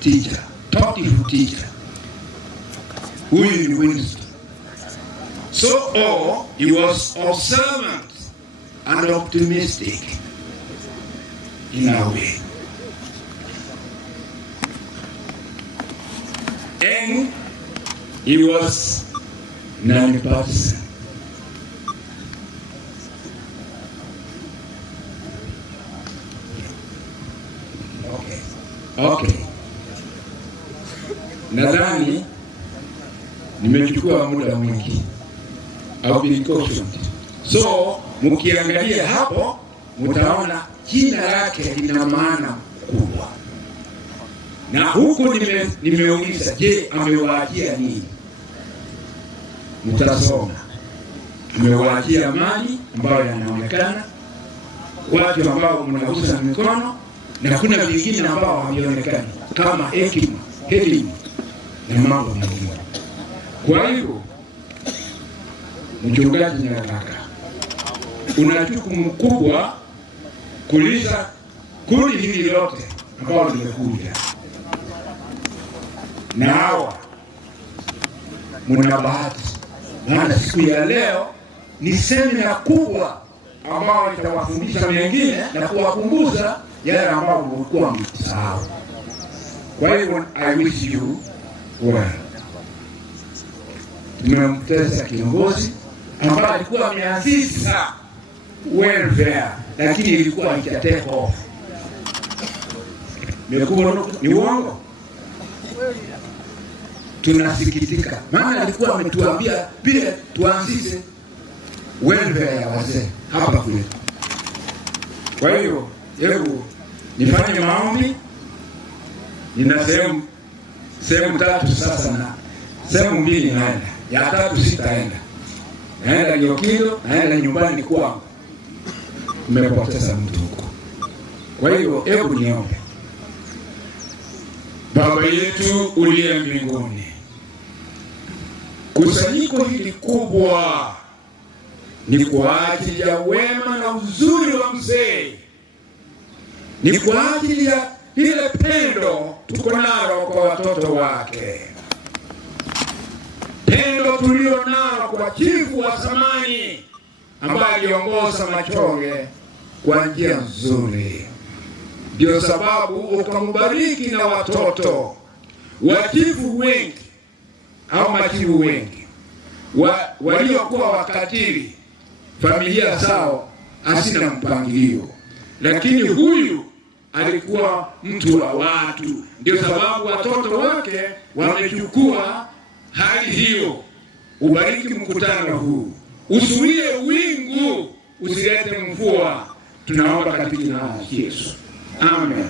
Teacher, talkative teacher. Huyu ni Winston. So he was observant and optimistic in a way. And he was non-partisan. Okay. Nadhani nimechukua muda mwingi. I've been cautioned. So mkiangalia hapo mtaona jina lake lina maana kubwa. Na huku nimeuliza, je, amewaachia nini? Mtasoma. Amewaachia mali ambayo yanaonekana, watu ambao mnagusa mikono, na kuna vingine ambao havionekani kama hekima, elimu na mambo mengine. Kwa hivyo mchungaji, nataka una jukumu kubwa kulisha kundi hili lote ambao limekuja, na hawa mna bahati, maana siku ya leo ni semina kubwa ambao itawafundisha mengine na kuwakumbusha yale ambao mlikuwa msahau. Kwa hivyo I wish you well. Tumempoteza kiongozi ambaye alikuwa ameanzisha welfare, lakini ilikuwa haijatake off. Ni uongo. Tunasikitika, maana alikuwa ametuambia pia tuanzishe welfare ya wazee hapa kule. Kwa hiyo hebu nifanye maombi. Nina sehemu tatu sasa, na sehemu mbili naenda, ya tatu sitaenda. Naenda Liokilo, naenda nyumbani kwangu. Umepoteza mtu huko. Kwa hiyo hebu niombe. Baba yetu uliye mbinguni, kusanyiko hili kubwa ni kwa ajili ya wema na uzuri wa mzee, ni kwa ajili ya ile pendo tuko nalo kwa watoto wake, pendo tulio nalo kwa chifu wa zamani ambaye aliongoza Machonge kwa njia nzuri. Ndio sababu ukambariki na watoto wachifu wengi au machifu wengi waliokuwa wakatili, familia zao hasina mpangilio, lakini huyu alikuwa mtu wa watu. Ndio sababu watoto wake wamechukua hali hiyo. Ubariki mkutano huu, uzuie wingu, usilete mvua. Tunaomba katika jina la Yesu, amen.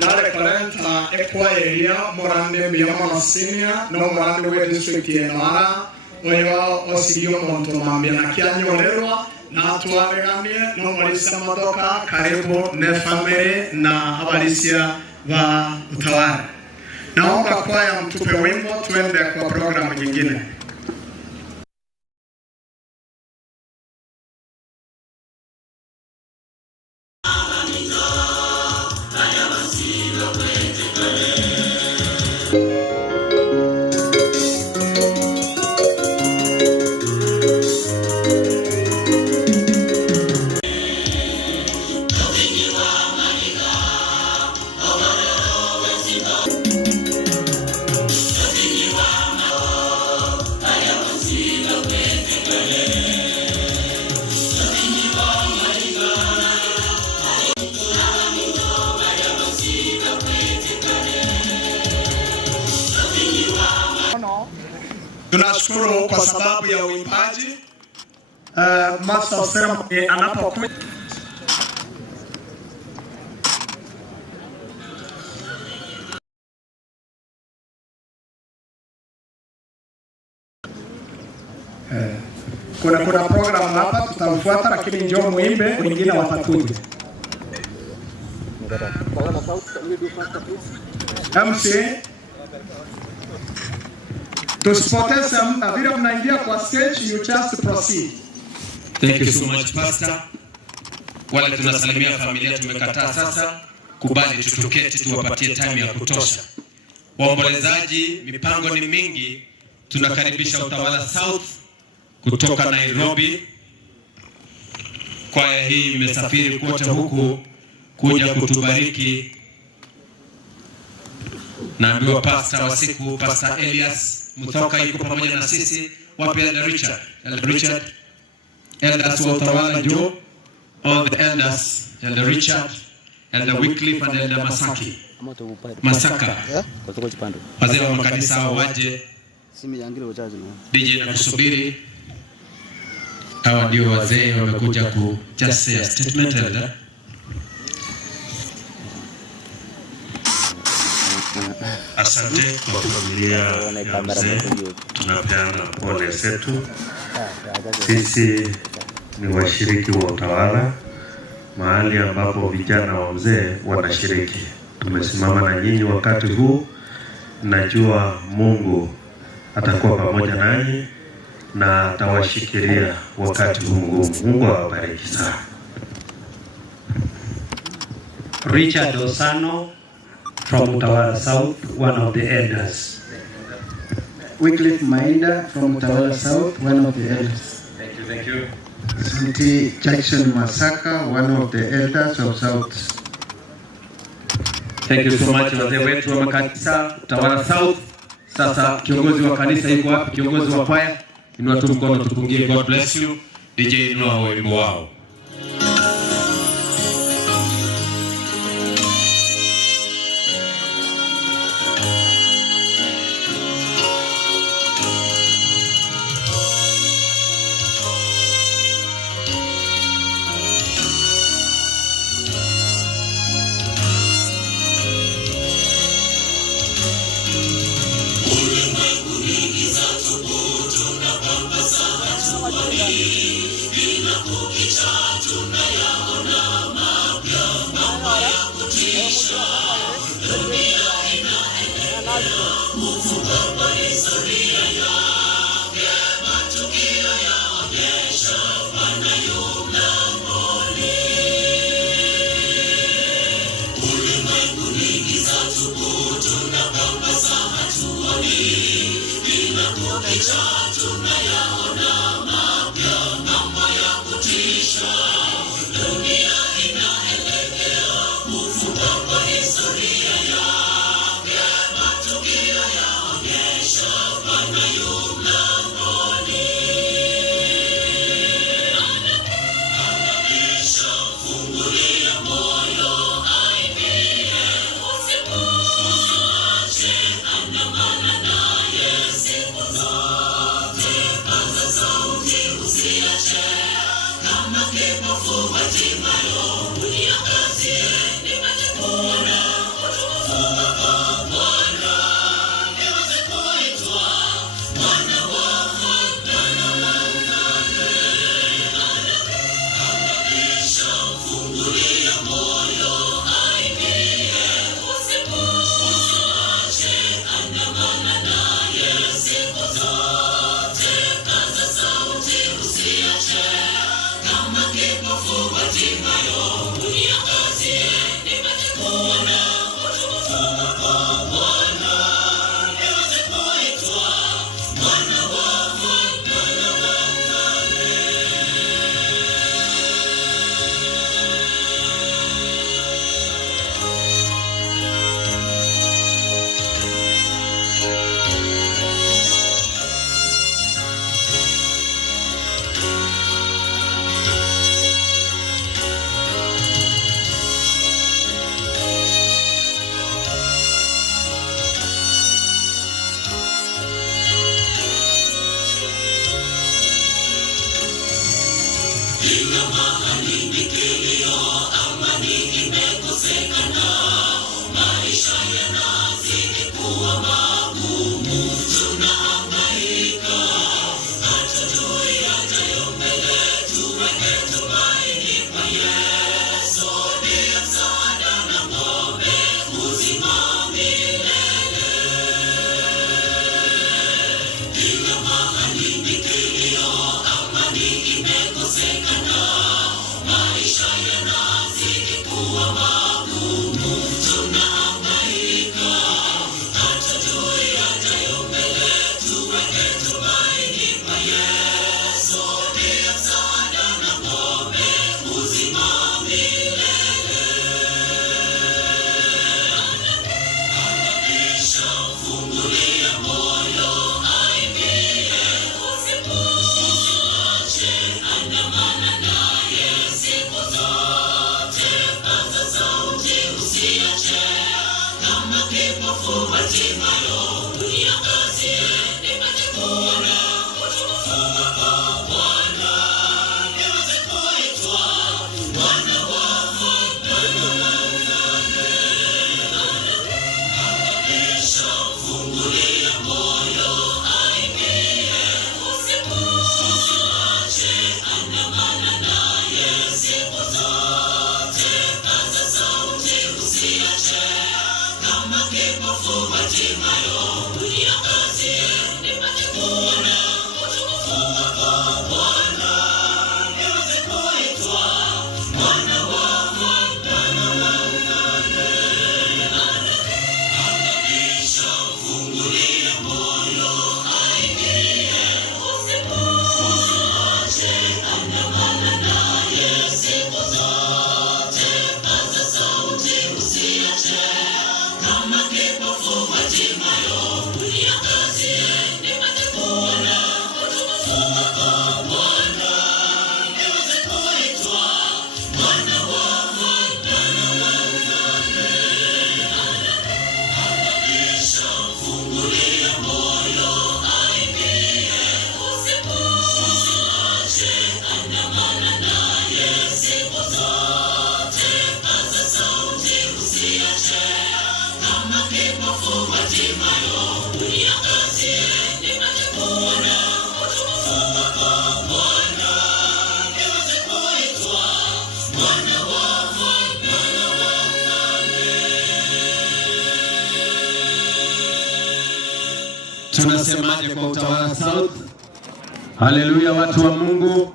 Nare karenta ekwaeria morande miyama senior no morande we district yenara oyo osigio monto mambia na kianyorerwa na tuwareganie no morisa madoka karibu ne family na habalisia wa utawala. Naomba kwaya mtupe wimbo tuende kwa programu nyingine. Tunashukuru kwa sababu ya uimbaji. Master of Ceremony anapokuja Kuna program hapa tutamfuata, lakini njoo muimbe, wengine watakuja. MC tusipoteze muda, vile mnaingia kwa stage, you just proceed. Thank you so much Pastor. Wale tunasalimia familia tumekataa sasa, kubali tutuketi tuwapatie time ya kutosha. Waombolezaji, mipango ni mingi. Tunakaribisha Utawala South kutoka Nairobi. Kwaya hii imesafiri kote huku kuja kutubariki. Naambiwa Pastor wa siku, Pastor Elias Muthoka yuko pamoja na sisi. Wapi Elder Richard? Elders wa Utawala Joe, all the elders, Elder Richard, Elder Wycliffe and Elder Masaka. Wazee wa makanisa waje. DJ na kusubiri. Hawa ndio wazee wamekuja ku just say a statement, Elder. Asante kwa familia ya mzee, tunapeana pole zetu. Sisi ni washiriki wa Utawala, mahali ambapo vijana wa mzee wanashiriki. Tumesimama na nyinyi wakati huu. Najua Mungu atakuwa pamoja nanyi na atawashikilia wakati huu ngumu. Mungu awabariki sana. Richard Osano from Utawala South, one of the elders. Wycliffe Mainda from Utawala South, one of the elders. Thank you. Santi Jackson Masaka, one of the elders of South. Thank you so much wazee wetu wa makanisa Utawala South. Sasa kiongozi wa kanisa yuko wapi? Kiongozi wa kwaya, inua tu mkono tupungie. God bless you. DJ inua wimbo wao. Maisha yanazidi kuwa magumu, tunahangaika, hatujui Tunasemaje kwa Utawala South? Haleluya, watu wa Mungu.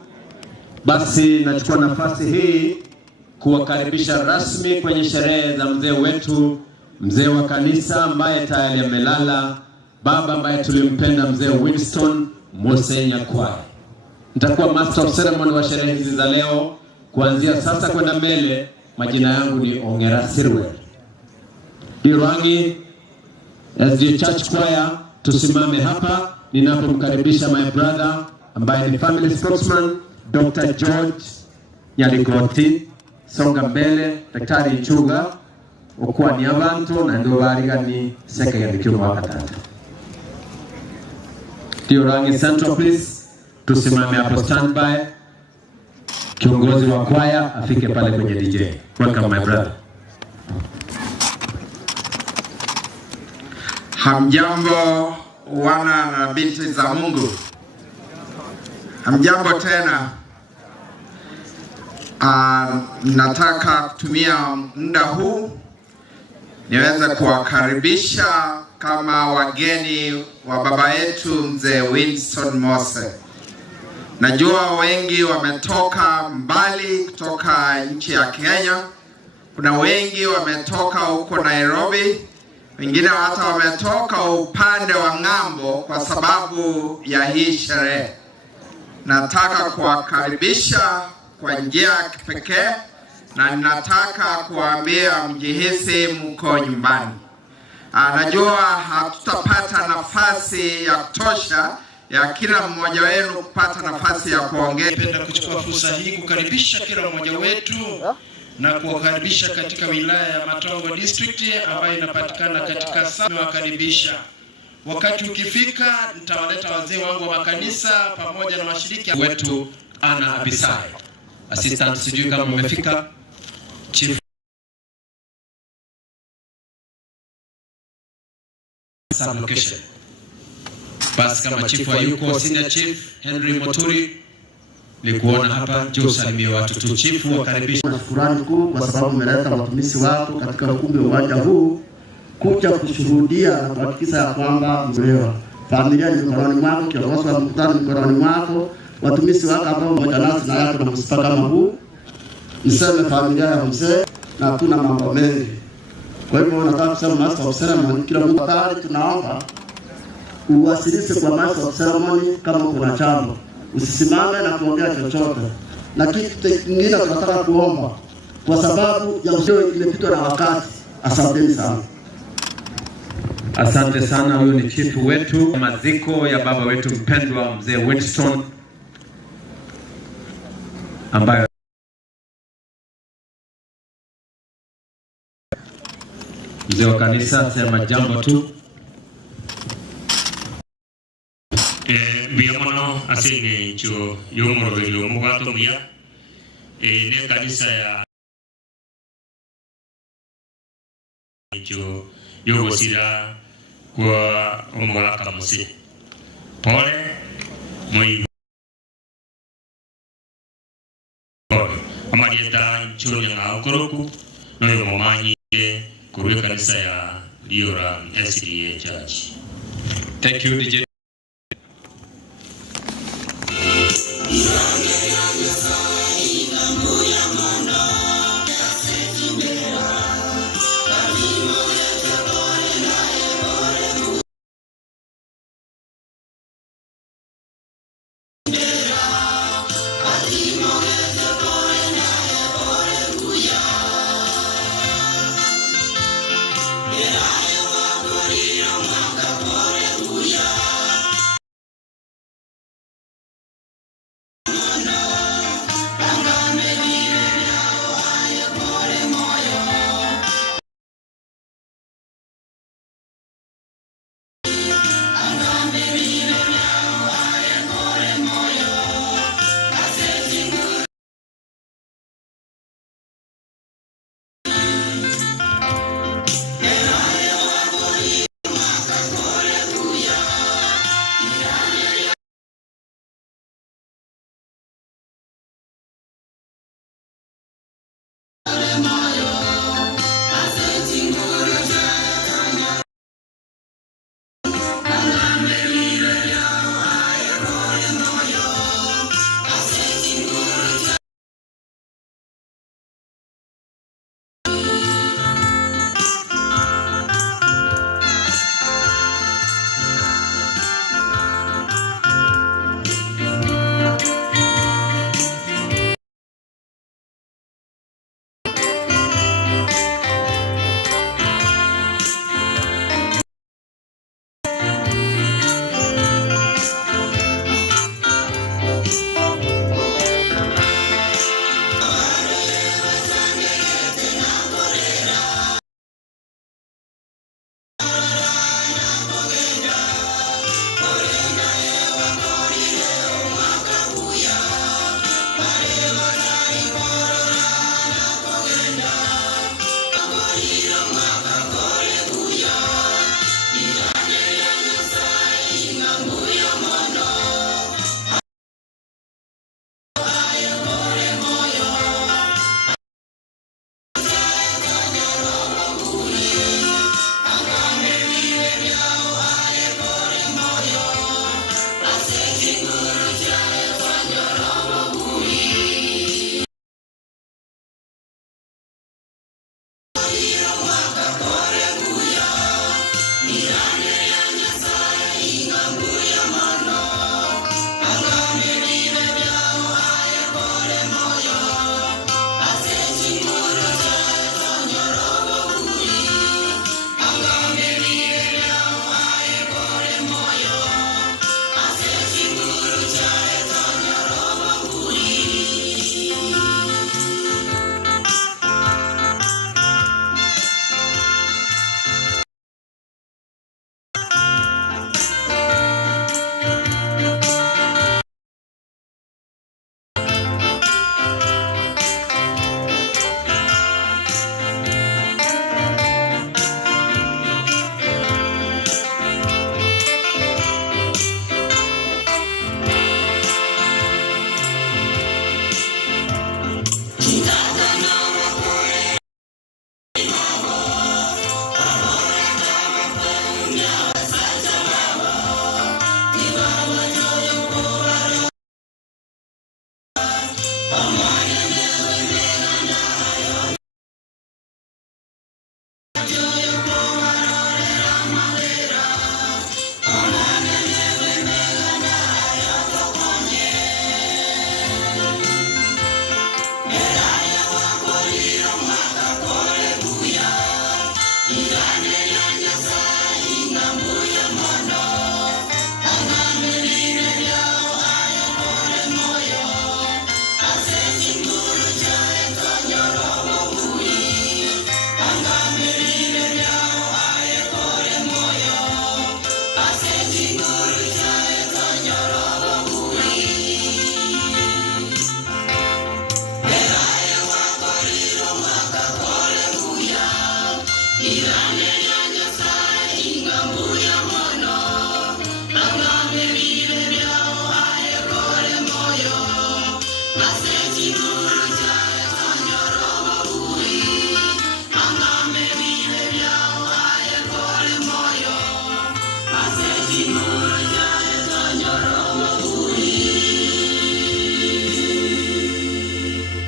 Basi nachukua nafasi hii kuwakaribisha rasmi kwenye sherehe za mzee wetu, mzee wa kanisa ambaye tayari amelala, baba ambaye tulimpenda, mzee Winston Mose Nyakwaya. Nitakuwa master of ceremony wa sherehe hizi za leo. Kuanzia sasa kwenda mbele, majina yangu ni Ongera Sirwe. Irangi SDA Church Choir, tusimame hapa ninapomkaribisha my brother ambaye ni family spokesman Dr. George Nyaligoti. Songa mbele Daktari Nchuga okwa ni abantu na ndo barigani seka ya bikiwa wakatatu. Irangi Central please, tusimame hapo standby. Kiongozi wa kwaya afike pale kwenye DJ. Welcome my brother. Hamjambo wana na binti za Mungu. Hamjambo tena. Nataka kutumia muda huu niweze kuwakaribisha kama wageni wa baba yetu mzee Winston Mose. Najua wengi wametoka mbali kutoka nchi ya Kenya. Kuna wengi wametoka huko Nairobi. Wengine hata wametoka upande wa ng'ambo kwa sababu ya hii sherehe. Nataka kuwakaribisha kwa njia ya kipekee na nataka kuambia mjihisi mko nyumbani. Najua hatutapata nafasi ya kutosha ya kila mmoja wenu kupata nafasi ya kuongea. Napenda kuchukua fursa hii kukaribisha kila mmoja wetu na kuwakaribisha katika wilaya ya Matongo District ambayo inapatikana katika Same. Wakaribisha. Wakati ukifika nitawaleta wazee wangu wa makanisa pamoja na washiriki wetu. Ana Abisai, assistant, sijui kama umefika. Chief location. Basi kama chief wa yuko, senior chief Henry Moturi ni kuona hapa, njoo salimie watu tu. Chief wakaribisha. Na shukrani kuu kwa sababu umeleta watumishi wako katika ukumbi wa uwanja huu kuja kushuhudia na kuhakikisha ya kwamba mlewa familia ni mikononi mwako, kiongozi wa mkutano ni mikononi mwako, watumishi wako ambao mmoja nasi na yako na msipa kama huu. Niseme familia ya mzee na hatuna mambo mengi. Kwa hivyo nataka kusema master of ceremony, kila mtu tayari tunaomba uwasilishe kwa master of ceremony kama kuna jambo. Usisimame na kuongea chochote. Na kitu kingine tunataka kuomba kwa sababu ya mzee imepitwa na wakati. Asante sana. Asante sana. Huyo ni chief wetu. Maziko ya baba wetu mpendwa mzee Winston ambayo Mzee wa kanisa sema jambo tu. Biamono asini cho yomoro velo mugato mia. Ne kanisa ya cho yogo sira kwa omolaka musi. Pole moi amarieta cho nyanga okoroku no yomomanyi kuruwe kanisa ya Liora SDA Church. Thank you DJ. Yeah.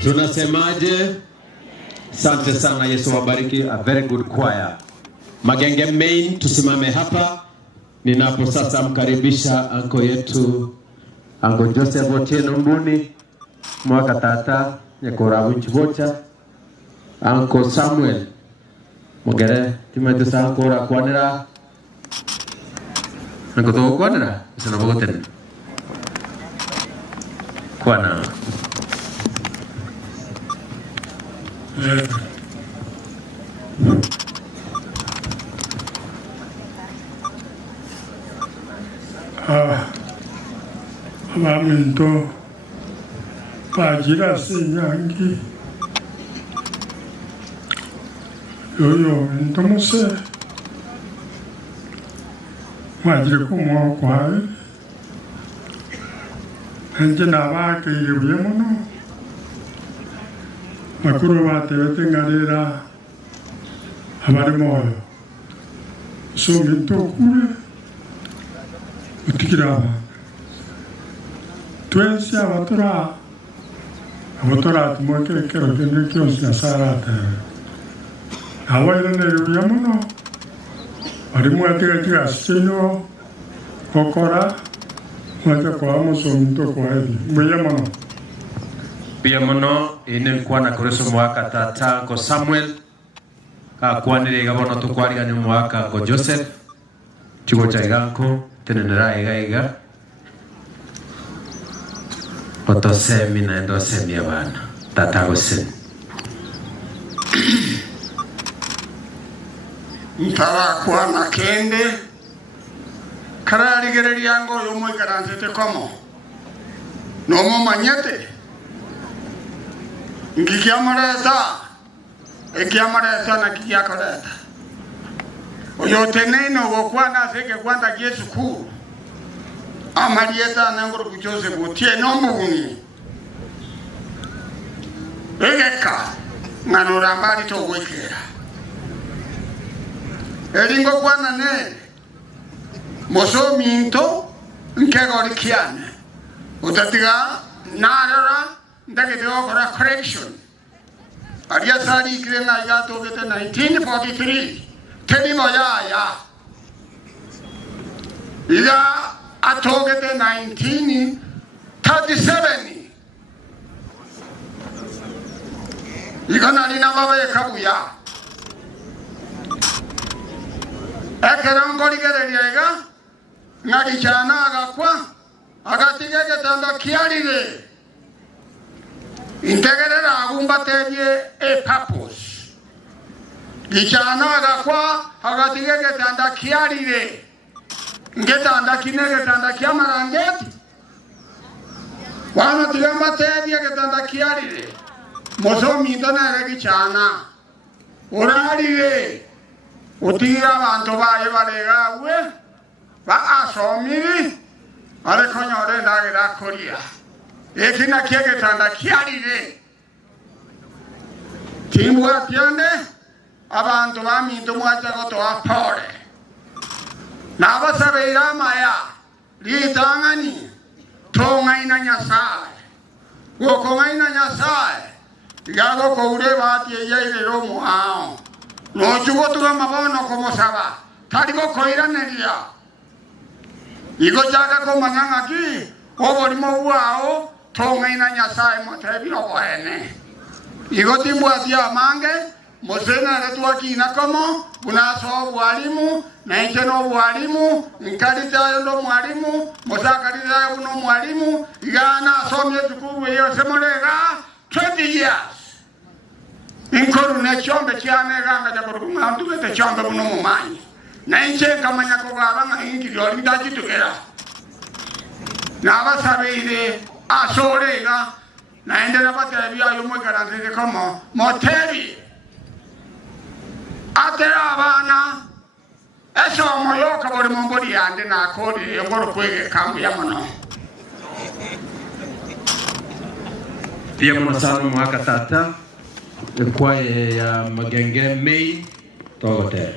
Tunasemaje? Asante sana, Yesu wabariki. A very good choir. Magenge main, tusimame hapa. Ninapo sasa mkaribisha anko yetu, Anko Joseph Otieno Mbuni, mwaka tata nyakora winchibocha. Anko Samuel Mogere, timetu sa kora kwanera. Anko to kwanera, sana bogoten. Kwana. Abaminto Pajira Sinyangi Yoyo Intomose Majiri Kumo Kwai Anjina Vaki Yuyemono Makuru Vate Ngarira Abarimoyo Suminto Kure Utikirava Twensi avatora tumoke kero kende kiosi na sarata. Hawa ile ne yamono. Alimu atiga sino kokora mata kwa amoso mto kwa hivi. Mweyamono. Piamono ine kwana kureso mwaka tata ko Samuel kwanire gabono to kwariga ni mwaka ko Joseph chigo chaiganko tenenera ega Otosemi na endosemi abana tatagose Ntara kwa na kende karari gereri yango yomo ikaranzete komo nomo manyete ngikiamareta na kikiakoreta oyoteneno gokwana seke kwanda Yesu kuu Amarieta nangoro kuchose butie nomuni egeka nganorambari to gwekera eringo kwana ne moso minto nkegori kiane utatiga narara ndagete okora correction aria sari krena gato gete 1943 telimo ya ila atogete 1937 igana lina babe kabuya ekerangoli gereriega ngari chana agakwa agatigege tanda kiarire integerera agumbatebye purpose gichana agakwa agatigege tanda kiarire Getanda kinege tanda kiamarangeti wana tigamba tebye getanda kiarire moso mindana regi chana orarire utira abantu baye barega we ba asomiri ale konyore ndagira koria ekina kiege tanda kiarire timbwa tiande abantu baminto mwacha goto apore Naba sabeira maya litangani tonga ina Nyasaye gokonga ina Nyasaye yago koure bati yeire romo hao no chugo tuga mabono como saba tarigo koira neria igo jaga ko manganga ki oborimo wao tonga ina Nyasaye motebi oboene igo timbo atia mange Mosena retuaki inakomo unaso walimu na injeno walimu nkalita yondo mwalimu mosakalita uno mwalimu igana somye tukuru yo semolega 20 years inkoru ne chombe chiane ganga jakoruma ndubete chombe buno mumanyi na inje kamanya ko baba ingi yo ndachi tukera na basabeire asorega na endera batabia yo mwegaranze komo motebi Atera abana eso moyoka bori mombori ande na kodi yongoro kwege kambu ya mono pia mwanasano mwaka tata kwaye ya Magenge Mei togote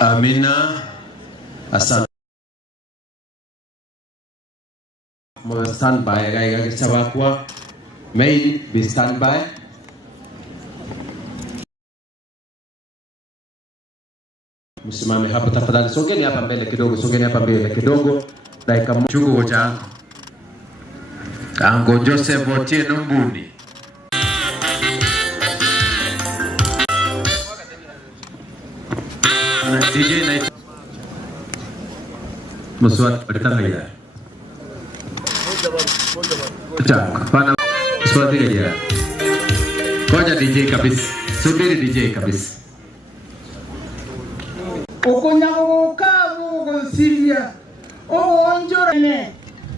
Amina. Asante. Stand by, guys. Chawakwa. May be stand by. Msimame hapa tafadhali. Sogeni hapa mbele kidogo, sogeni hapa mbele kidogo. Dakika mchungu cha Ango Joseph Otieno Mbuni. DJ Night. Muswat bertanya ya. Cak, pana muswat ya. Koja DJ kabis, subiri DJ kabis. Okunyamukamu kusivya onjorane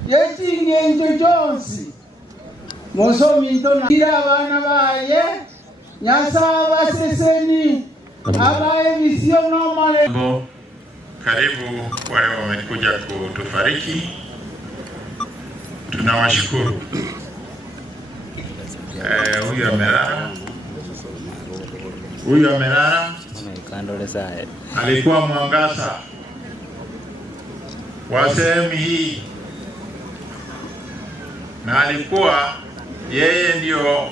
yekingenjo jonsi musomi ntona ira abana baye nyasaba seseni abaye visio normale. Karibu wale wamekuja kutufariki, tunawashukuru. Huyu amelala alikuwa mwangaza wa sehemu hii, na alikuwa yeye ndio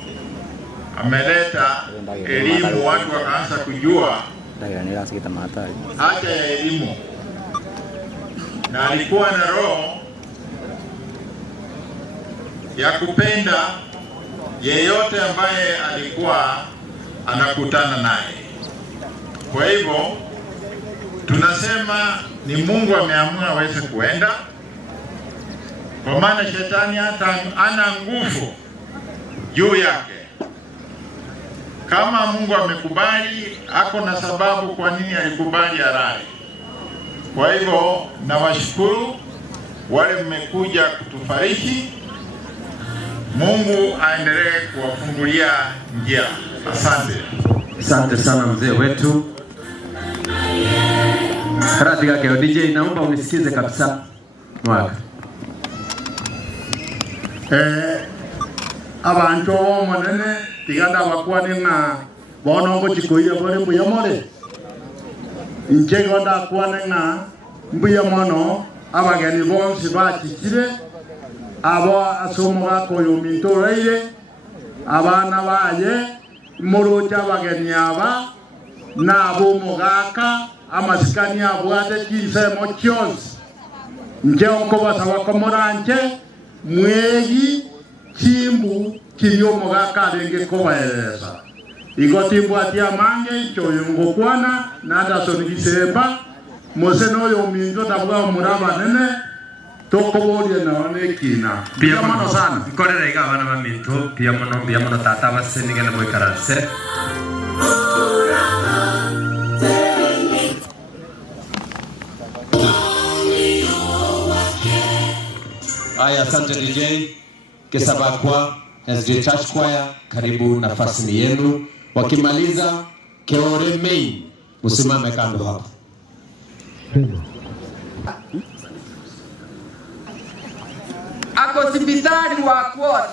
ameleta elimu, watu wakaanza kujua haja ya elimu, na alikuwa na roho ya kupenda yeyote ambaye alikuwa anakutana naye. Kwa hivyo tunasema ni Mungu ameamua aweze kuenda, kwa maana shetani hata ana nguvu juu yake. Kama Mungu amekubali, ako na sababu kwa nini alikubali arai. Kwa hivyo nawashukuru wale mmekuja kutufariji. Mungu aendelee kuwafungulia njia. Asante. Asante sana mzee wetu. Katika keo DJ, naomba unisikize kabisa. Mwaka. Abantu monene tiganda bakwani na bonongo chikoya bore muyamore. Injego nda kwane na mbuyamono abageni bonsi bakikire abo asomoga koyomintoreire abana baye morocha abageni aba nabo mogaka amasikani abwate kisemo kyonse njeko basaba komoranje mwegi chimbu kiriyo mogaka renge kobaereza igoti bwatia mange choyongo kwana nada sonigisemba moseno yo minzo tabwa muraba nene tokoborie na onekina pia mono sana korera iga bana ba minto pia mono tata basenige na moikarase. Aya, asante DJ Kesabakwa SJ Church Choir, karibu nafasi ni yenu. Wakimaliza Keore Main, musimame kando hapa. Ako hospitali wa Kwot.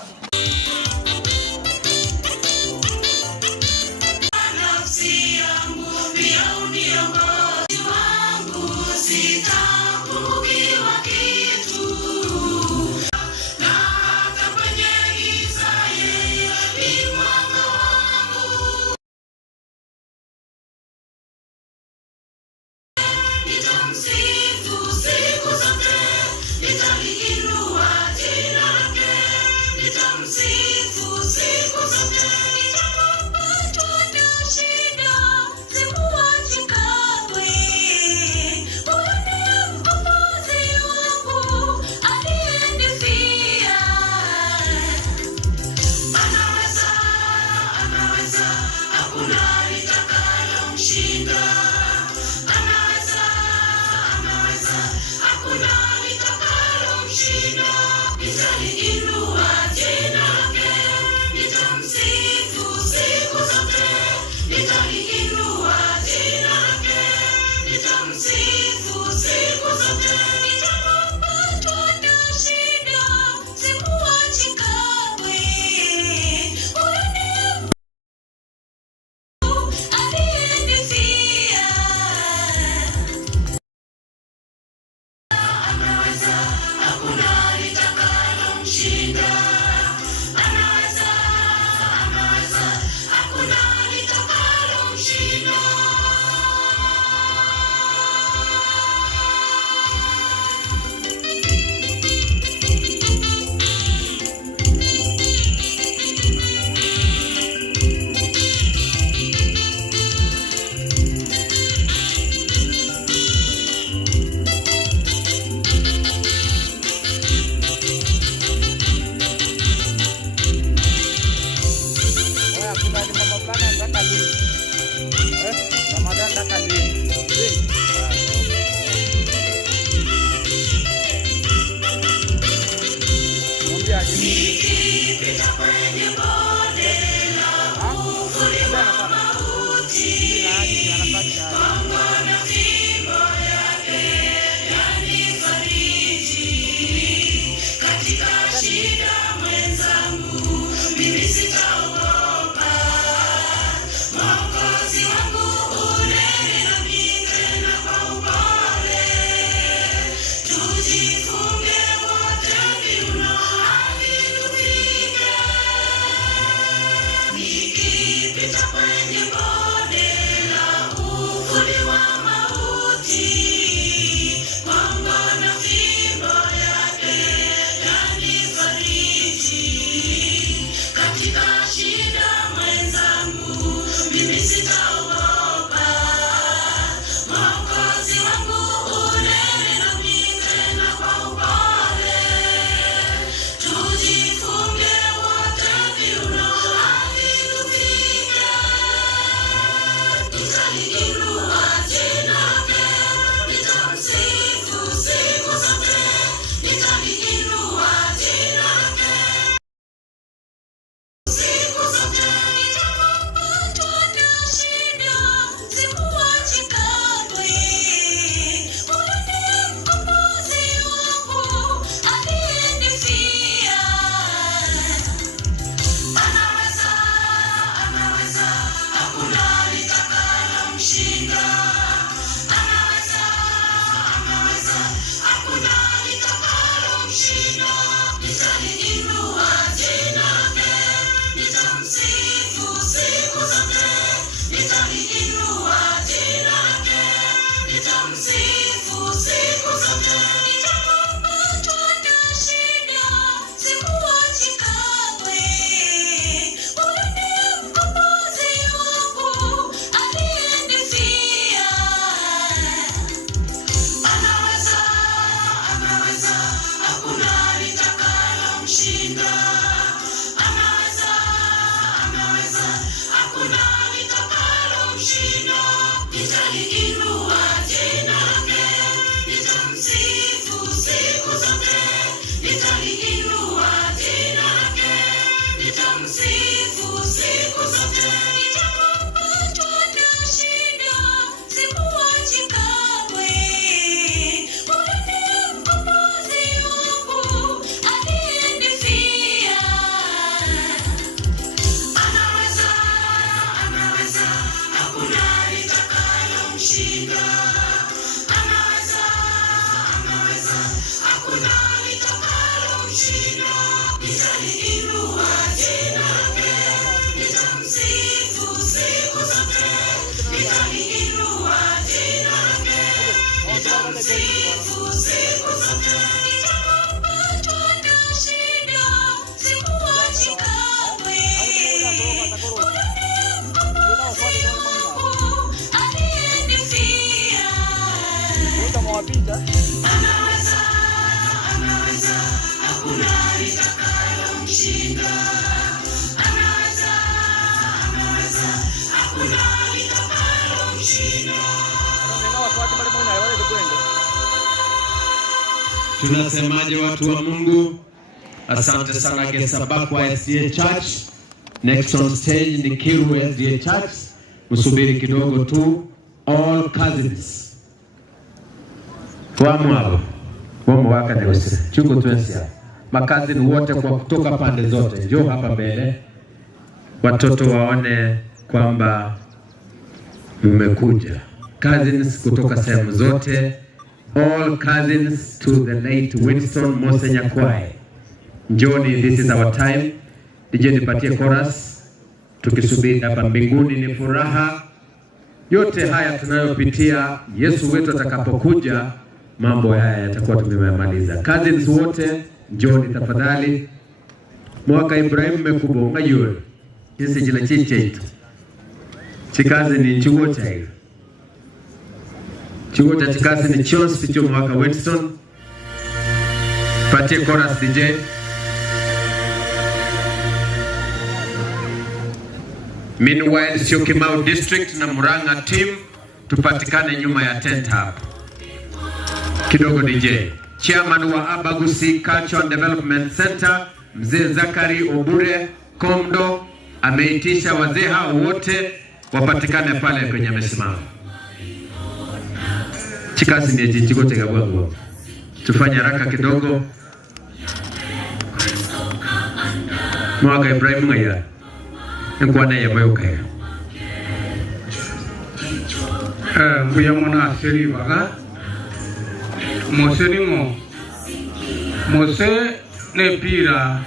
Mwokozi wangu unene Tunasemaje watu wa Mungu? Asante sana Gesabakwa SDA Church. Next on stage ni Kiru SDA Church. Musubiri kidogo tu. All cousins. Wamo waka negosia. Chungo tuensia. Makazini wote kwa kutoka pande zote. Njoo hapa mbele. Watoto waone kwamba mmekuja. Cousins kutoka sehemu zote. All cousins to the late Winston Mose Nyakwai. Njoni, this is our time. DJ nipatie chorus. Tukisubiri hapa mbinguni ni furaha. Yote haya tunayopitia, Yesu wetu atakapokuja, mambo haya yatakuwa tumemaliza. Cousins wote, njoni tafadhali. Mwaka Ibrahim mekubonga yule. Sisi jila chichetu. Chikazi ni chuo cha hiyo. Chuo cha chikazi ni Chos Picho mwaka Winston. Patie chorus DJ. Meanwhile, Syokimau District na Murang'a team tupatikane nyuma ya tent hapa. Kidogo DJ. Chairman wa Abagusi Culture and Development Center, Mzee Zakari Obure Komdo, ameitisha wazee hao wote wapatikane pale kwenye msimamo. Chikasi ni jichiko tega bwangu. Tufanye haraka kidogo. Mwaka Ibrahim ngaya. Nkwana ya moyo kaya. Kuyamona asiri baga. Mose ni mo. Mose ne pira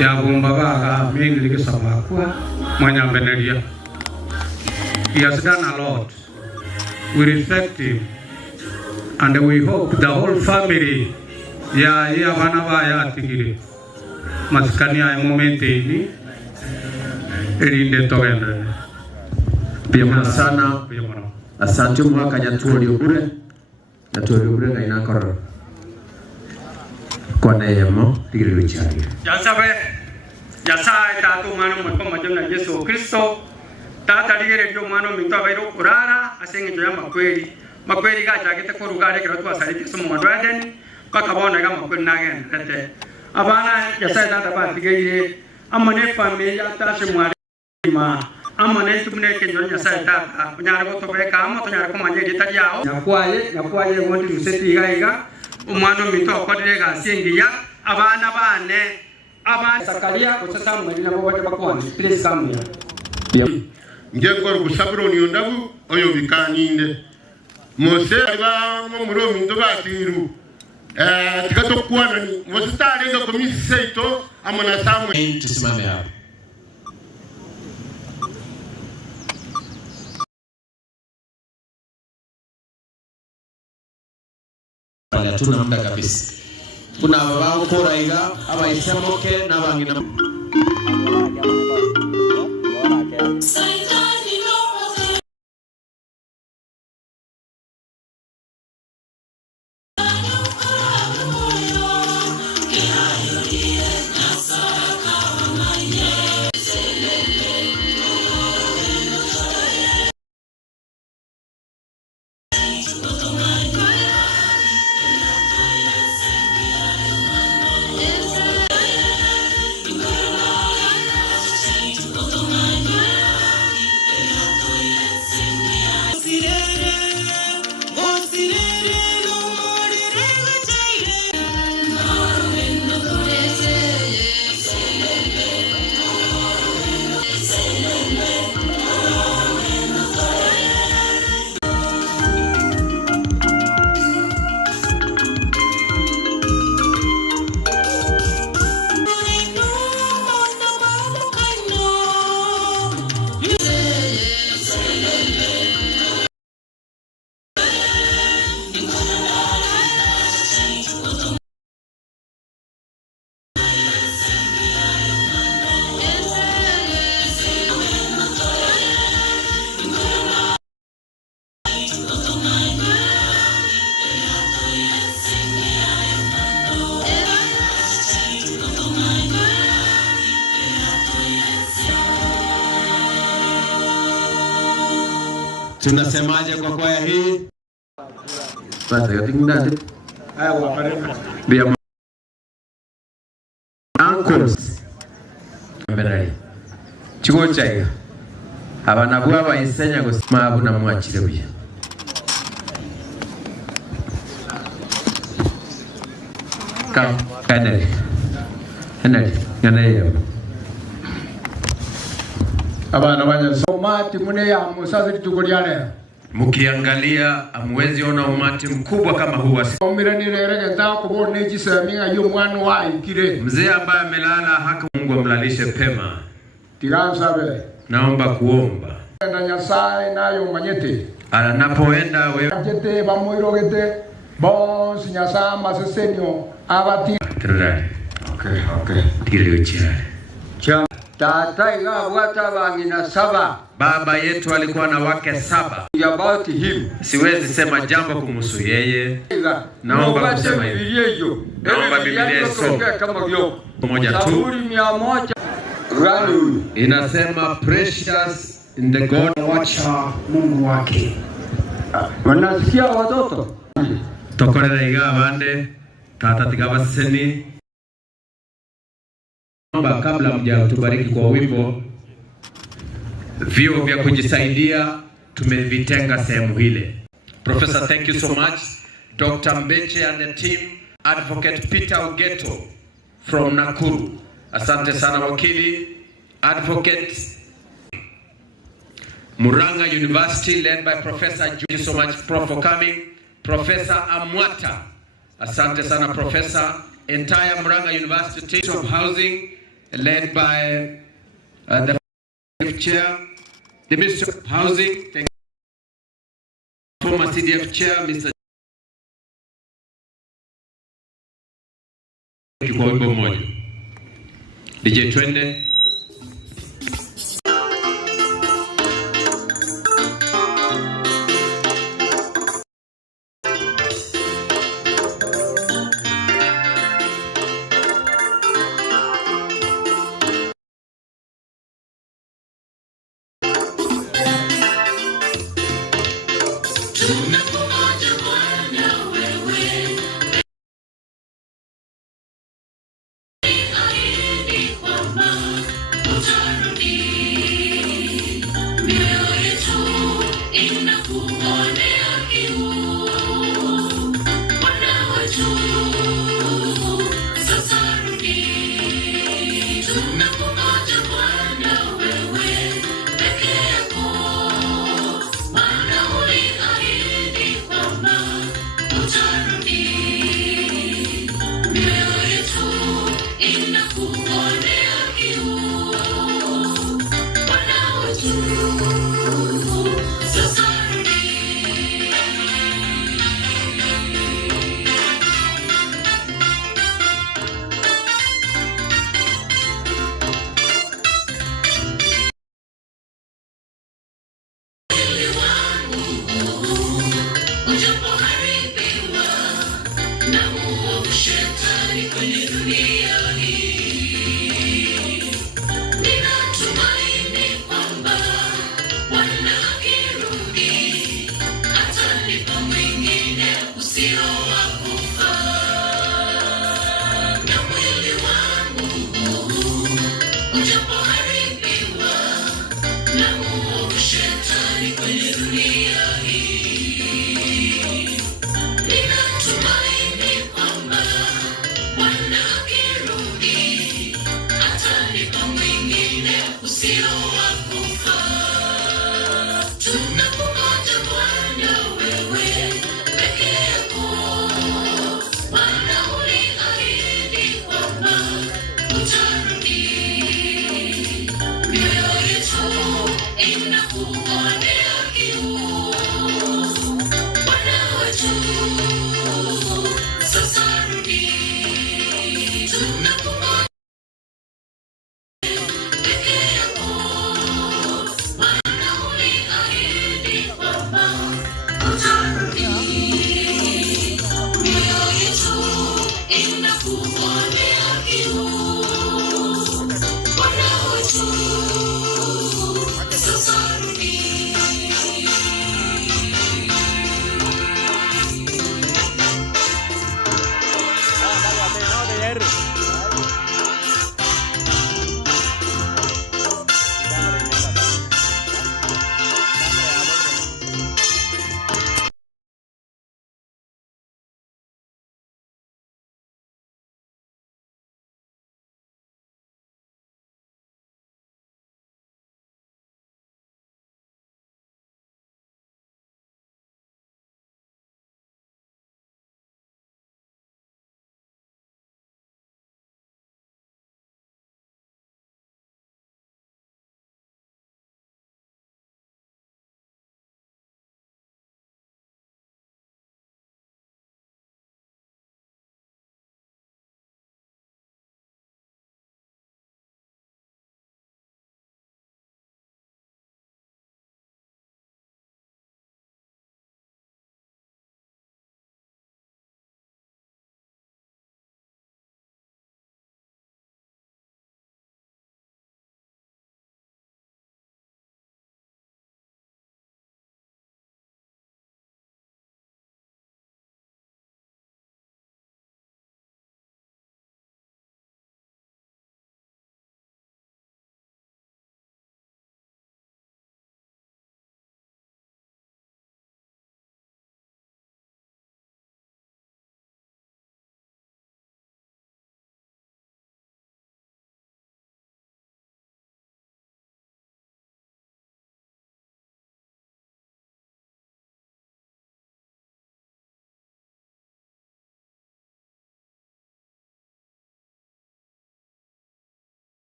ya bomba baga mingi ke sabakwa manya beneria. He has done a lot. We respect him and we hope the whole family ya bana ba ya tigiri maskani ya momenti ni erinde togenda. Pia sana. Asante mwaka Nyaturi Obure. Nyaturi Obure ngaina koro. Kwa neema tigiri wichari. Yasabe yasai tatu mano mko majona Yesu Kristo. Tata digere dio mano minto bairo kurara asenge joya makweli ga jagete ko rugare kero to asari somo madwaden pakabona ga makweli nagen kete abana yasai tata ba digere amane familia tashi mwari ma amane tumne ke jonya yasai tata nyara go to be kamo to nyara ko manje dita yao nyakwaye wonti ruseti iga umano minto ko direga asenge ya abana bane abana Zakaria ko sasa mwina bo wote bakwani please come here. Ngekor kusabro ni ondabu oyo bikanyinde Mose ba ngomuro mindo batiru tikato kuana ni Mose tare ndo komisi seito amana samu tusimame hapo. Pale tuna muda kabisa. Kuna babao kora iga aba isamoke na bangina Tunasemaje kwa kwaya hii? Basi yatingdade. Bia uncles. Mbere. Chigo chaiga. Abana bwa bayisenya gusima na mwachire buye. Kanele. Kanele. Abana somati mune ya musaza litukuliane. Mukiangalia amwezi ona umati mkubwa kama huu mzee ambaye amelala haka Mungu amlalishe pema. Naomba kuomba anapoenda wewe Baba yetu alikuwa na wake 7. About him. Siwezi sema jambo kumhusu yeye. Naomba kusema hivi. Naomba Biblia isome moja tu. Inasema precious in the God wacha Mungu wake. Wanasikia watoto. Tokorera iga bande tata tigabaseni. Kabla mjatubariki kwa wimbo, vio vya kujisaidia tumevitenga sehemu hile. Professor, thank you so much. Dr. Mbeche and the team, Advocate Peter Ogeto from Nakuru. Asante sana wakili. Advocate Muranga University led by Professor. Thank you so much, Prof, for coming. Professor Amwata. Asante sana Professor. Entire Muranga University team of housing led by the chair, the Minister of Housing, thank you. Former CDF chair, Mr. Kwa wimbo mmoja. DJ twende.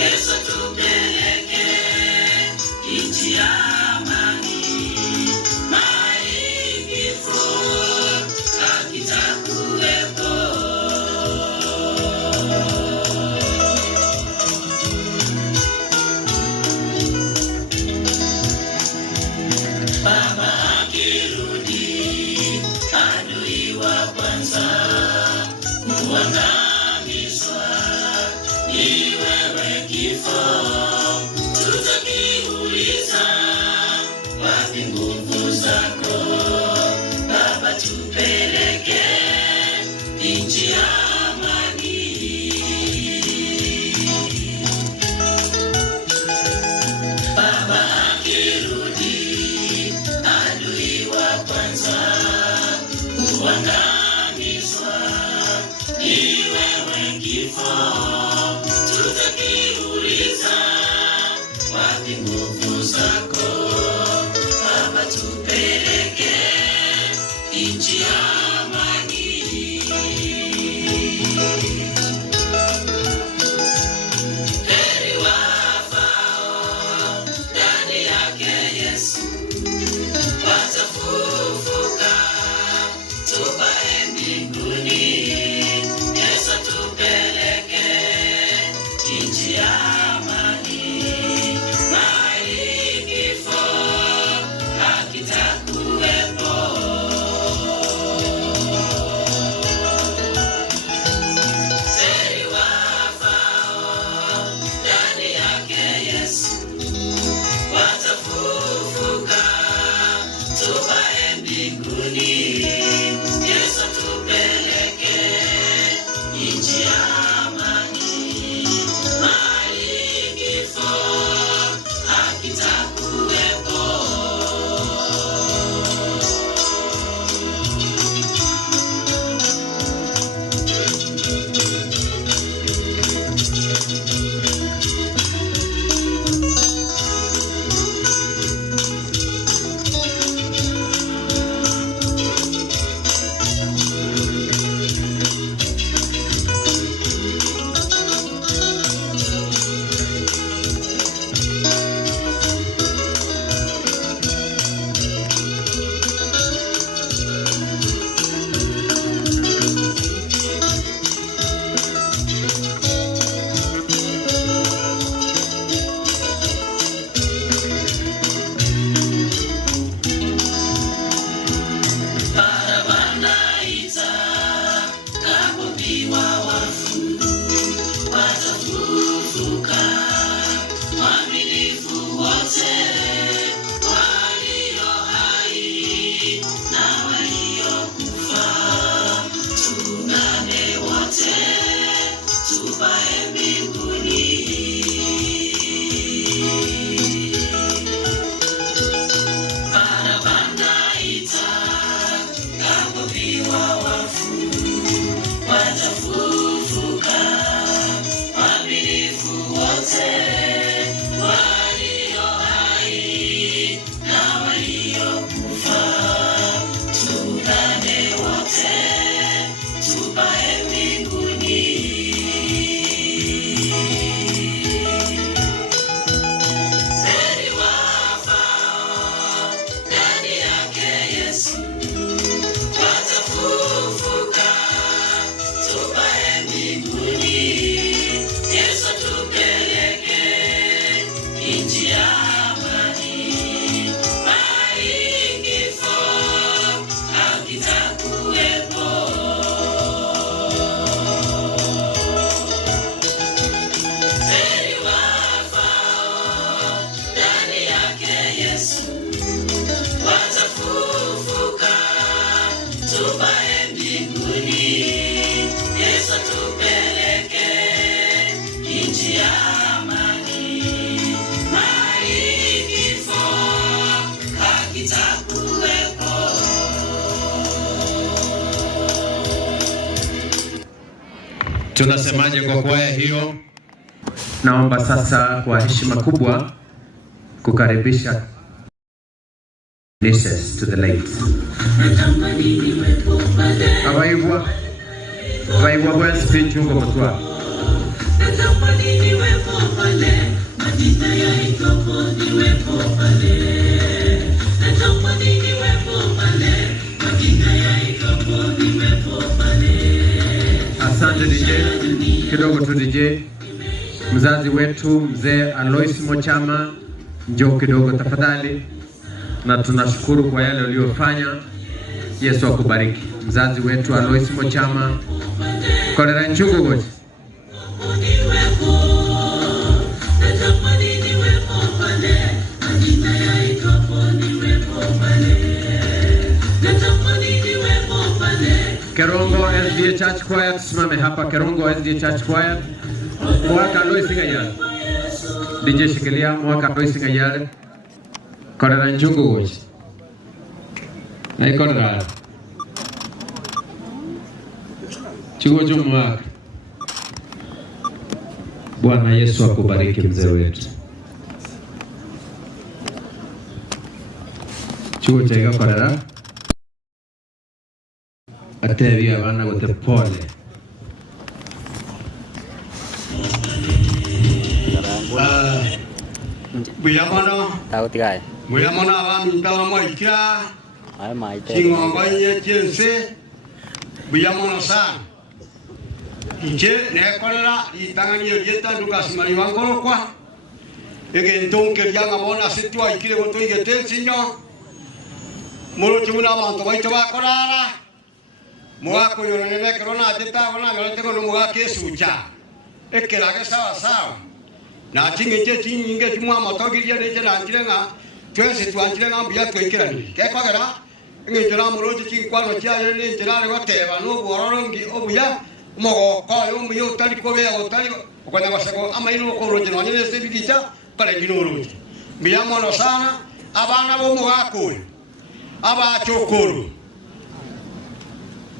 Yesu tupeleke nchi ya amani, maikifo hakitakuwepo. Baba akirudi, adui wa kwanza kuangamizwa ni wewe kifo. Tutakiuliza wapi nguvu zako? Baba tupeleke nchi ya amani. Baba akirudi, adui wa kwanza kuangamizwa ni wewe kifo. Tutakiuliza wapi nguvu zako? Baba tupeleke nchi ya amani. Heri wafao ndani yake Yesu, watafufuka tupae mbinguni. Yesu tupeleke nchi ya amani, maikifo hakitakuwepo. Heri wafao ndani yake Yesu, watafufuka tupae mbinguni. Yesu tupeleke nchi ya amani, maikifo hakitakuwepo. Barabanda itakapopiwa wafu, watafufuka waaminifu wote, walio hai na waliokufa. Tuungane wote tupae mbinguni. Barabanda itakapopiwa wafu, watafufuka waaminifu wote, walio hai na waliokufa. Tuungane wote tupae mbinguni. Heri wafao ndani yake Yesu, watafufuka tupae mbinguni. Yesu tupeleke nchi ya amani, maikifo hakitakuwepo. Heri wafao ndani yake Yesu, watafufuka tupae mbinguni. Yesu tupeleke nchi ya amani, maikifo hakitakuwepo. Tunasemaje kwa kwaya hiyo? Naomba sasa kwa heshima kubwa kukaribisha nieces to the late. Abaigwa bwa speech huko mtwa. natamani niwepo pale, majina yaitwapo niwepo pale, natamani niwepo pale, majina yaitwapo niwepo pale. Asante DJ, kidogo tu DJ. Mzazi wetu mzee Alois Mochama, njoo kidogo tafadhali, na tunashukuru kwa yale uliyofanya. Yesu akubariki. Mzazi wetu Alois Mochama, korera nchungu goji. Kerongo SDA Church Choir, tusimame hapa. Kerongo SDA Church Choir, mwaka Alois Ngayale. DJ shikilia mwaka Alois Ngayale. Korera nchungu goji. Na ikorera chuo mwaka. Bwana Yesu akubariki mzee wetu. Chuo chega korera atevi abana gote pole. Buyamono buyamono abami ndala moikira kingongo nye jense buyamono sana inje nekolera itangani yeta Lucas Mariwangolo kwa ege ndonke yanga mona sitwa ikire goto igete sinyo moro chuna abantu baito bakorara mwako yoronene korona ateta ona ngale tego no mwake sucha ekerage sawa sawa na tingeje tinge tumwa motogiria ne jana ngirenga twese twangirenga mbuya twekirani kekwagera ngitira moro chikwano chiaye ne njira goteba no bororongi obuya mogoko yo mbuya utali kobe utali kwanya basako amaino ko ronjino nyene se bigicha kale gino ronji mbuya mono sana abana bo mwako aba chokoro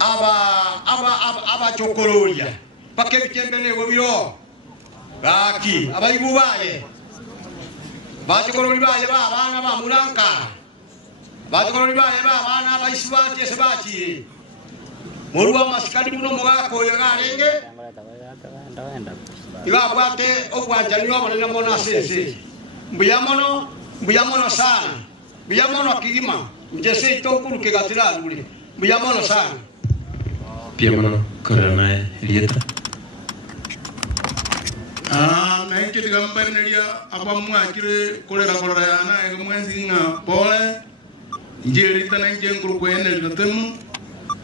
aba chokororia pakebitembene gobiro baki abayibubaye bachokorori baye babana ba muranka bachokorori baye babana abayisubati sebati muruwa masikadi muno mwako yagarenge ibabwate obwanjaniwa bonena mona sese mbuyamono sana mbuyamono kigima njese itokuru kegatira dule mbuyamono sana pia mono korana lieta na hiki digambari nelia abamu akire kolera kolera yana ege mwenzi nga pole njerita na njenguru kwene gatemu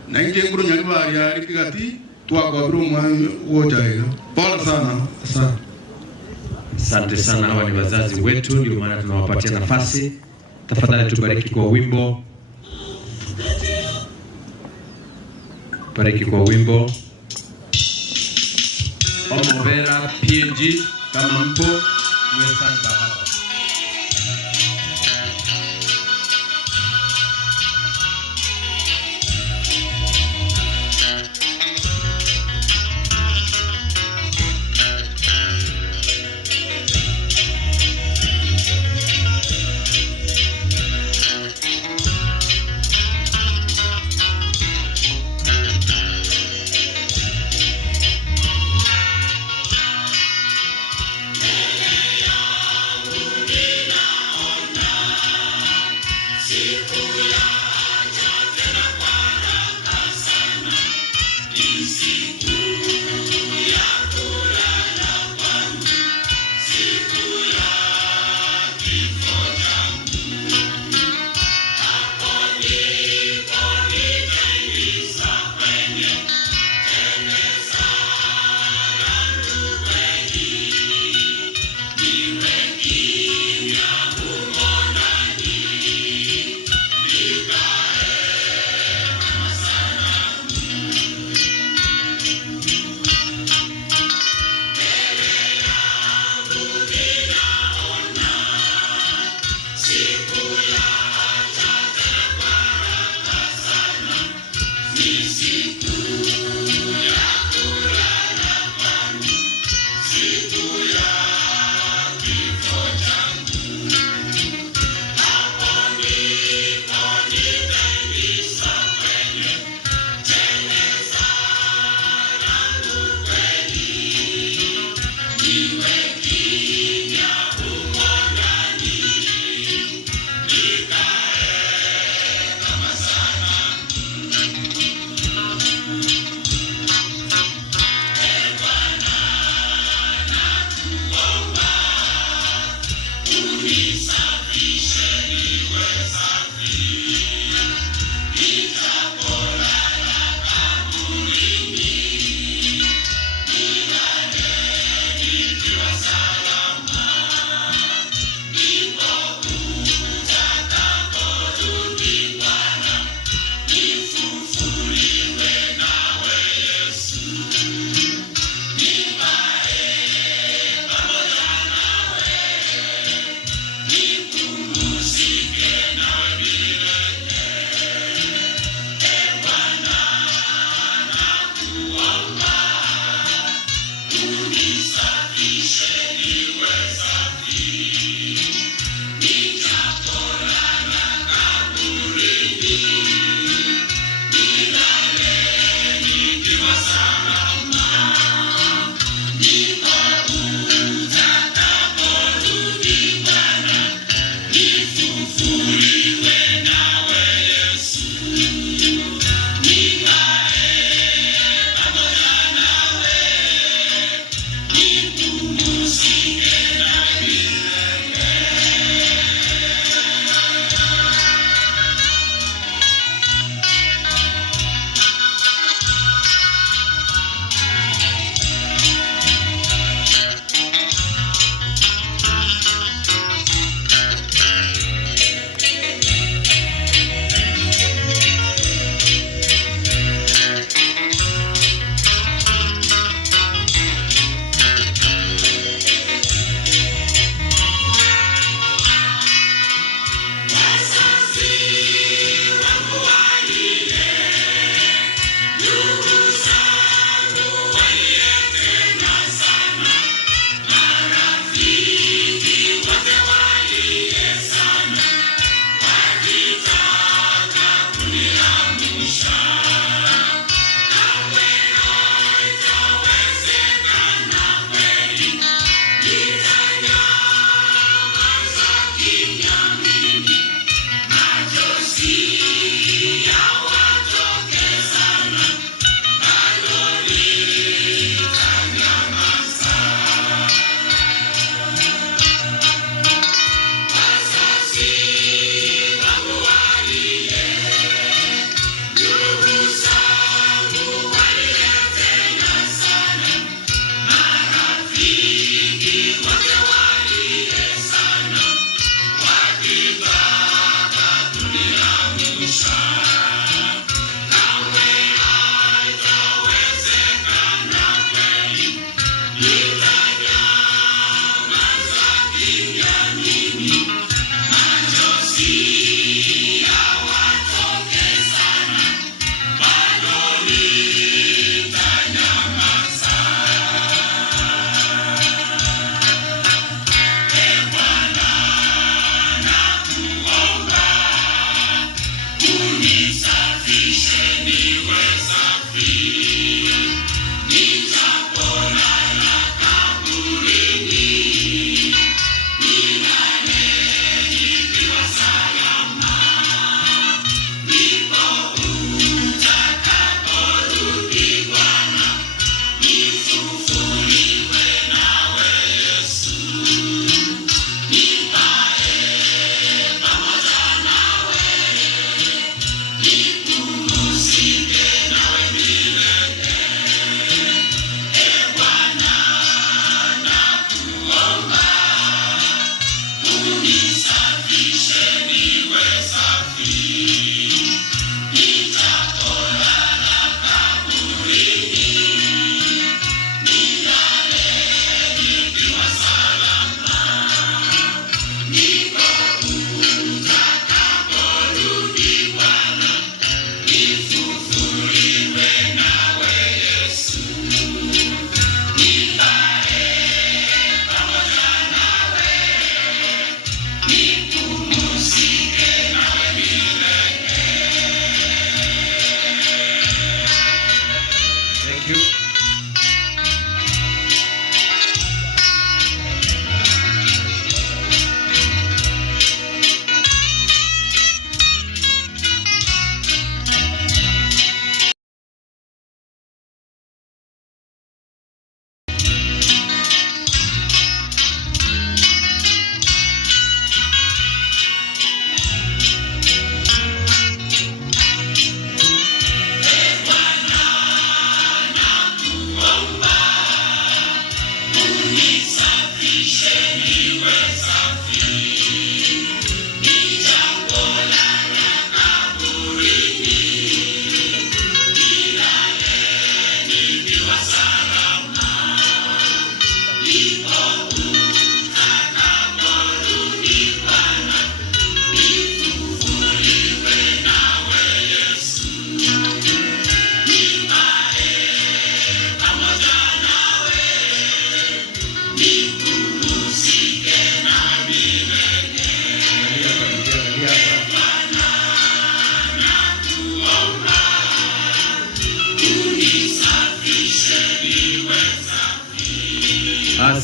na njenguru nyalibari ya kigati tuwa bru mwanzi wote hiyo pole sana sana. Asante sana, hawa ni wazazi wetu, ndio maana tunawapatia nafasi. Tafadhali tubariki kwa wimbo. Bariki kwa wimbo. Omobera PNG kama mpo mwesanga hapa. Niwe kimya humo ndani,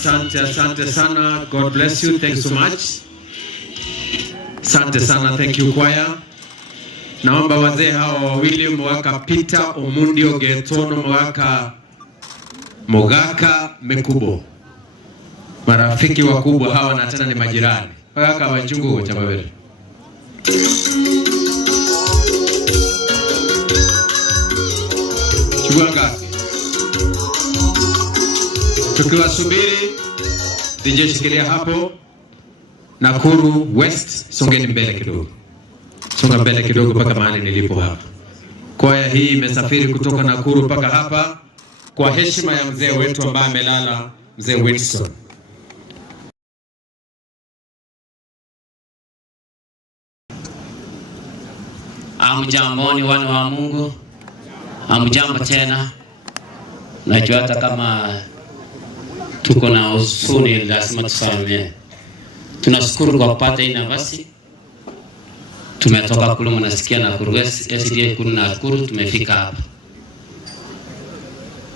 asante sana. God bless you. Thanks so much. Asante sana. Thank you choir. Naomba wazee hawa wawili mwaka Peter Omundio Getono mwaka Mogaka Mekubo. Marafiki wakubwa hawa na tena ni majirani. Mwaka wachungu cha Babeli. Chuganga. Tukiwasubiri DJ shikilia hapo. Nakuru West, songeni mbele kidogo. Songa mbele kidogo mpaka mahali nilipo hapa. Kwaya hii imesafiri kutoka Nakuru mpaka hapa kwa heshima ya mzee wetu ambaye amelala, mzee Winston. Amjamboni wana wa Mungu. Amjambo tena. Najua hata kama tuko na huzuni lazima tusamehe. Tunashukuru kwa kupata hii nafasi. Tumetoka kule mnasikia Nakuru SDA kule Nakuru tumefika hapa.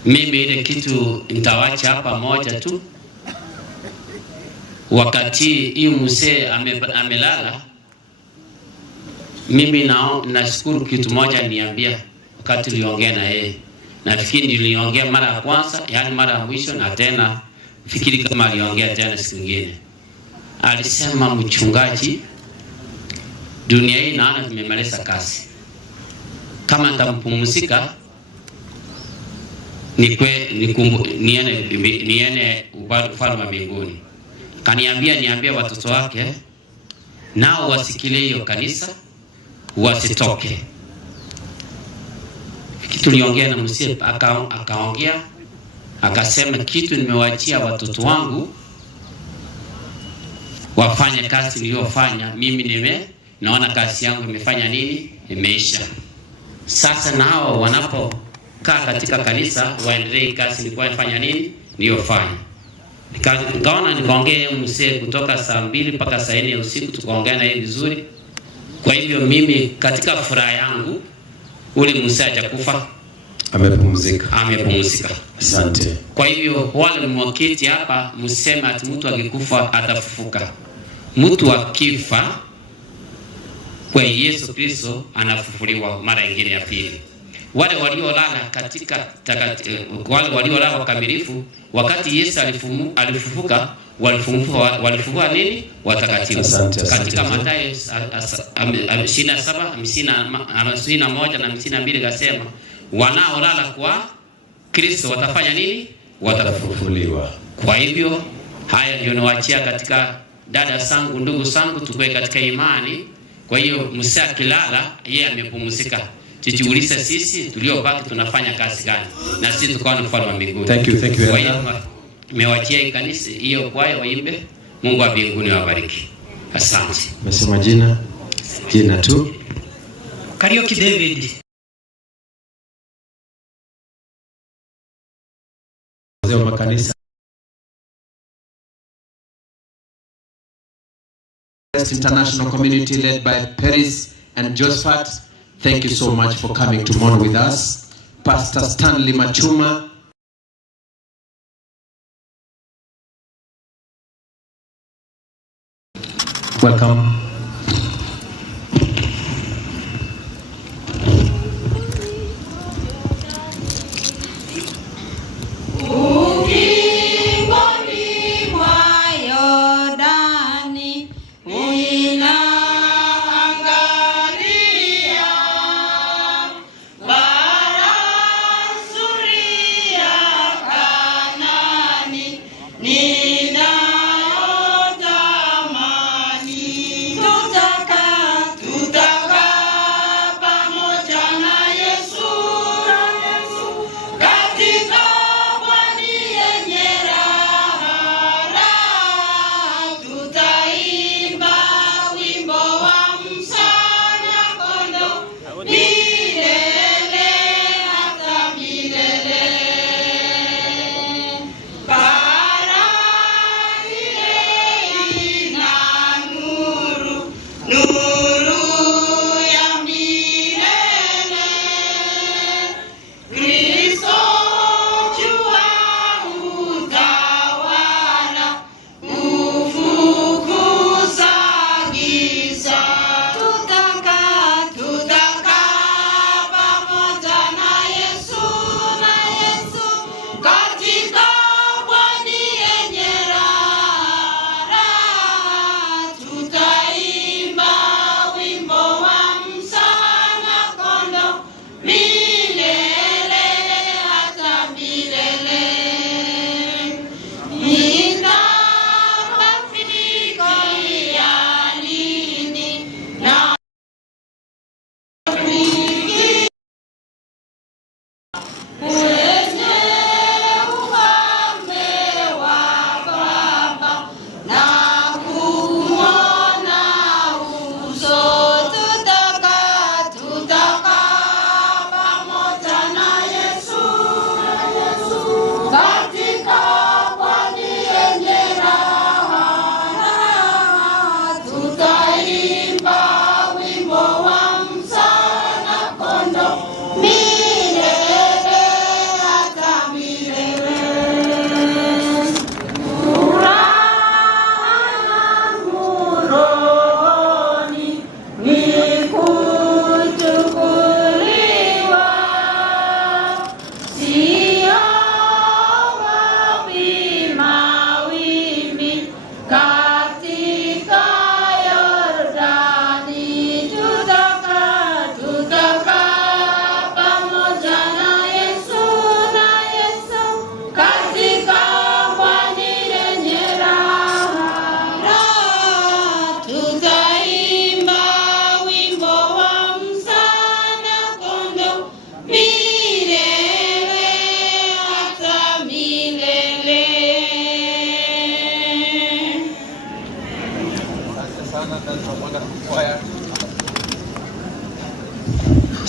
Mimi ile kitu nitawacha hapa moja tu. Wakati hii mzee amelala, mimi nashukuru kitu moja niambia wakati niliongea na yeye. Nafikiri niliongea mara ya kwanza, yani mara ya mwisho, na tena fikiri kama aliongea tena siku nyingine. Alisema, mchungaji, dunia hii naona tumemaliza kazi. Kama nitampumzika niene ufalme wa mbinguni. Niambie watoto wake nao wasikile hiyo kanisa, wasitoke. Kitu niongea na mzee akaongea akasema, kitu nimewaachia watoto wangu wafanye kazi niliyofanya mimi. Naona kazi yangu imefanya nini, imeisha. Sasa nao wanapokaa katika kanisa waendelee kazi nilikuwa nafanya nini, niliyofanya. Nikaongea mzee kutoka saa 2 mpaka saa 4 usiku, tukaongea na yeye vizuri. Kwa hivyo mimi katika furaha yangu, ule mzee hajakufa, amepumzika. Asante. Kwa hivyo wale mwakiti hapa msema ati mtu akikufa atafufuka. Mtu akifa kwa Yesu Kristo anafufuliwa mara nyingine ya pili. Wale waliolala wale waliolala wakamilifu, wakati Yesu alifufuka, walifufuka nini? Watakatifu. Katika Mathayo 27:51 na 52 gasema, wanaolala kwa Kristo watafanya nini? Watafufuliwa. Kwa hivyo haya ndio nawaachia katika dada zangu, ndugu zangu, tukue katika imani. Kwa hiyo msa kilala, yeye amepumzika. Tujiulize sisi tuliobaki tunafanya kazi gani, na sisi tukao na ufalme wa mbinguni. Thank you. Kwa hiyo nimewachia kanisa hiyo kwaya waimbe. Mungu wa mbinguni awabariki. Asante. Mesema jina tu. Karaoke David. Wazee wa makanisa International Community led by Paris and Josephat, thank you so much for coming to mourn with us. Pastor Stanley Machuma, welcome.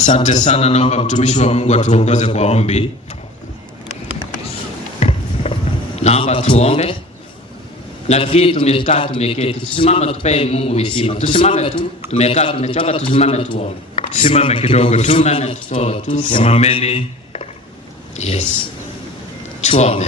Asante sana, naomba mtumishi wa Mungu atuongoze kwa ombi. Naomba tuombe. Nafikiri tumekaa tumeketi. Tusimame tupe Mungu heshima. Tusimame tu, tumekaa tumechoka, tusimame tuombe. Simame kidogo tu. Tusimame tu. Simameni. Yes. Tuombe.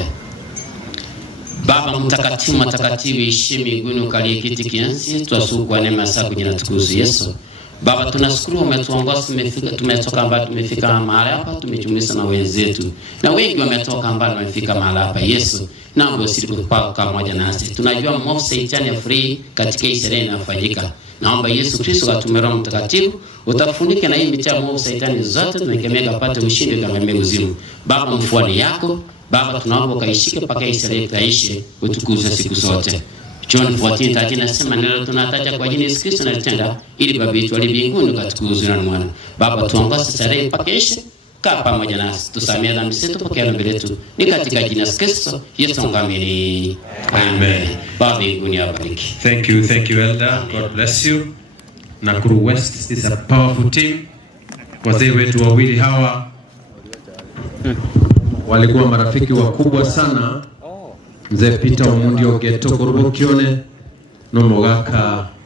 Baba mtakatifu ishi mbinguni ukalie kiti kienzi, twashukuru kwa neema zako jina tukufu Yesu. Baba tunashukuru umetuongoza tumetoka mbali tumefika mahali hapa tumejumuika na wenzetu. Na wengi wametoka mbali wamefika mahali hapa Yesu. Naomba usiku kwa pamoja nasi. Tunajua mwovu Shetani ya free katika hii sherehe inafanyika. Naomba Yesu Kristo atume Roho Mtakatifu utafunike na hii mitia mwovu Shetani zote tunakemea apate ushindi kama uzima. Baba mfuani yako Baba tunaomba ukaishike mpaka hii sherehe ikaishi utukuze siku zote. John 14:13 nasema neno tunataja kwa jina Yesu Kristo na tenda ili Baba yetu aliye mbinguni ukatukuzwe na Mwana. Baba tuongoze sherehe mpaka ishi. Kaa pamoja nasi, tusamehe dhambi zetu, pokea dhambi zetu. Ni katika jina la Kristo Yesu ngamini. Amen. Baba mbinguni awabariki. Thank you elder. God bless you. Nakuru West is a powerful team. Wazee wetu wawili hawa walikuwa marafiki wakubwa sana. Mzee Peter Omundi Ogeto Kurubukione no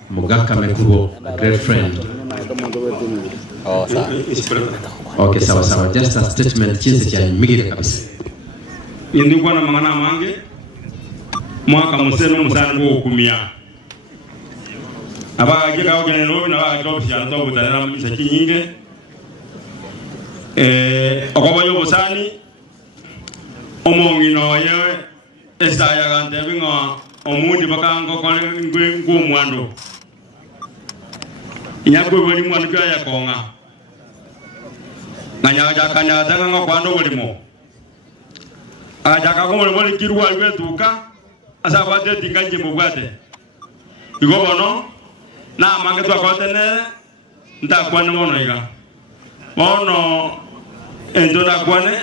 Mogaka Mekubo, great friend. Okay, sawa. Just a statement chinzi cha migire kabisa. Indikuwa na mangana mange mwaka museno musango okumia. Abaga gika ogene no na baga job ya ndo butanira misa kinyinge. Okoboyo busani omongino yewe esaya gante bingo omundi bakango kwa ngumwando. Inyako boni mwando ya konga. Nanya kanya danga kwando bulimo. Ajaka ko boli kirwa wetuka asa bade tingaje mubwate. Igobono na mange twa kotene nda kwana mono iga. Mono endona kwane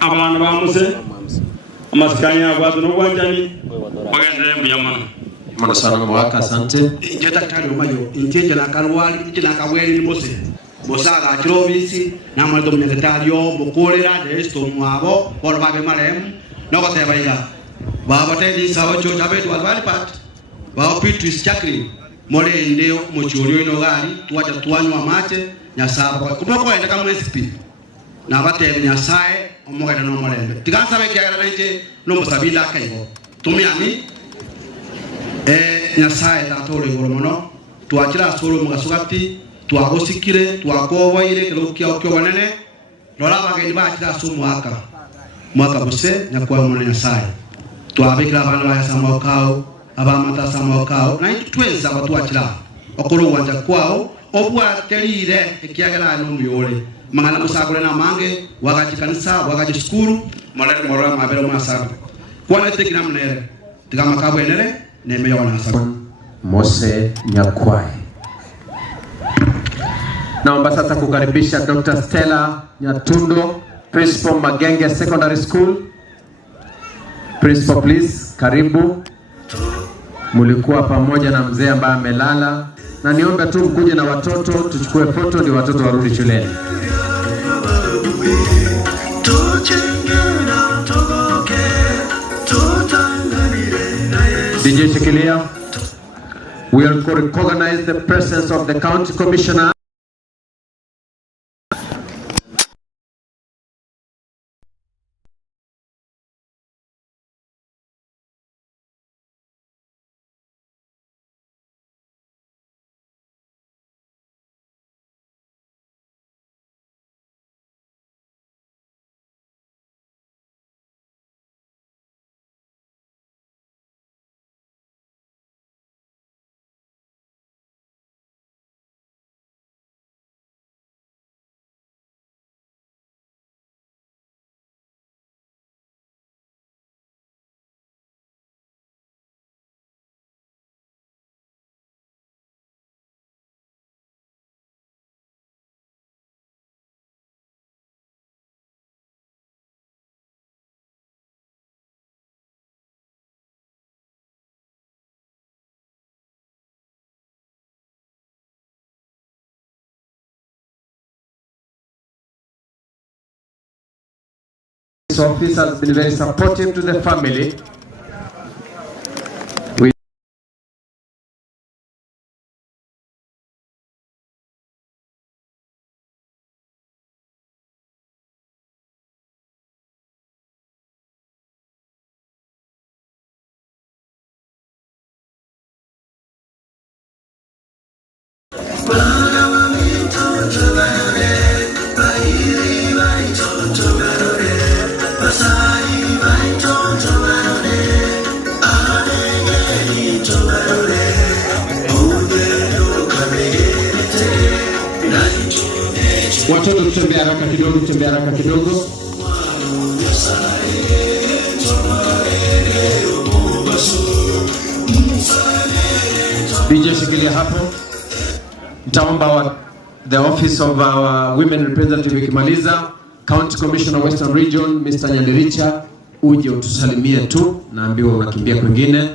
abana bamuse amaskanya kwatu no kwanjani bagende mbiyama. Mana sana mwaka asante. Jeta kali umayo injeje na kalwali injeje na kaweli ni mose. Bosaga achirobisi na maldo mnegatario bokolera de esto mwabo por babe marem no ko tebaiga baba te di sawo cho chabe to alwali pat ba pitu chakri mole ndeo mochorio ino gari tuacha tuanywa mate nya saba kutoka kwenda kama SP na bate nya sae omoga no mole tikansa be kiagara nje no mosabila kaibo tumiami nya sae ta tole goromono tuachira solo mugasugati twagosikire twakoboire kirukia okyo banene lola bageni bakira mwaka buse nyakwa mwana Nyasaye twabikira abana ba Samakao abamata Samakao na tweza batwakira okoro wanja kwao obwa terire ekiagera no muyore mangana musagore na mange wagaji kanisa wagaji skuru malere mora mabero masabu kwana tekina mnere tigama kabwenere nemeyo na sabu Mose Nyakwai. Naomba sasa kukaribisha Dr. Stella Nyatundo, Principal Magenge Secondary School. Principal please, karibu. Mulikuwa pamoja na mzee ambaye amelala na niombe tu mkuje na watoto tuchukue foto ndio watoto warudi shuleni. DJ shikilia. We will recognize the presence of the county commissioner. His office has been very supportive to the family. Watoto tutembea haraka kidogo, tutembea haraka kidogo. DJ shikilia hapo. Nitaomba the office of our women representative ikimaliza, County Commissioner Western Region Mr. Nyandiricha uje utusalimie tu, naambiwa unakimbia kwingine,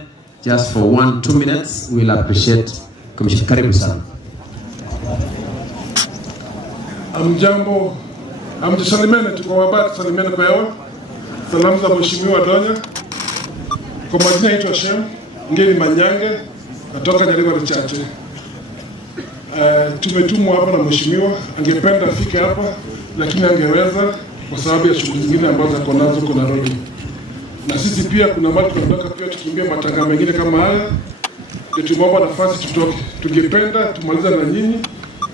just for 1-2 minutes. We'll appreciate Commissioner. Karibu sana. Amjambo, amjisalimene, tuko wabati salimene kwa hewa. Salamu za Mheshimiwa Donya. Kwa majina yetu Shem Ngeni Manyange, natoka Nyaliva Chache. Tumetumwa hapa na Mheshimiwa, angependa afike hapa lakini angeweza kwa sababu ya shughuli zingine ambazo ako nazo kwa Nairobi. Na sisi pia kuna mahali tunataka pia tukimbie matanga mengine kama haya. Ndio tumeomba nafasi tutoke. Tungependa tumaliza na nyinyi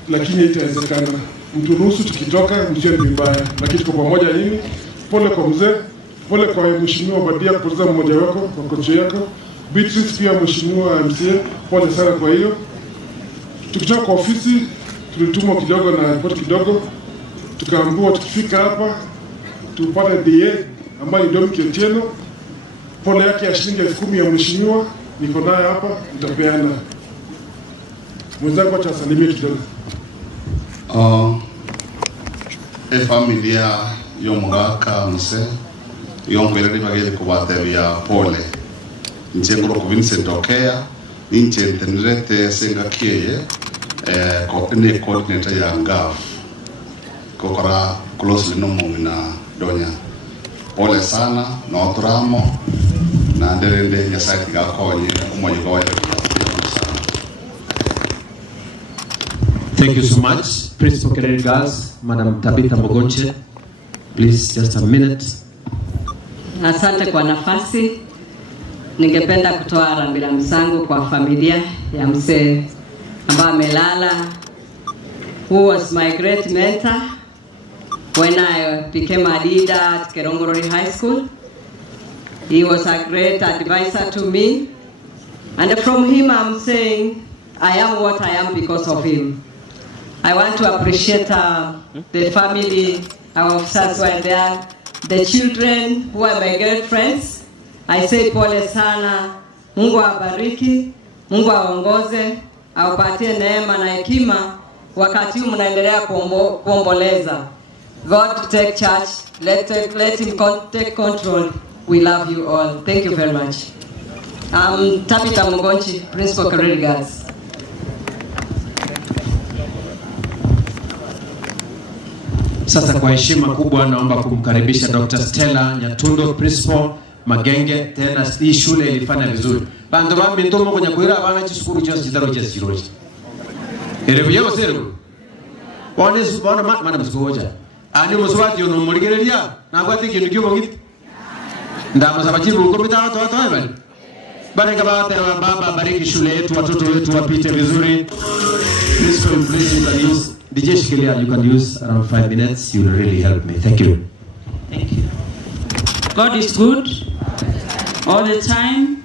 lakini itawezekana. Mturuhusu tukitoka msiwe vibaya, lakini tuko pamoja nyinyi. Pole kwa mzee, pole kwa Mheshimiwa Badia kupoteza mmoja wako kwa kocha yako. Beatrice pia Mheshimiwa MCA, pole sana kwa hiyo. Tukitoka kwa ofisi tulitumwa kidogo na report kidogo, tukaambiwa tukifika hapa tupate DA ambayo ni Dominic Otieno. Pole yake ya shilingi 10,000 ya Mheshimiwa niko naye hapa, nitapeana. Mwenzangu atasalimia kidogo. Familia yomugaka mse yongwele bagere kubateria pole ncenguro ku Vincent Okea nincentenrete senga kieye ko ne coordinator ya ngaf kokora closely no mumina Donya. Pole sana na otramo na nderende ya site ga konye umoja kwa wale. Thank you so much. Principal Cadet Girls, Madam Tabitha Mogonche, please just a minute. Asante kwa nafasi. Ningependa kutoa rambirambi zangu kwa familia ya mzee ambaye amelala, who was my great mentor when I became a leader at Kerongorori High School. He was a great advisor to me, and from him I'm saying I am what I am because of him. I want to appreciate the family, our officers who are there, the children who are my great friends. I say pole sana, Mungu awabariki, Mungu awaongoze, awapatie neema na hekima wakati huu mnaendelea kuomboleza. God take charge, let him take control. We love you all. Thank you very much. Tabitha Mogonche, Principal Cadet Girls. Sasa kwa heshima kubwa naomba kumkaribisha Dr. Stella Nyatundo, Principal Magenge. Tena hii shule ilifanya vizuri. Bantu bambi ntomo kwenye kuira abana chisukuru cyose kitaro cya Siroje. Erebu yabo seru. Wane subana madam sikoja. Ani muswati ono murigereria nagwati kintu cyo bogiti. Ndama sabachiru uko bitaro to bali. Baraka baba bariki shule yetu, watoto wetu wapite vizuri. Principal, please you can use DJ Shikilia, you can use around 5 minutes. You will really help me. Thank you. Thank you. God is good all the time.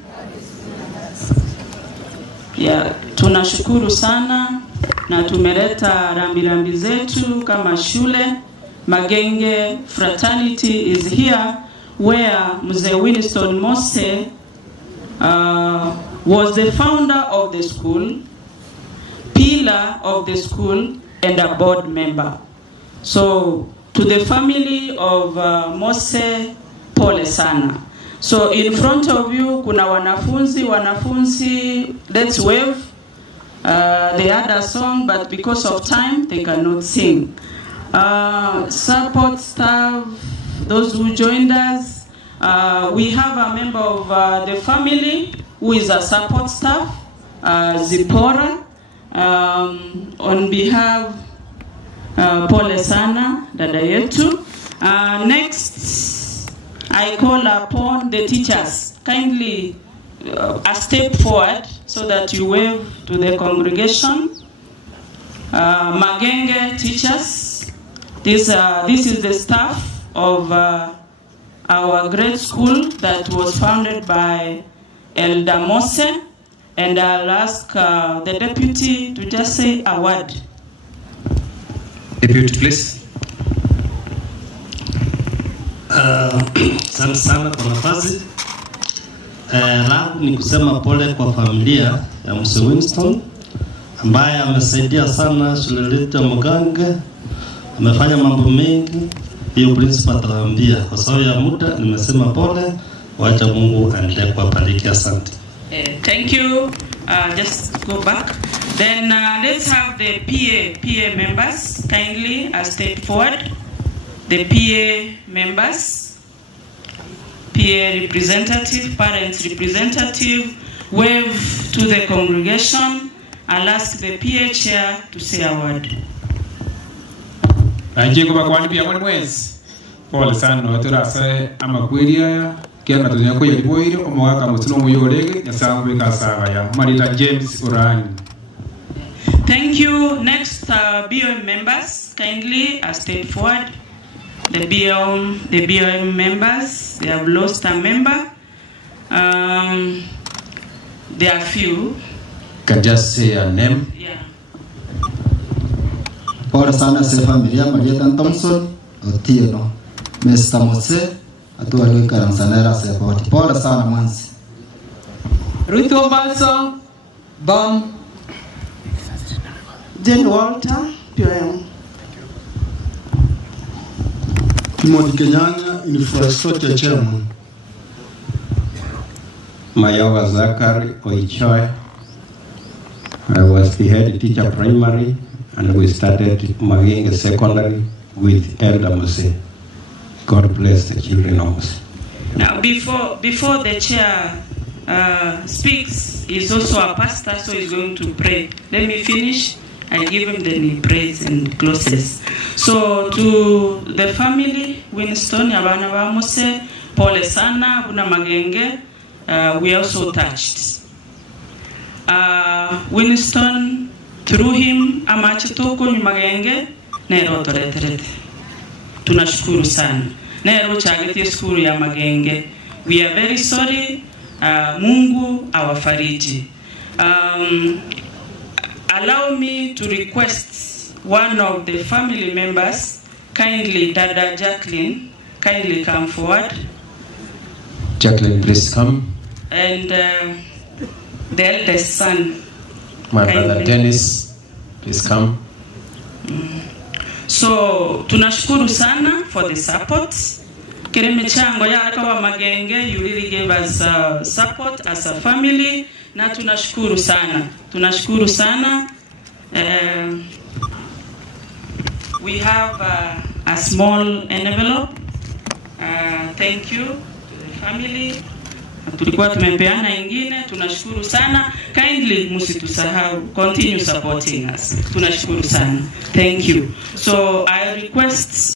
Yeah, tunashukuru sana na tumeleta rambirambi zetu kama shule. Magenge Fraternity is here where Mzee Winston Mose was the founder of the school, pillar of the school, and a board member. So to the family of Mose, pole sana. So in front of you kuna wanafunzi, let's wave. They had a song, but because of time they cannot sing. Support staff, those who joined us. We have a member of the family who is a support staff, Zipora. On behalf, pole sana dada yetu. Next, I call upon the teachers. Kindly a step forward so that you wave to the congregation. Magenge teachers, this is the staff of our grade school that was founded by Elder Mose, and I'll ask the deputy to just say a word. Deputy, please. Asante sana kwa nafasi. Langu ni kusema pole kwa familia ya Mzee Winston ambaye amesaidia sana shule letu ya Magange. Amefanya mambo mengi, hiyo principal atawaambia. Kwa sababu ya muda nimesema pole, wacha Mungu aendelee kuwabariki. Asante. Thank you. Just go back. Then let's have the PA members kindly step forward. The PA members, PA representative, parents representative, wave to the congregation. I'll ask the PA chair to say a word. Ajiko bakwani pia kwa mwezi. Pole sana waturasa amakweria kiana tunyako yeboiro omwaka mutino muyorege nyasangu kasaba ya Marita James Urani. Thank you. Next BOM members kindly step forward. The BOM members, they have lost a member. There are few. Can just say a name. Yeah. Pole sana se familia Marieta Thompson Otieno. Mr. Mose atua lweka ransanera se body. Pole sana mwanzi. Ruth Obalso, Bom, Jane Walter, POM. Timothy Kenyanya, Infrastructure Chairman. Mayawa Zakari Oichoy. I was the head teacher primary, and we started Magenge Secondary with Elder Mose. God bless the children of Mose. Now, before the chair speaks, he's also a pastor, so he's going to pray. Let me finish. I give him then he prays and closes. So to the family, Winston, Yabana Mose, pole sana, Buna Magenge, we are also touched. Winston, through him, amachitoko ni Magenge, nero toreterete. Tunashukuru sana. Nero chageti skuru ya Magenge. We are very sorry. Mungu awafariji. Allow me to request one of the family members, kindly Dada Jacqueline, kindly come forward. Jacqueline, please come. And the eldest son. My brother Dennis, please come. So, tunashukuru sana for the support. Kireme chango ya kawa Magenge, you really gave us support as a family. Na tunashukuru sana. Tunashukuru sana. We have a small envelope. Thank you to the family. Tulikuwa tumepeana ingine. Tunashukuru sana. Kindly musitusahau. Continue supporting us. Tunashukuru sana. Thank you. So I request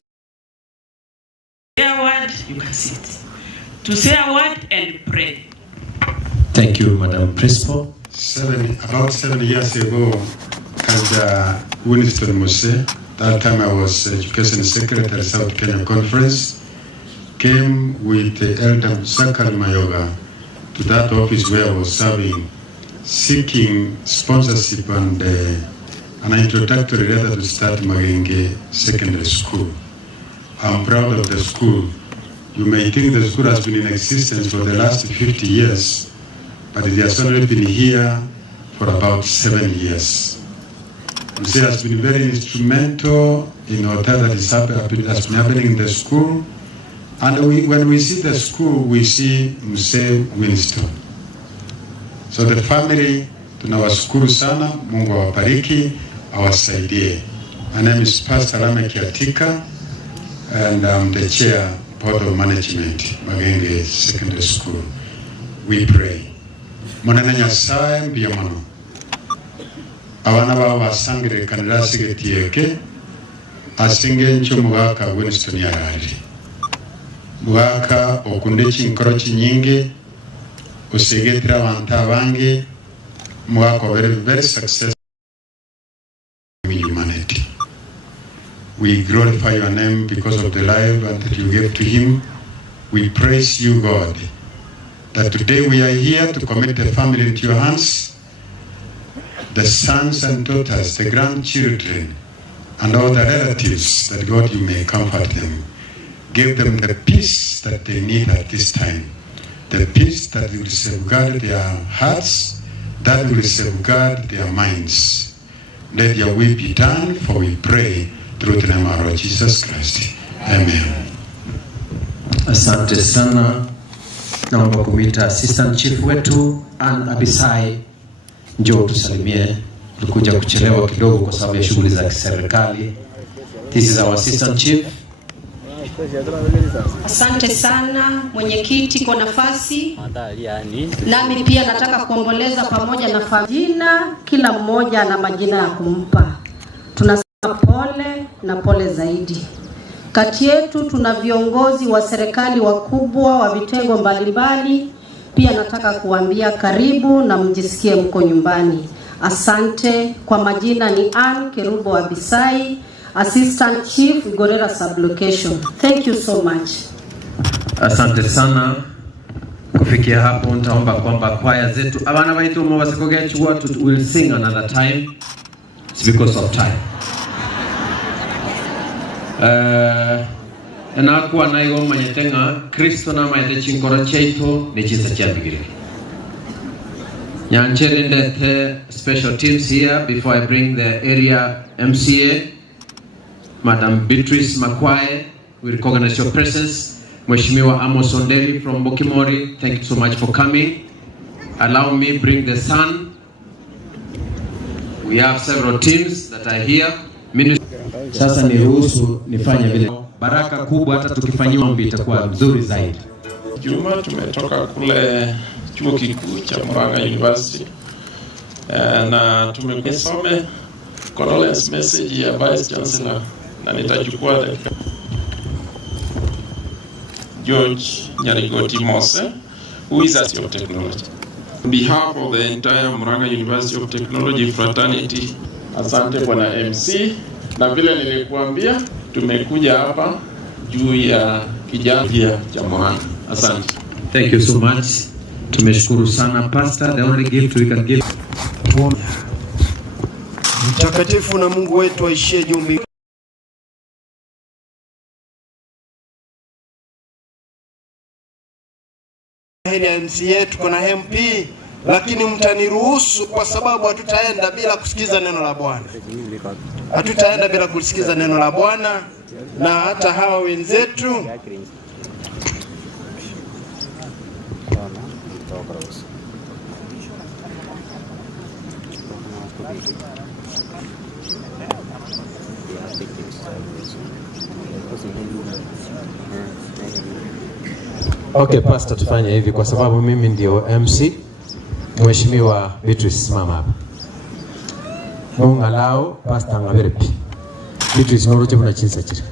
say a word, you can sit. To say a word and pray. Thank you, Madam Principal. About 7 years ago, Elder Winston Mose, that time I was Education Secretary, South Kenya Conference, came with Elder Zakari Mayoga to that office where I was serving, seeking sponsorship and an introductory letter to start Magenge Secondary School. I'm proud of the school. You may think the school has been in existence for the last 50 years, but it has only been here for about 7 years. Muse has been very instrumental in whatever that has been happening in the school. And when we see the school, we see Muse Winston. So the family, tunawashukuru sana, Mungu awabariki, awasaidie. My name is Pastor Lame Kiatika, and I'm the chair Board of Management, Magenge Secondary School, we pray. Monana Nyasaye mbiyamano. Abana baba sangire kandarasi getieke asinge ncho mugaka Winston yarari. Mugaka okunde chinkorochi nyingi usigetira abantu abange mugaka very successful in humanity. We glorify your name because of the life that you gave to him. We praise you, God, that today we are here to commit the family into your hands, the sons and daughters, the grandchildren, and all the relatives, that God, you may comfort them. Give them the peace that they need at this time, the peace that will safeguard their hearts, that will safeguard their minds. Let your will be done, for we pray through the name of our Lord Jesus Christ. Amen. Asante sana. Naomba kumita Assistant Chief wetu Ann Abisai, njoo tusalimie. Tulikuja kuchelewa kidogo kwa sababu ya shughuli za kiserikali. This is our Assistant Chief. Asante sana mwenyekiti kwa nafasi. Nami pia nataka kuomboleza pamoja na familia, kila mmoja na majina ya kumpa. Tunasema pole na pole zaidi. Kati yetu tuna viongozi wa serikali wakubwa wa vitengo mbalimbali. Pia nataka kuambia karibu na mjisikie mko nyumbani. Asante. Kwa majina ni Ann Kerubo Abisai, Assistant Chief Gorera Sublocation. Thank you so much. Asante sana. Kufikia hapo nitaomba kwamba kwaya zetu abana baitu mu basikoge chwa will sing another time. It's because of time. Enakuwa naigo manyetenga Kristo na maende chinkora cheito ni chisa cha bigiri. Nyanchere ndete special teams here before I bring the area MCA, Madam Beatrice Makwae. We recognize your presence. Mheshimiwa Amos Onderi from Bokimori, thank you so much for coming. Allow me bring the son. We have several teams that are here. Sasa niruhusu nifanye vile. Baraka kubwa hata tukifanyiwa ombi itakuwa nzuri zaidi. Juma tumetoka kule chuo kikuu cha Murang'a University na tumesome condolence message ya Vice Chancellor na nitachukua dakika. George Nyarigoti Mose, who is at your technology. On behalf of the entire Murang'a University of Technology fraternity, asante bwana MC. Na vile nilikuambia tumekuja hapa juu ya kijana cha Murang'a. Asante. Thank you so much. Tumeshukuru sana Pastor. The only gift we can give. Mtakatifu na Mungu wetu aishie juu mbinguni. Ya MCA tuko na MP, lakini mtaniruhusu kwa sababu hatutaenda bila kusikiza neno la Bwana. Hatutaenda bila kusikiza neno la Bwana, na hata hawa wenzetu Okay, Pastor, tufanye hivi kwa sababu mimi ndio MC. Mheshimiwa Beatrice mama hapa. Mungu alao Pastor Ngaberepi. Beatrice noroje mna chinsa chiri.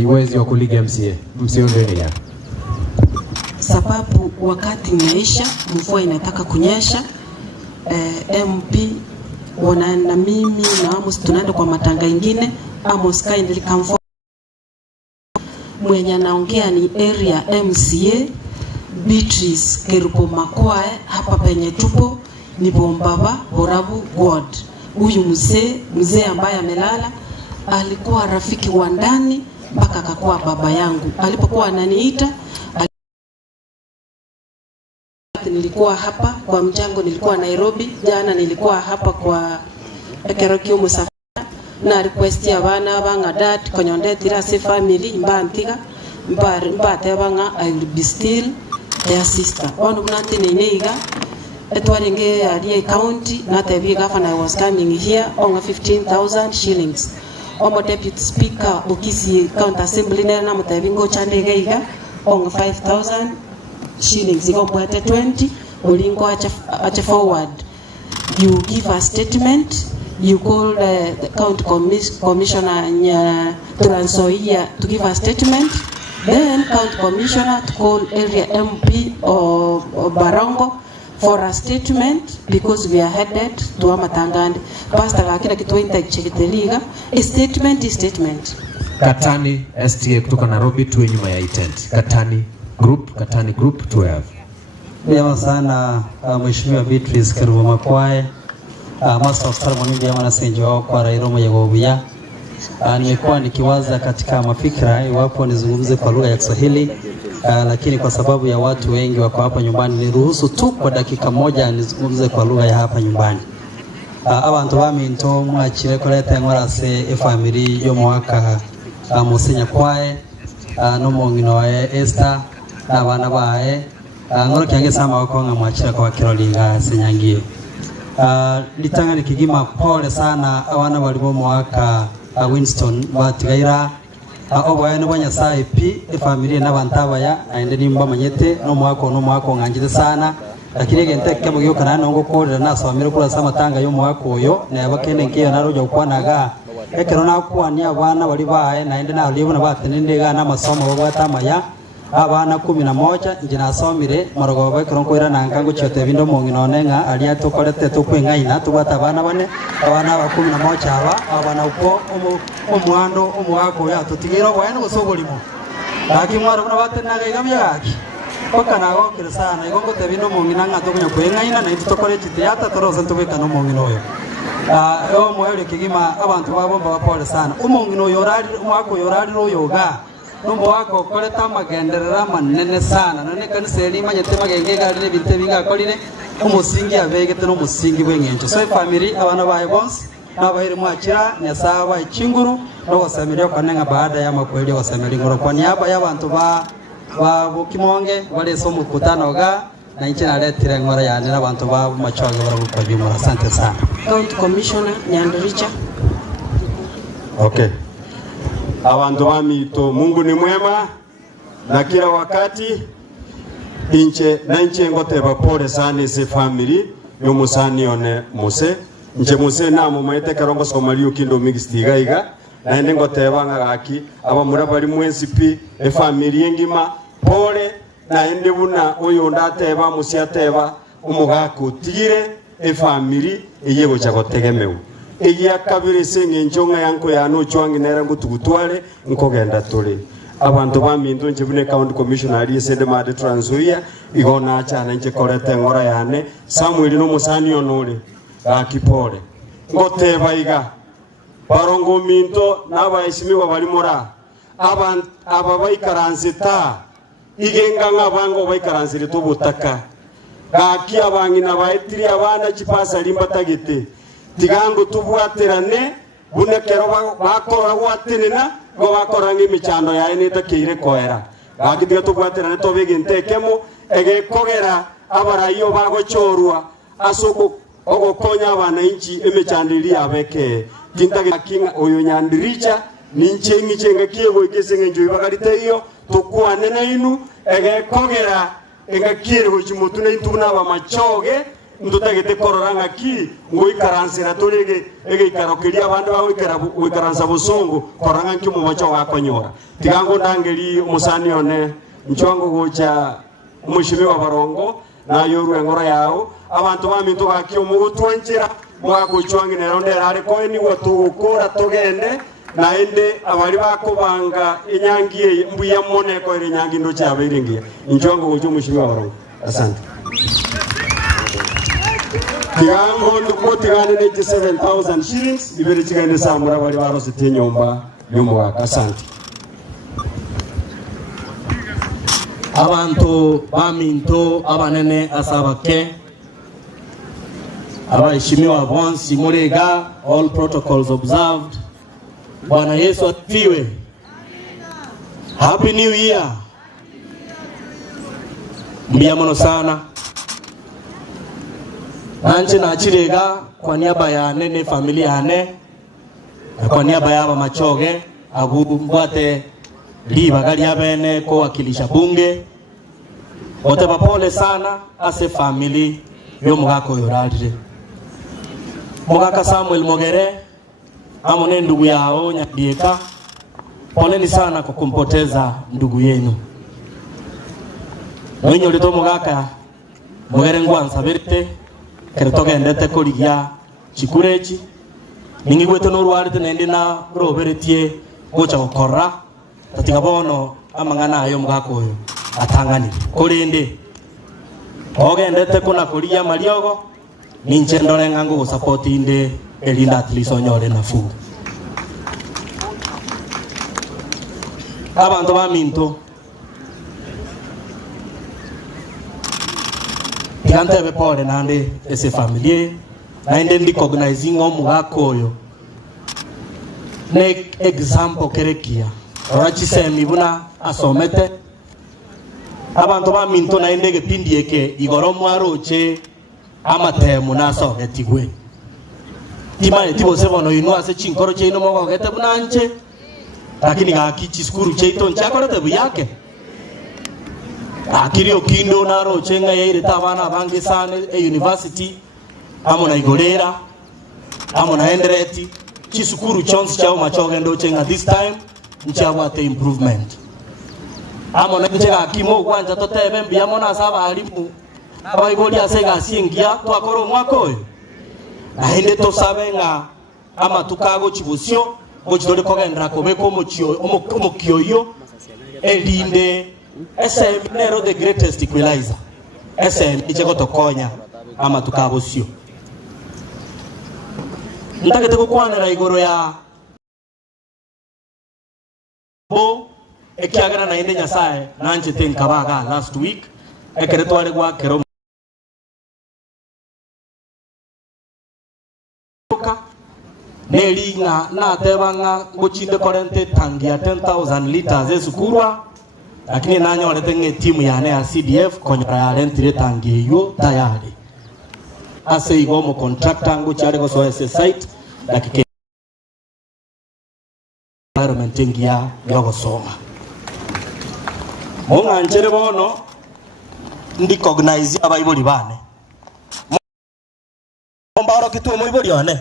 Iwezi wa kuliga MCA. MCA ndio ni ya. Sababu wakati umeisha, mvua inataka kunyesha. MP wanaenda mimi na Amos tunaenda kwa matanga ingine. Amos kindly come forward. Mwenye naongea ni area MCA Beatrice Kerubo Makwae. Hapa penye tupo ni Bombaba Borabu God. Huyu mzee ambaye amelala alikuwa rafiki wa ndani mpaka akakuwa baba yangu. Alipokuwa ananiita nilikuwa hapa kwa mchango, nilikuwa Nairobi. Jana nilikuwa hapa kwa Ekerokio Musa na request ya bana banga dat konyondetira se family mbantiga mbate banga I will be still their sister. Ono mnante neiga etwarenge ali county na tebi governor was coming here on 15,000 shillings. omo deputy speaker Bukisi County Assembly na mutavingo chandegeiga on 5,000 shillings ikompwete 20 ulingo acha forward. You give a statement, you call the county commissioner Trans Nzoia to give a statement, then county commissioner to call area MP or Barongo for a statement, because we are headed to Amatangande. Pastor Akira Kitwenta Chekiteliga, a statement is statement. Katani STA kutoka Nairobi tuwe nyuma ya tent. Katani group 12. Vyema sana Mheshimiwa Beatrice Kerubo Makwae, Master of Ceremony vyema na senjo wao kwa Rairomo ya Gobia. Nimekuwa nikiwaza katika mafikra iwapo nizungumze kwa lugha ya Kiswahili, lakini kwa sababu ya watu wengi wako hapa nyumbani niruhusu tu kwa dakika moja nizungumze kwa lugha ya hapa nyumbani. Abantu baminto mwachire koleta ngorase family yo mwaka Musenya kwae no mongino wa Esther abana bae ngoro kyange sama wakonga mwachira kwa Kirolinga Senyangio. Litanga likigima pole sana abana bali bo mwaka Winston batigaira oboyane banyasai pi family n'abantabaya aende nimba manyete no mwako nganjide sana, lakini gente kemo yo kana ngo korera nasomera kula sama tanga yo mwako yo na bakene ngiyo narojo kwanaga ekero nakwani abana bali bae naende na libo na batenende ga na masomo babatamaya abana 11 nje nasomire marogo bakero kwira nangango chote bindo mongino nenga ali atokorete tukwengaina tubata abana bane abana ba 11 abana uko omwando omwako ya tutigiro bwana gusogolimo akimwaro bana batenaga igamya gaki paka nago kirsana igongo tebino mongina ngato kunya kwengaina na itokore chitiata toroza ntubeka no mongino yo yo moyo kigima abantu babo bapole sana umongino yorari umwako yorari royoga numbo wako koleta magenderera manene sana none kanise ni manyete magenge garire binte binga kolire umusingi abegete no musingi bwengencho so family abana bae bonse nabahiri mwachira nyasaba ichinguru no wasamiri okanenga baada ya makweli wasamiri ngoro kwa niaba y'abantu ba bukimonge bale so mukutano ga na inchina letire ngora ya n'abantu ba machoga barabuka jumura. Asante sana. County Commissioner Nyandiricha. Okay. Abantu bamito Mungu ni mwema na kila wakati inche ngoteba pole sana ese family yo musani one muse nje muse na mumete karongo somalio kindo migistiga iga na ngoteba ngaki aba murabali mwensipi e family ngima pole na ende buna oyo ndateba musiateba umugako tigire e family eyego chagotegemeu eya kabiri senge njonga yanko ya no chwangi nera ngutugutwale nkogenda tuli abantu bamindu nje bune county commissioner ali sende made Trans Nzoia igona achana nje korete ngora yane Samuel no musani onole akipole ngoteba iga barongo minto nabayishimiwa bali mora abantu ababayikaranzita igenga ngabango bayikaranzire tubutaka gaki abangina baitiri abana chipasa limbatagite tigango tubwaterane bunekero bakora gwatenena go bakora ng'imichando yae netakire koera gakithire tubwaterane tobege ntekemo egekogera abarayo bagochorwa asoko ogokonya abana inchi emichandiri abeke tintage kinga oyo Nyandiricha ninche chenga kiego ikesenge njo bagarite iyo tukwane na inu egekogera engakire gochimotuna intuna aba machoge ndutagete kororanga ki ngoikaransira tolege egeikarokeria abandu bagoikara goikaransa bosongo koranga nkimo macho wakonyora tigango ndangeli musani one nchwango gocha umushimi wa barongo na yoru engora yao abantu baminto bakyo mugutwenjira mwagochwangi neronde ari koeni watugukora togende na ende abali bakobanga inyangiye mbuya mone ko iri nyangi ndo cyabiringiye nchwango gocha umushimi wa barongo. Asante. Tigango ndukotigane ne 7,000 shillings ibere tigane samura bali barose tenyomba nyumba. Asante. Abantu baminto abanene asabake abaheshimiwa bonsi murega, all protocols observed. Bwana Yesu asifiwe. Happy New Year. Mbiamono sana. Nanje na chirega kwa niaba ya nene familia ane kwa niaba ya Machoge agubwate libagali abene ko wakilisha bunge oteba pole sana ase family yo mugako yoralire mugaka Samuel Mogere amone ndugu yao Nyandieka, poleni sana kwa kumpoteza ndugu yenu. Wenye ulito mugaka Mogere ngwanza berite keretoke ndete koligia chikurechi ningi gweto norwarite nende na roberetie gocha gukora tatiga bono amangana ayo mugako uyu atangani kurinde ogendete kuna kuria mariogo ninche ndore ngango go support inde elinda atliso nyore nafu abantu ba minto yante be pore nande ese familie na inde recognizing omugako uyu ne example kerekia orachi semi buna asomete abantu ba minto na inde gepindi eke igoro mwaroche amatemu naso getigwe timane tibo sebono inu ase chinkoro cheino mogo gete bunanche lakini gakichi skuru cheito nchakorete buyake akiri okindo naro chenga yeire tabana bange sane university amo na igorera amo na endereti chisukuru chonsi chao Machoge ndo chenga this time nchawa te improvement amo na nchega kimo kwanja totebe mbiamo na saba alimu abaigoli asega singia twakoro mwako na hinde to sabenga ama tukago chibusio gochidore kogendra komeko omokioyo elinde SM nero the greatest equalizer SM icheko tokonya ama tukabusio ndagete kukwanira igoro ya bo ekiagana na inde nyasaye nanje tenkabaga last week ekeretware gwa kero neli na tebanga gochinde korente tangia 10,000 liters esukurwa lakini nanyo waletenge timu yane ya CDF konyora ya rentire tangi yo tayari ase igomo contractor ngo chare go so ese site dakike environment ngia yogo soma monga nchere bono ndi recognize abayiboli bane mbaro kitu moyiboli yone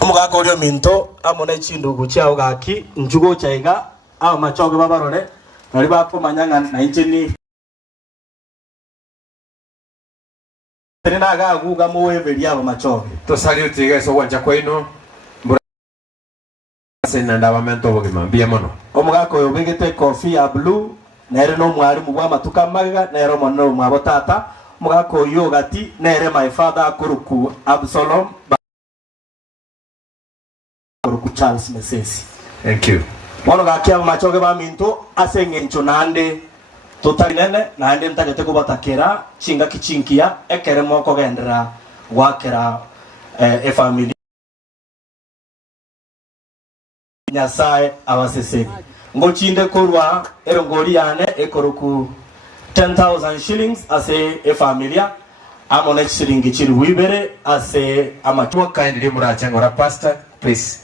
omugako lyo minto amone chindugu chao gaki njugo chaiga aho Machoge babarore nari bakomanyanga na injini Terinaga guga muweveri abo Machoge to salute guys wanja kwino sena ndabamento bogima mbia mono omugako yo begete coffee ya blue nere no mwari mugwa matuka maga nere mono mwabo tata omugako yo gati nere my father kuruku Absalom kuruku Charles Mesesi. Thank you. Mono gakia Machoge ba minto asenge ncho nande totali nene nande mtagete ko batakera chinga kichinkia ekere moko gendera wakera family nyasaye abaseseri ngochinde korwa erongori yane ekoroku 10,000 shillings ase familia amone shilingi chiri wibere ase amachwa kindly murachangora pastor please.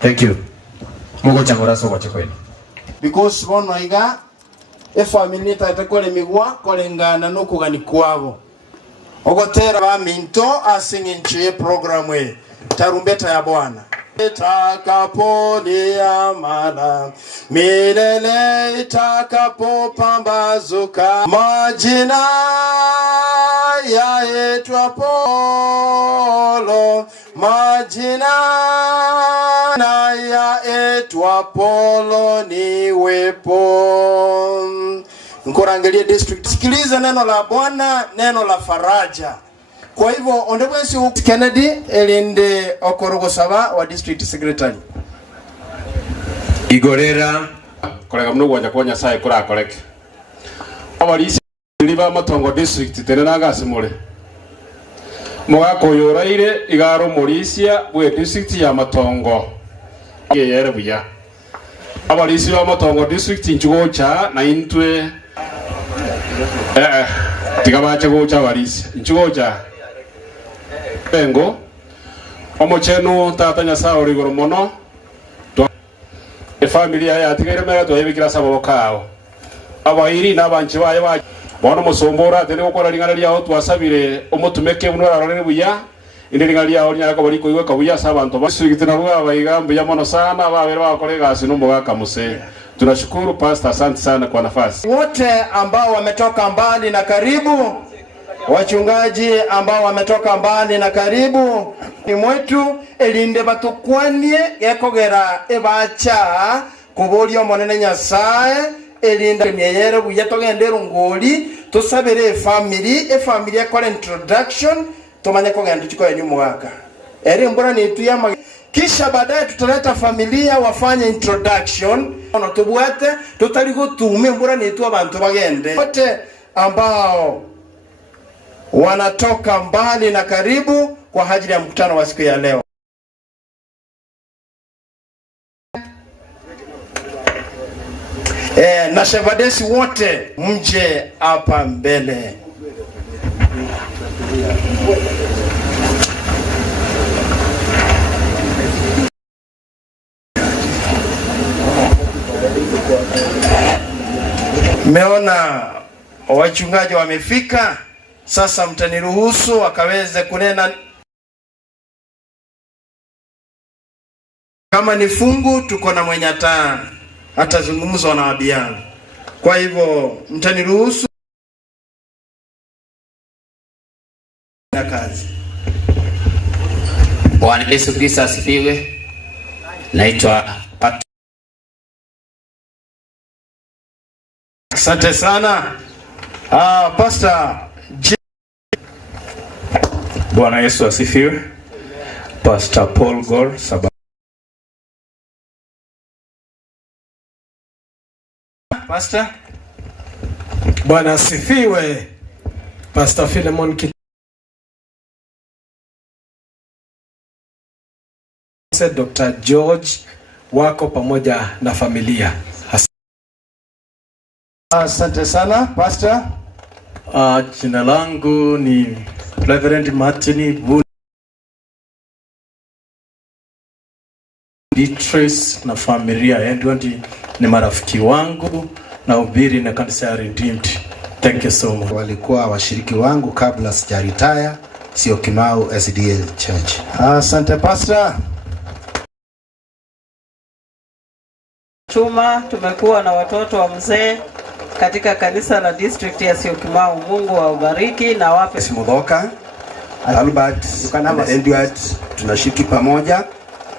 Thank you. Mugo changora so wache kwenu because bono iga family ta kole migwa kolengana no kugani kwabo ogotera ba minto asinge nchiye program we tarumbeta ya Bwana itakapolia mala milele itakapopambazuka majina yaitwa Polo majina yaitwa Polo niwepo. Nkorangelie district, sikiliza neno la Bwana, neno la faraja. Kwa hivyo ondebwesi Kennedy elinde okorogo saba wa district secretary igorera kolega mno gwanja konya sai kura koreke abalisi liba Matongo district tenaga simule mwako yoraire igaro morisia bwe district ya Matongo yere buya abalisi ba Matongo district nchugo cha na intwe tigabache go cha abalisi nchugo cha pengo omochenu tata Nyasaye uri iguru muno familia ya tigere mega tuhebikira sabo kao abairi nabanchi baye ba bono musombora tene gukora lingana lya twasabire omutumeke bunora rone buya inde lingana lya onya ko bari koiwe kabuya sabantu basugitana bwa bayigambo ya mono sana babere bakolega sinumbo gaka muse. Tunashukuru pastor, asante sana kwa nafasi. Wote ambao wametoka mbali na karibu, wachungaji ambao wametoka mbali na karibu ni mwetu elinde batukwanie gekogera ebacha kubolia monene Nyasaye elinda myeyere buya togendera ngoli tusabire family ekora introduction tumanye kogenda chiko yenyu mwaka eri mbona ni tuya kisha baadaye tutaleta familia wafanye introduction ono tubwate tutaligo tume mbona ni tu abantu bagende wote ambao wanatoka mbali na karibu kwa ajili ya mkutano wa siku ya leo. Na shevadesi wote mje hapa mbele. Meona wachungaji wamefika. Sasa mtaniruhusu wakaweze kunena kama ni fungu tuko na mwenye atazungumza na wabiana. Kwa hivyo mtaniruhusu na kazi. Bwana Yesu Kristo asifiwe. Naitwa Asante sana. Pastor Bwana Yesu asifiwe. Pastor Paul Gore Sabah. Pastor Bwana asifiwe. Pastor Philemon Dr. George wako pamoja na familia. Asante sana Pastor. Jina langu ni Reverend Martin Beatrice na familia Edward ni marafiki wangu na ubiri na kanisa ya Redeemed. Thank you so much. Walikuwa washiriki wangu kabla sijaretire, sio Kimau SDA Church. Asante Pastor. Chuma tumekuwa na watoto wa mzee katika kanisa la district ya Syokimau. Mungu wa ubariki na wape Simudoka Albert na Edward tunashiki pamoja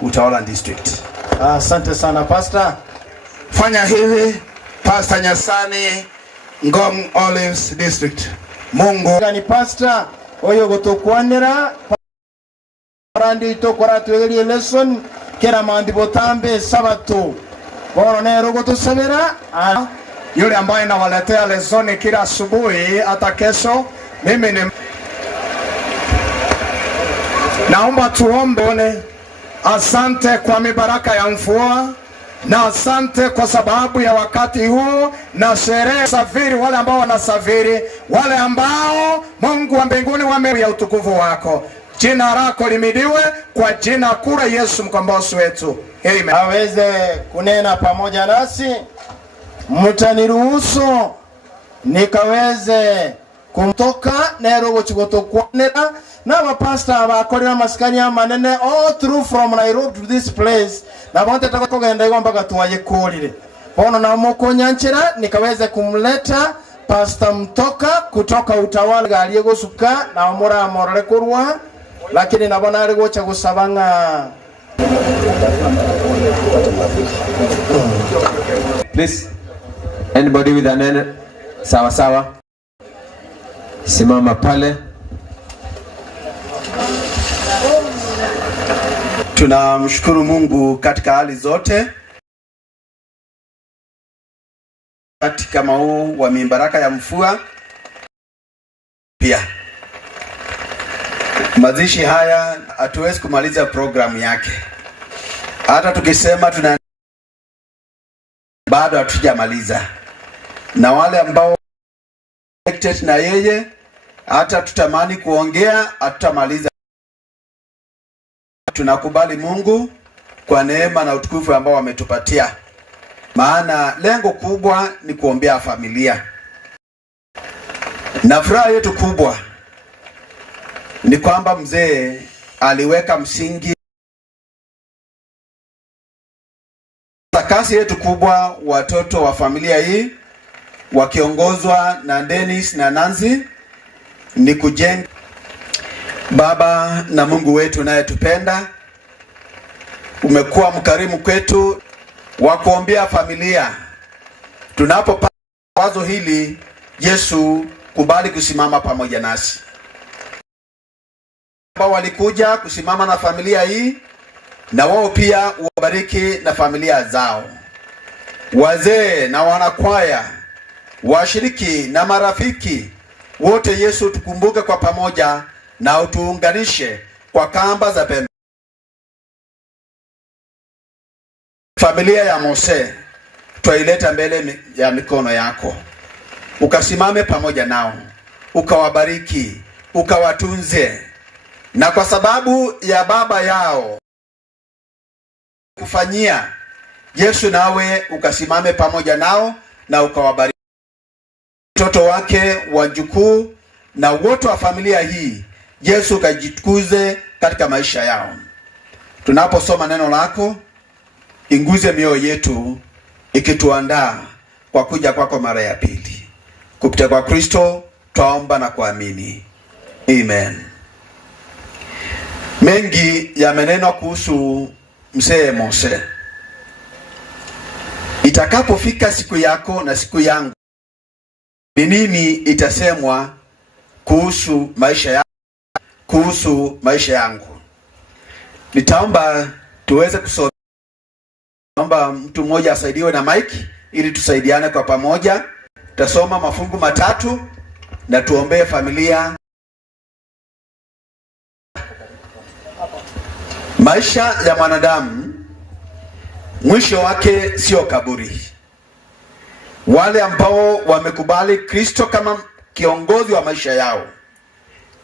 Utawala district. Asante sana Pastor. Fanya hivi Pastor Nyasani Ngong Olives district. Mungu ni Pastor oyo gotokwanira randi tokora twegeri lesson kera mandi botambe sabato bono nero gotusabira yule ambaye nawaletea lesson kila asubuhi hata kesho. Mimi ni naomba tuombe. Asante kwa mibaraka ya mvua na asante kwa sababu ya wakati huu na sherehe safiri, wale ambao wanasafiri, wale ambao Mungu wa mbinguni ya utukufu wako. Jina lako limidiwe kwa jina kura Yesu mkombozi wetu. Amen. Aweze kunena pamoja nasi. Mtaniruhusu nikaweze kumtoka nero gochigoto kwanera na mapasta abakorera maskani amanene all through from Nairobi to this place na bonte takogenda igo mpaka tuwaje kulire bono na mukonyanchira nikaweze kumleta Pastor Mtoka kutoka Utawala aliyegosuka na omura morale kurwa lakini nabona ali gocha gusabanga. Please anybody with an N sawa sawa simama pale. Tunamshukuru Mungu katika hali zote. Katika huu wa mibaraka ya mvua pia mazishi haya hatuwezi kumaliza programu yake. Hata tukisema tuna bado hatujamaliza. Na wale ambao connected na yeye hata tutamani kuongea hatutamaliza. tunakubali Mungu kwa neema na utukufu ambao wametupatia, maana lengo kubwa ni kuombea familia, na furaha yetu kubwa ni kwamba mzee aliweka msingi. Kasi yetu kubwa, watoto wa familia hii wakiongozwa na Dennis na Nancy, ni kujenga. Baba na Mungu wetu naye tupenda, umekuwa mkarimu kwetu wa kuombea familia. Tunapopata wazo hili, Yesu kubali kusimama pamoja nasi. Ambao walikuja kusimama na familia hii, na wao pia uwabariki na familia zao. Wazee na wanakwaya, washiriki na marafiki wote, Yesu tukumbuke kwa pamoja na utuunganishe kwa kamba za pembe. Familia ya Mose twaileta mbele ya mikono yako, ukasimame pamoja nao, ukawabariki, ukawatunze, na kwa sababu ya baba yao kufanyia, Yesu nawe ukasimame pamoja nao na ukawabariki watoto wake, wajukuu na wote wa familia hii. Yesu ukajitukuze katika maisha yao. Tunaposoma neno lako, inguze mioyo yetu ikituandaa kwa kuja kwako mara ya pili. Kupitia kwa Kristo twaomba na kuamini. Amen. Mengi yamenenwa kuhusu mzee Mose. Itakapofika siku yako na siku yangu, ni nini itasemwa kuhusu maisha ya kuhusu maisha yangu? Nitaomba tuweze kusoma. Naomba mtu mmoja asaidiwe na mike ili tusaidiane kwa pamoja. Tutasoma mafungu matatu na tuombee familia. Maisha ya mwanadamu mwisho wake sio kaburi. Wale ambao wamekubali Kristo kama kiongozi wa maisha yao,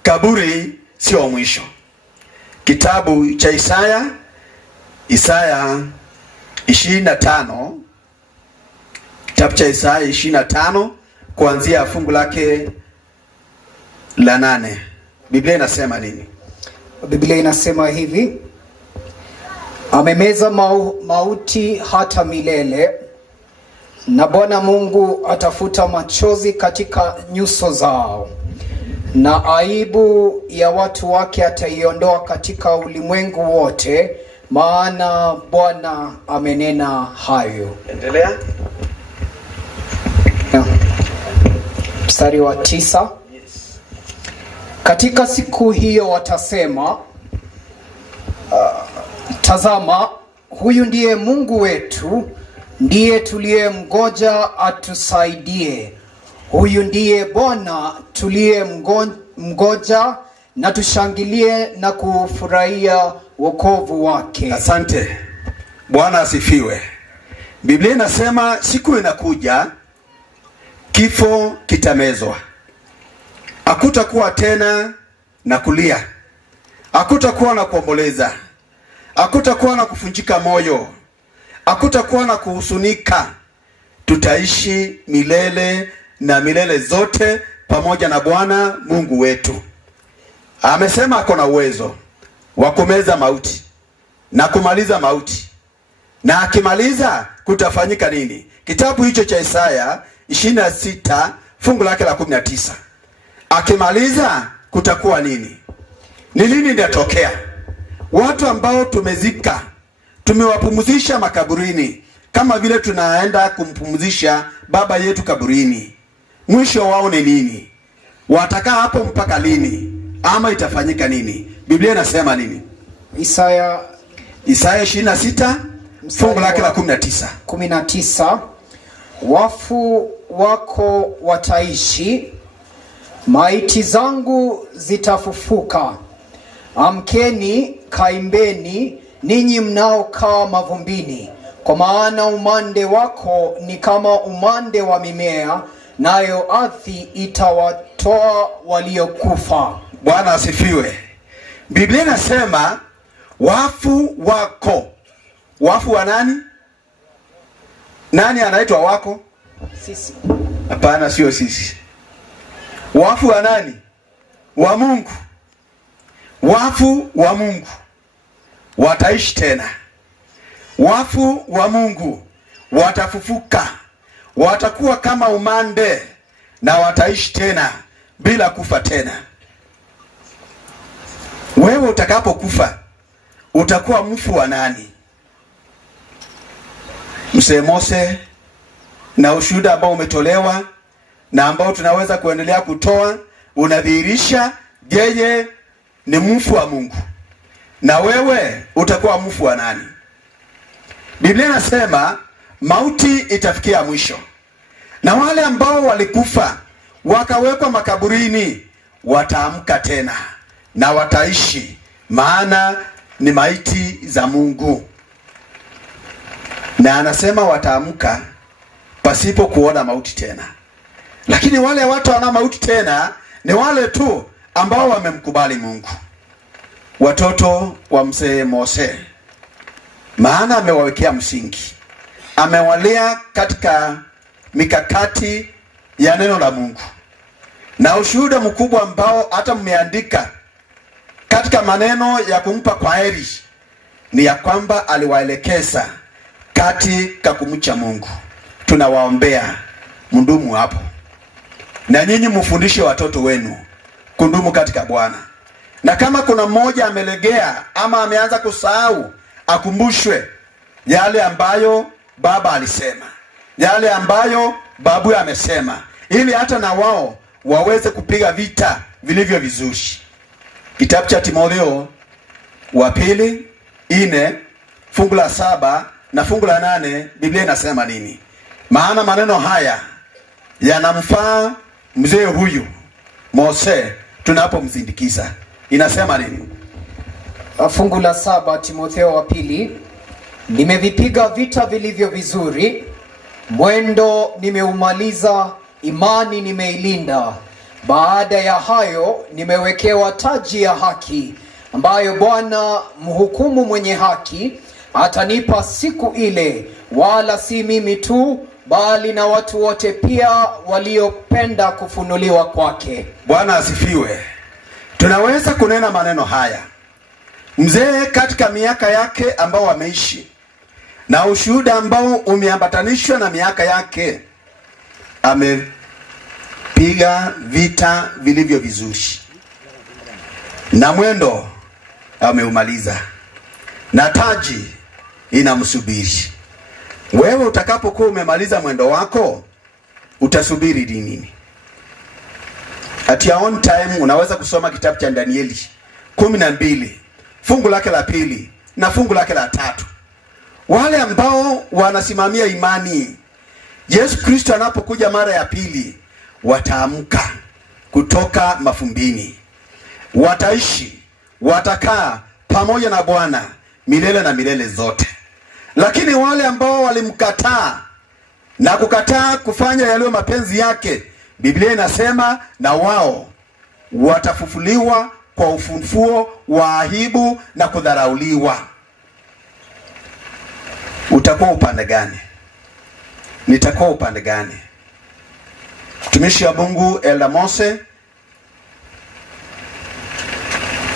kaburi sio mwisho. Kitabu cha Isaya 25, kitabu cha Isaya 25 kuanzia fungu lake la 8. Biblia inasema nini? Biblia inasema hivi: amemeza mauti hata milele, na Bwana Mungu atafuta machozi katika nyuso zao, na aibu ya watu wake ataiondoa katika ulimwengu wote, maana Bwana amenena hayo. Endelea. Mstari wa 9. Katika siku hiyo watasema, tazama, huyu ndiye Mungu wetu, ndiye tuliyemngoja atusaidie. Huyu ndiye Bwana tuliyemngoja, na tushangilie na kufurahia wokovu wake. Asante. Bwana asifiwe. Biblia inasema siku inakuja, kifo kitamezwa. Hakutakuwa tena na kulia, hakutakuwa na kuomboleza, hakutakuwa na kufunjika moyo, hakutakuwa na kuhusunika. Tutaishi milele na milele zote pamoja na Bwana Mungu wetu. Amesema ako na uwezo wa kumeza mauti na kumaliza mauti, na akimaliza kutafanyika nini? Kitabu hicho cha Isaya 26 fungu lake la 19. Akimaliza kutakuwa nini? Ni nini inatokea? Watu ambao tumezika, tumewapumzisha makaburini, kama vile tunaenda kumpumzisha baba yetu kaburini. Mwisho wao ni nini? Watakaa hapo mpaka lini? Ama itafanyika nini? Biblia inasema nini? Isaya 26 fungu lake la 19. Wafu wako wataishi, maiti zangu zitafufuka. Amkeni, kaimbeni, ninyi mnaokaa mavumbini, kwa maana umande wako ni kama umande wa mimea, nayo ardhi itawatoa waliokufa. Bwana asifiwe. Biblia inasema wafu wako. Wafu wa nani? Nani anaitwa wako? Sisi. Hapana, sio sisi. Wafu wa nani? Wa Mungu. Wafu wa Mungu wataishi tena. Wafu wa Mungu watafufuka, watakuwa kama umande na wataishi tena bila kufa tena. Wewe utakapokufa utakuwa mfu wa nani? Mzee Mose na ushuhuda ambao umetolewa na ambao tunaweza kuendelea kutoa unadhihirisha yeye ni mfu wa Mungu. Na wewe utakuwa mfu wa nani? Biblia inasema mauti itafikia mwisho, na wale ambao walikufa wakawekwa makaburini wataamka tena na wataishi, maana ni maiti za Mungu. Na anasema wataamka pasipo kuona mauti tena. Lakini wale watu wana mauti tena ni wale tu ambao wamemkubali Mungu, watoto wa mzee Mose, maana amewawekea msingi, amewalea katika mikakati ya neno la Mungu. Na ushuhuda mkubwa ambao hata mmeandika katika maneno ya kumpa kwaheri ni ya kwamba aliwaelekeza katika kumcha Mungu. Tunawaombea mndumu hapo, na nyinyi mfundishe watoto wenu kundumu katika Bwana. Na kama kuna mmoja amelegea ama ameanza kusahau, akumbushwe yale ambayo baba alisema, yale ambayo babu amesema, ili hata na wao waweze kupiga vita vilivyo vizuri. Kitabu cha Timotheo wa pili 4 fungu la 7 na fungu la 8, Biblia inasema nini? Maana maneno haya yanamfaa mzee huyu Mose tunapomzindikiza. Inasema nini? Fungu la 7 Timotheo wa pili, nimevipiga vita vilivyo vizuri, mwendo nimeumaliza, imani nimeilinda. Baada ya hayo nimewekewa taji ya haki, ambayo Bwana mhukumu mwenye haki atanipa siku ile, wala si mimi tu, bali na watu wote pia waliopenda kufunuliwa kwake. Bwana asifiwe. Tunaweza kunena maneno haya. Mzee katika miaka yake ambao ameishi na ushuhuda ambao umeambatanishwa na miaka yake, amepiga vita vilivyo vizuri na mwendo ameumaliza, na taji inamsubiri. Wewe utakapokuwa umemaliza mwendo wako, utasubiri nini? At your own time unaweza kusoma kitabu cha Danieli 12 fungu lake la 2 na fungu lake la 3. Wale ambao wanasimamia imani, Yesu Kristo anapokuja mara ya pili, wataamka kutoka mafumbini, wataishi, watakaa pamoja na Bwana milele na milele zote. Lakini wale ambao walimkataa na kukataa kufanya yaliyo mapenzi yake, Biblia inasema na wao watafufuliwa kwa ufufuo wa aibu na kudharauliwa. Utakuwa upande gani? Nitakuwa upande gani? Mtumishi wa Mungu Elda Mose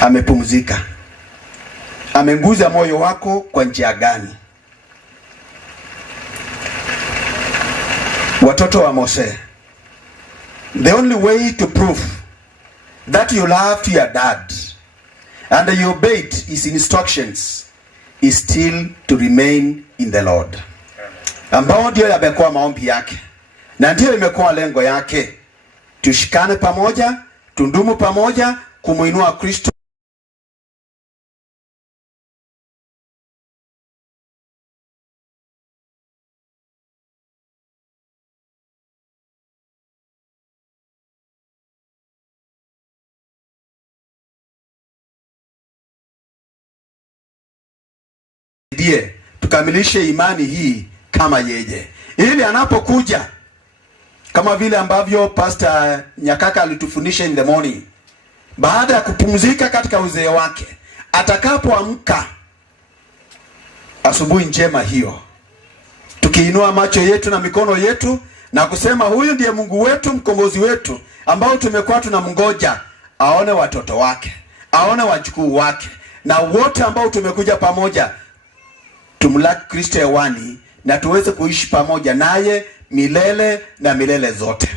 amepumzika, amenguza moyo wako kwa njia gani? Watoto wa Mose, the only way to prove that you loved your dad and you obeyed his instructions is still to remain in the Lord. Ambao ndio yamekuwa maombi yake na ndio imekuwa lengo yake. Tushikane pamoja, tundumu pamoja kumuinua Kristo. Die tukamilishe imani hii kama yeye, ili anapokuja, kama vile ambavyo Pastor Nyakaka alitufundisha in the morning, baada ya kupumzika katika uzee wake, atakapoamka asubuhi njema hiyo, tukiinua macho yetu na mikono yetu na kusema huyu ndiye Mungu wetu, mkombozi wetu, ambao tumekuwa tunamngoja aone watoto wake, aone wajukuu wake, na wote ambao tumekuja pamoja tumlaki Kristo hewani na tuweze kuishi pamoja naye milele na milele zote.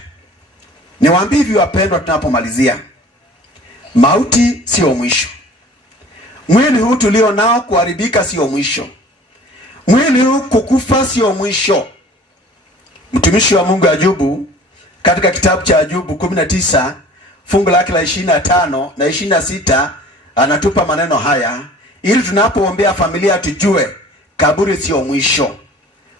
Niwaambie hivi wapendwa, tunapomalizia, mauti sio mwisho. Mwili huu tulio nao kuharibika sio mwisho. Mwili huu kukufa sio mwisho. Mtumishi wa Mungu Ayubu katika kitabu cha Ayubu 19 fungu lake la 25 na 26 anatupa maneno haya ili tunapoombea familia tujue kaburi sio mwisho.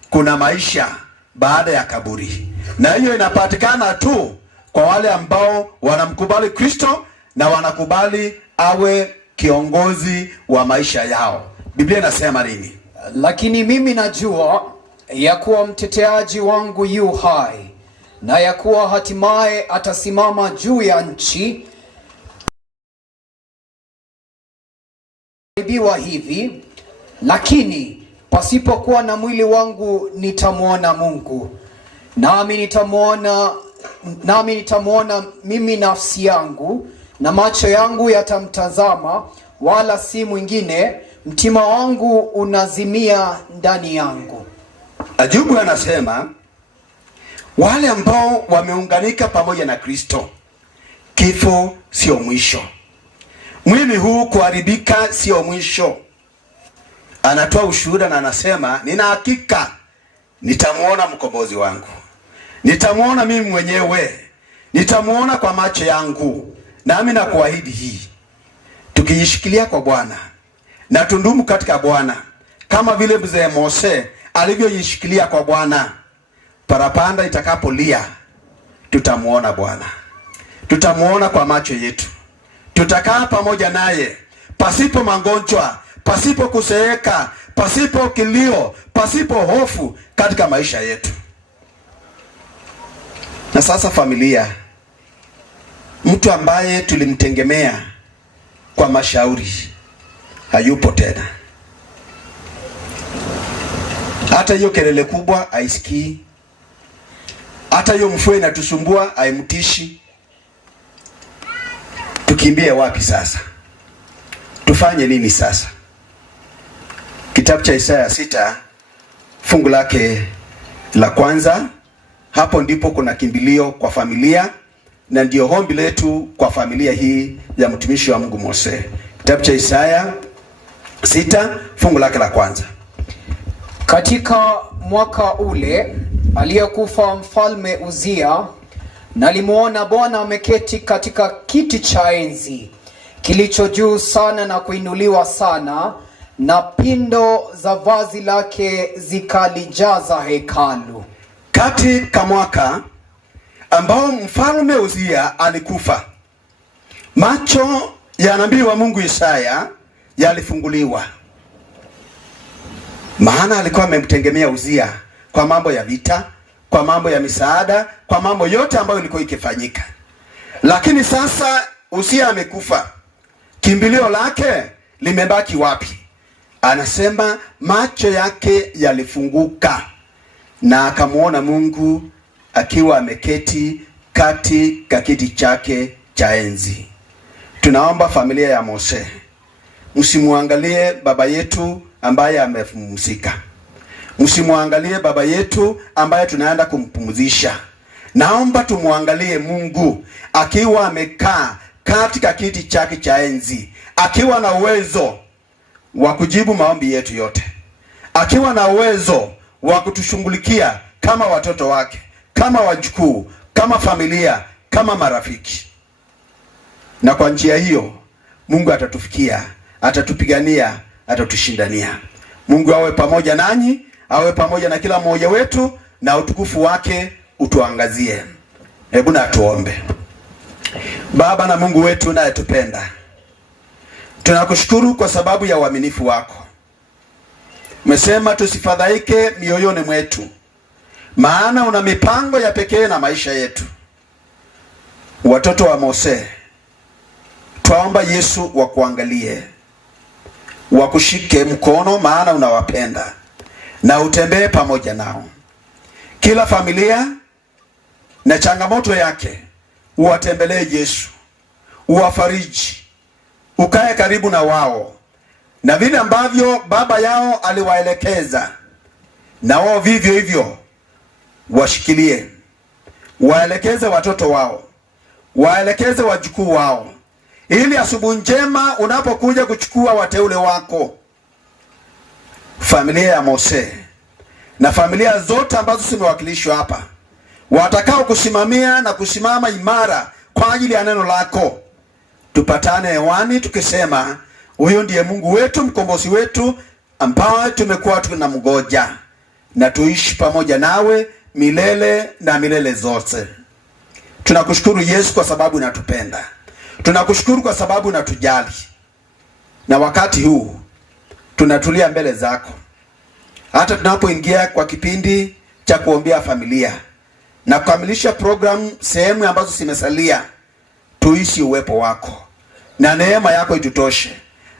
Kuna maisha baada ya kaburi. Na hiyo inapatikana tu kwa wale ambao wanamkubali Kristo na wanakubali awe kiongozi wa maisha yao. Biblia inasema nini? Lakini mimi najua ya kuwa mteteaji wangu yu hai, na ya kuwa hatimaye atasimama juu ya nchi. Bibiwa hivi, lakini pasipokuwa na mwili wangu nitamwona Mungu, nami nitamwona mimi nafsi yangu, na macho yangu yatamtazama, wala si mwingine. Mtima wangu unazimia ndani yangu. Ayubu anasema wale ambao wameunganika pamoja na Kristo, kifo sio mwisho. Mwili huu kuharibika sio mwisho. Anatoa ushuhuda na anasema nina hakika nitamuona mkombozi wangu. Nitamuona mimi mwenyewe. Nitamuona kwa macho yangu. Nami nakuahidi hii, tukijishikilia kwa Bwana na tundumu katika Bwana kama vile mzee Mose alivyojishikilia kwa Bwana, parapanda itakapolia tutamuona Bwana. Tutamuona kwa macho yetu. Tutakaa pamoja naye pasipo magonjwa, pasipo kuseeka, pasipo kilio, pasipo hofu katika maisha yetu. Na sasa familia, mtu ambaye tulimtegemea kwa mashauri hayupo tena. Hata hiyo kelele kubwa haisikii. Hata hiyo mvua inatusumbua haimtishi. Tukimbie wapi sasa? Tufanye nini sasa? Kitabu cha Isaya 6 fungu lake la 1, hapo ndipo kuna kimbilio kwa familia, na ndio ombi letu kwa familia hii ya mtumishi wa Mungu Mose. Kitabu cha Isaya 6 fungu lake la 1. Katika mwaka ule aliyekufa mfalme Uzia, nalimuona Bwana ameketi katika kiti cha enzi kilicho juu sana na kuinuliwa sana, na pindo za vazi lake zikalijaza hekalu. Katika mwaka ambao mfalme Uzia alikufa, macho ya nabii wa Mungu Isaya yalifunguliwa. Maana alikuwa amemtegemea Uzia kwa mambo ya vita, kwa mambo ya misaada, kwa mambo yote ambayo ilikuwa ikifanyika. Lakini sasa Uzia amekufa. Kimbilio lake limebaki wapi? Anasema macho yake yalifunguka na akamuona Mungu akiwa ameketi katika kiti chake cha enzi. Tunaomba familia ya Mose, msimuangalie baba yetu ambaye amepumzika. Msimuangalie baba yetu ambaye tunaenda kumpumzisha. Naomba tumuangalie Mungu akiwa amekaa katika kiti chake cha enzi, akiwa na uwezo wa kujibu maombi yetu yote, akiwa na uwezo wa kutushughulikia kama watoto wake, kama wajukuu, kama familia, kama marafiki. Na kwa njia hiyo Mungu atatufikia, atatupigania, atatushindania. Mungu awe pamoja nanyi, awe pamoja na kila mmoja wetu, na utukufu wake utuangazie. Hebu na tuombe. Baba na Mungu wetu unayetupenda, tunakushukuru kwa sababu ya uaminifu wako. Umesema tusifadhaike mioyoni mwetu, maana una mipango ya pekee na maisha yetu. Watoto wa Mose, twaomba Yesu wakuangalie, wakushike mkono, maana unawapenda, na utembee pamoja nao. Kila familia na changamoto yake uwatembelee Yesu, uwafariji, ukae karibu na wao, na vile ambavyo baba yao aliwaelekeza, na wao vivyo hivyo washikilie. Waelekeze watoto wao, waelekeze wajukuu wao, ili asubuhi njema unapokuja kuchukua wateule wako, familia ya Mose na familia zote ambazo zimewakilishwa hapa, watakao kusimamia na kusimama imara kwa ajili ya neno lako, tupatane hewani tukisema, huyu ndiye Mungu wetu, mkombozi wetu, ambao tumekuwa tunamgoja, na tuishi pamoja nawe milele na milele zote. Tunakushukuru Yesu kwa sababu unatupenda. Tunakushukuru kwa sababu unatujali. Na wakati huu tunatulia mbele zako, hata tunapoingia kwa kipindi cha kuombea familia na kukamilisha programu sehemu ambazo zimesalia, tuishi uwepo wako na neema yako itutoshe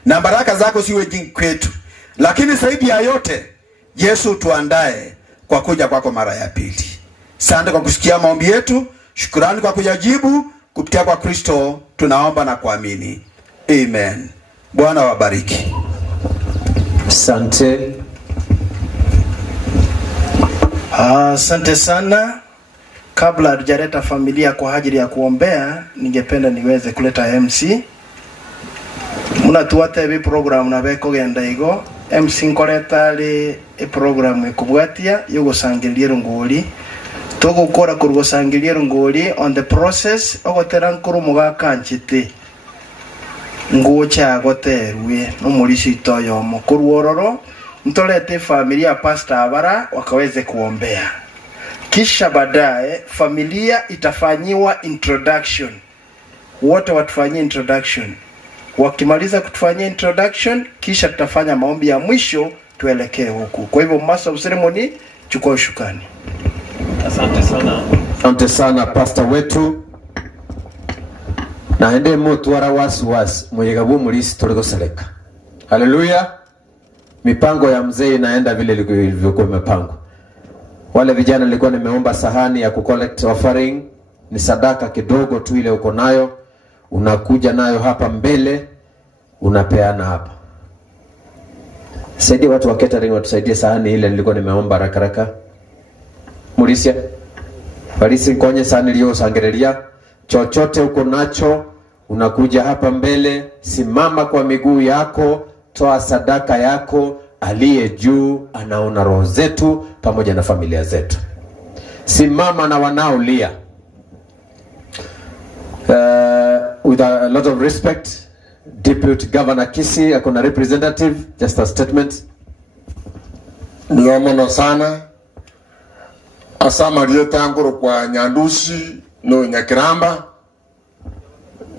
na baraka zako ziwe jingi kwetu. Lakini zaidi ya yote, Yesu, tuandae kwa kuja kwako mara ya pili. Asante kwa kusikia maombi yetu, shukrani kwa kuyajibu. Kupitia kwa Kristo tunaomba na kuamini, amen. Bwana wabariki. Asante. Asante sana. Kabla hatujaleta familia kwa ajili ya kuombea, ningependa niweze kuleta MC. Muna tuwate bi program na beko genda igo. MC nkoreta li program ikubwatia yugosangilia rungoli. Togo kora kurugosangilia rungoli on the process ogotera nkuru mugakanchite. Ngocha goterwe no mulisi toyo mukuru ororo. Mtolete familia Pastor Abara wakaweze kuombea. Kisha baadaye familia itafanyiwa introduction. Wote watufanyie introduction. Wakimaliza kutufanyia introduction, kisha tutafanya maombi ya mwisho tuelekee huku. Kwa hivyo master of ceremony, chukua ushukani. Asante sana. Asante sana pastor wetu. Na ende mtu wara wasi mwegabu mulisi tolego seleka. Haleluya. Mipango ya mzee inaenda vile ilivyokuwa imepangwa. Wale vijana nilikuwa nimeomba sahani ya kucollect offering, ni sadaka kidogo tu ile uko nayo, unakuja nayo hapa mbele, unapeana hapa. Saidia watu wa catering watusaidie sahani ile nilikuwa nimeomba haraka. Mulisia, balisi konye sahani iliyo sangerelia, chochote uko nacho, unakuja hapa mbele, simama kwa miguu yako, toa sadaka yako. Aliye juu anaona roho zetu pamoja na familia zetu. Simama na wanaolia. With a lot of respect, Deputy Governor Kisi akona representative, just a statement. Niyomono sana. Asama rieta ngoro kwa Nyandusi no Nyakiramba.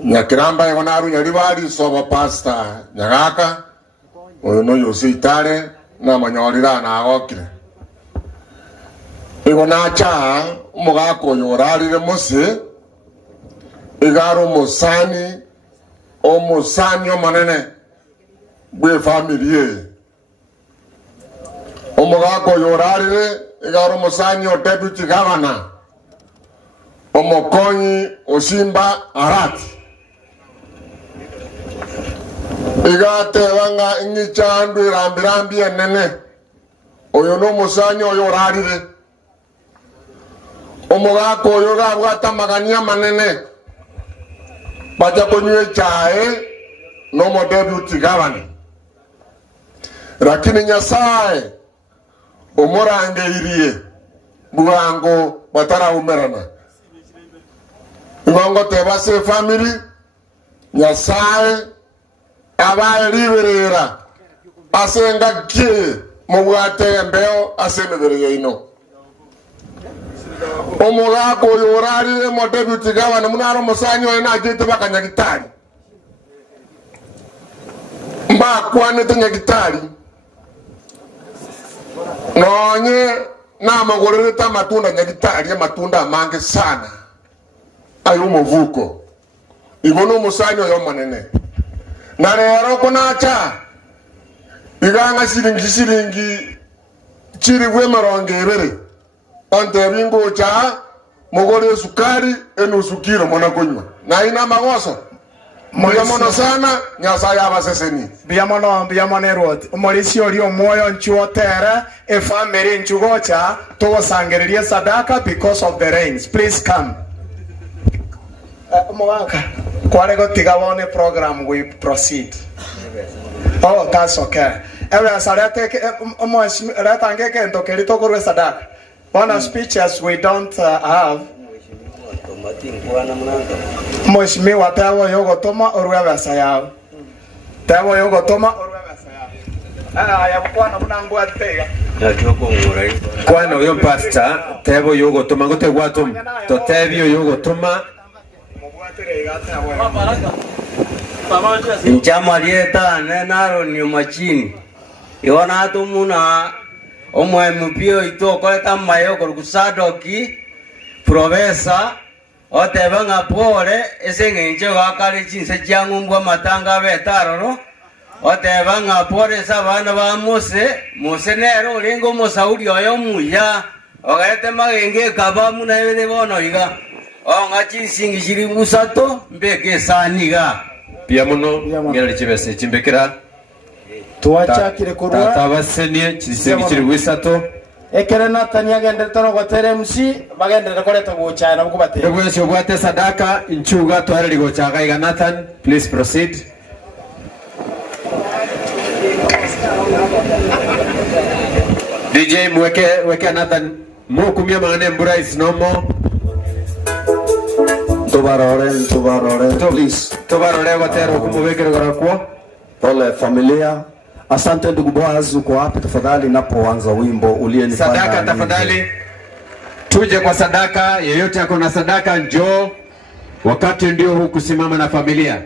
Nyakiramba yonaru nyaribari soba Pastor Nyagaka. Ono yose itare na manyorira na agokire. Ego na cha umugako yorarire Mose. Igaro musani o manene bwe family. Umugako yorarire igaro musani o deputy governor. Omokonyi Osimba Arati. Igate wanga ingichandu rambirambi enene. Oyo no musanyo oyo rarire. Omugako oyo gabwata magania manene. Baja konywe chae no mo deputy governor. Lakini Nyasaye omorange irie buwango batara umerana. Ngongo tebase family Nyasaye abaye liberera asenga kie mubwate mbeo asemebereye ino omugako yorarire mo deputy governor munaro musanyo ina agite bakanyagitari mba kwane tanyagitari nonye na magorereta matunda nyagitari matunda mange sana ayo muvuko ibono musanyo yo manene na rero kunacha iganga siringi chiri we marongere ante bingo cha mogore sukari enu sukiro mona kunywa na ina magoso mono sana nyasa ya baseseni biamono road morisio rio moyo nchuotere e family nchugocha to sangereria sadaka because of the rains. Please come. Mwaka kwale go tigawone program we proceed. Oh, that's okay. Ewe sarete mo retange ke ndokeri to kurwe sadaka. One speeches we don't have. Mheshimiwa tawo yogo toma urwe basa yao. Tawo yogo toma urwe basa yao. Ya bwana mnangu atega. Kwana uyo pastor tebo yogo toma gote gwatum to tebio yogo toma Nchama lieta naro ni machini. Iwana tumuna omwe mpio ito koleta mayo korusadoki profesa otebanga pole esengenje wakale chinse changumbwa matanga betaroro otebanga pole sabana ba Mose nero lingo mosauri oyo muya ogete magenge kabamu na yene bono iga onga chinsingi shiri musato mbeke saniga pia muno ngere chibese chimbekera tuachakire kurwa tatabasenie chisengi chiri wisato ekere natania gendere tono gotere MC bagendere koleta guchana bukubate egwe cyo bwate sadaka inchuga twareri gochaga iga Nathan, please proceed. DJ weke Nathan mo kumia mane mbura is no more. Tubarore, please. Tubarore watero kumubekere gorakwa. Pole familia. Asante ndugu Boaz, uko wapi tafadhali napoanza wimbo uliyenipanda. Sadaka tafadhali. Tuje kwa sadaka, yeyote ako na sadaka njoo. Wakati ndio huu kusimama na familia.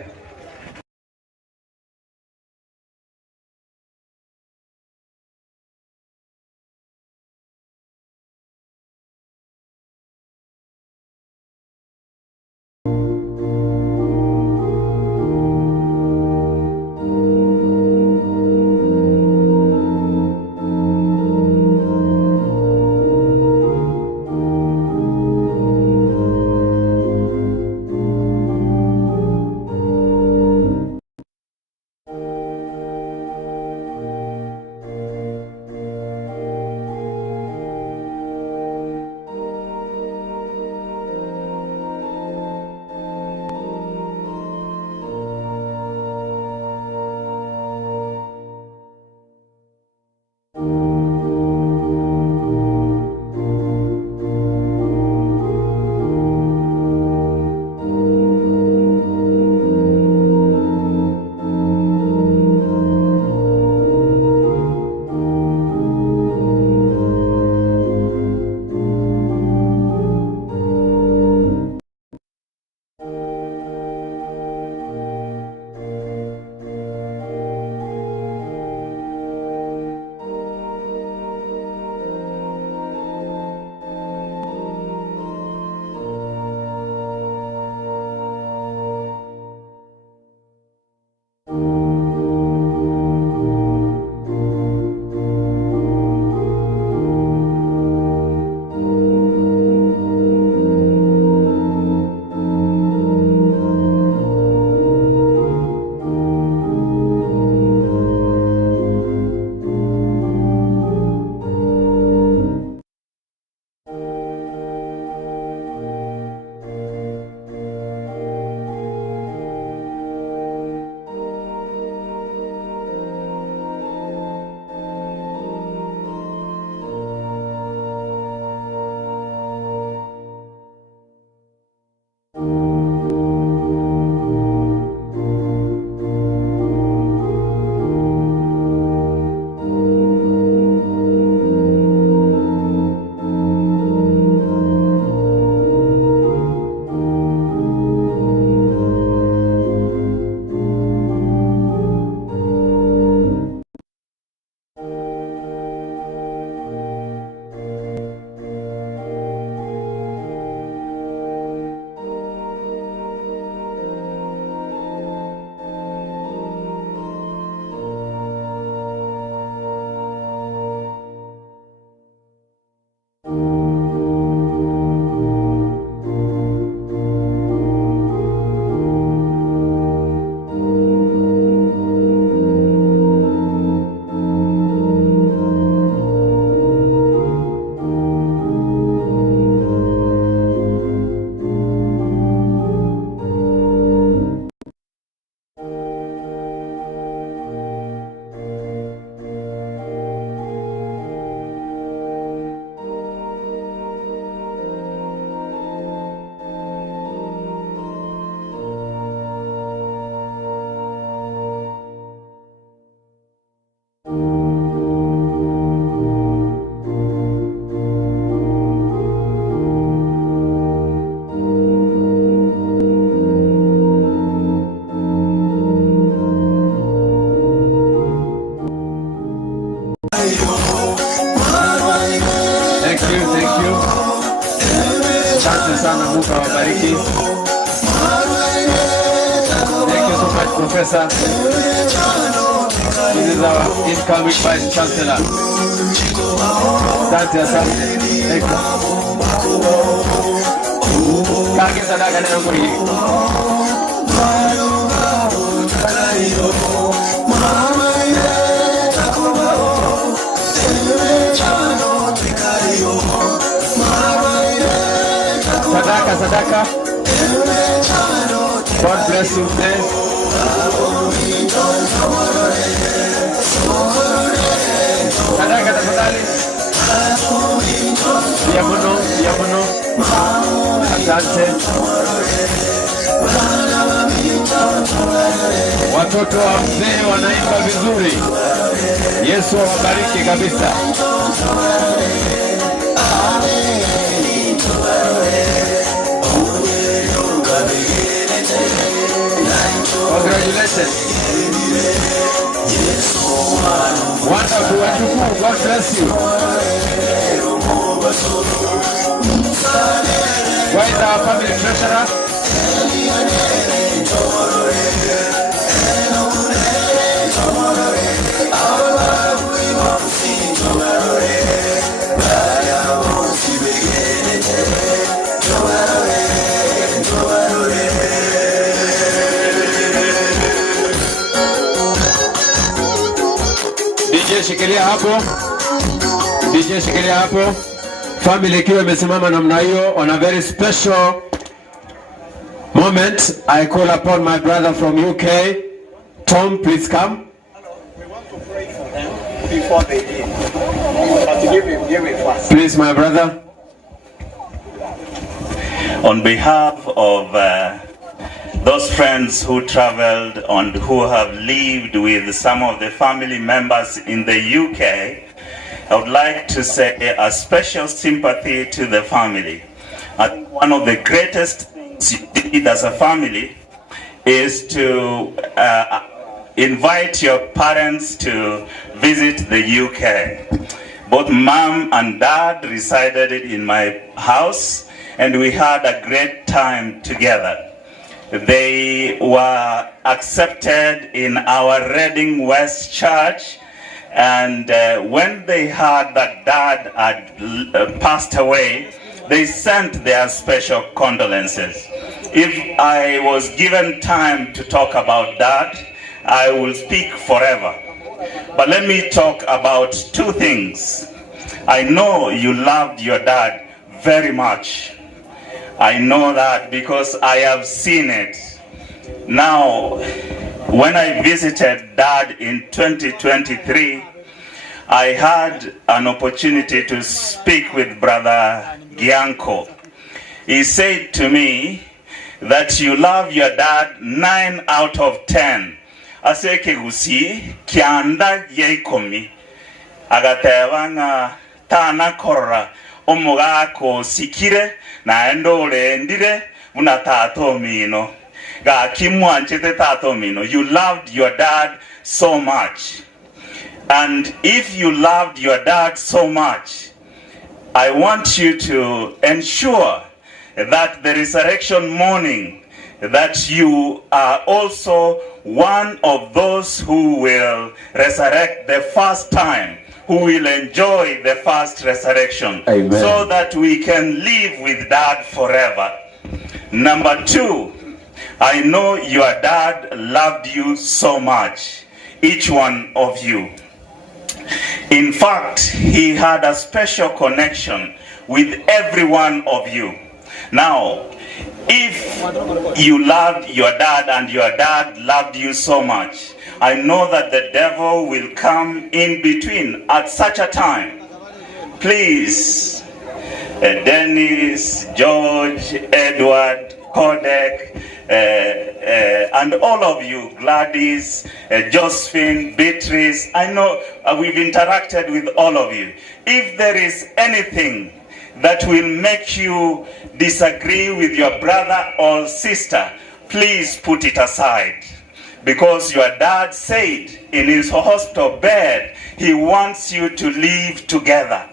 Asante sana, Mungu awabariki. Thank you so much, Professor. This is our incoming Vice Chancellor. Asante. Thank you. Kage sadaka leo kwa hili. Sadaka. God bless you, friends. Sadaka tafadhali. Diamono. Asante. Watoto wa mzee wanaimba vizuri. Yesu awabariki kabisa. Congratulations. Wonderful. God bless you. Where is our family treasurer? DJ shikilia hapo. Family ikiwa imesimama namna hiyo on a very special moment, I call upon my brother from UK. Tom, please come. We want to pray for them before they eat. But give him first. Please, my brother. On behalf of those friends who traveled and who have lived with some of the family members in the UK, I would like to say a special sympathy to the family. I think one of the greatest things you did as a family is to invite your parents to visit the UK. Both mom and dad resided in my house, and we had a great time together. They were accepted in our Reading West Church, and when they heard that dad had passed away, they sent their special condolences. If I was given time to talk about dad, I will speak forever. But let me talk about two things. I know you loved your dad very much. I know that because I have seen it. Now, when I visited Dad in 2023, I had an opportunity to speak with Brother Gianco. He said to me that you love your dad 9 out of 10. Aseke gusi kianda yeikomi. Agatewanga tana korra omugako sikire na endole ndire una tato mino. Ga kimwanchete tato mino. You loved your dad so much. And if you loved your dad so much, I want you to ensure that the resurrection morning, that you are also one of those who will resurrect the first time, who will enjoy the first resurrection. Amen. So that we can live with dad forever. Number 2, I know your dad loved you so much, each one of you. In fact, he had a special connection with every one of you. Now, if you loved your dad and your dad loved you so much, I know that the devil will come in between at such a time. Please, Dennis, George, Edward, Kodek, and all of you, Gladys, Josephine, Beatrice, I know we've interacted with all of you. If there is anything that will make you disagree with your brother or sister, please put it aside. Because your dad said in his hospital bed, he wants you to live together.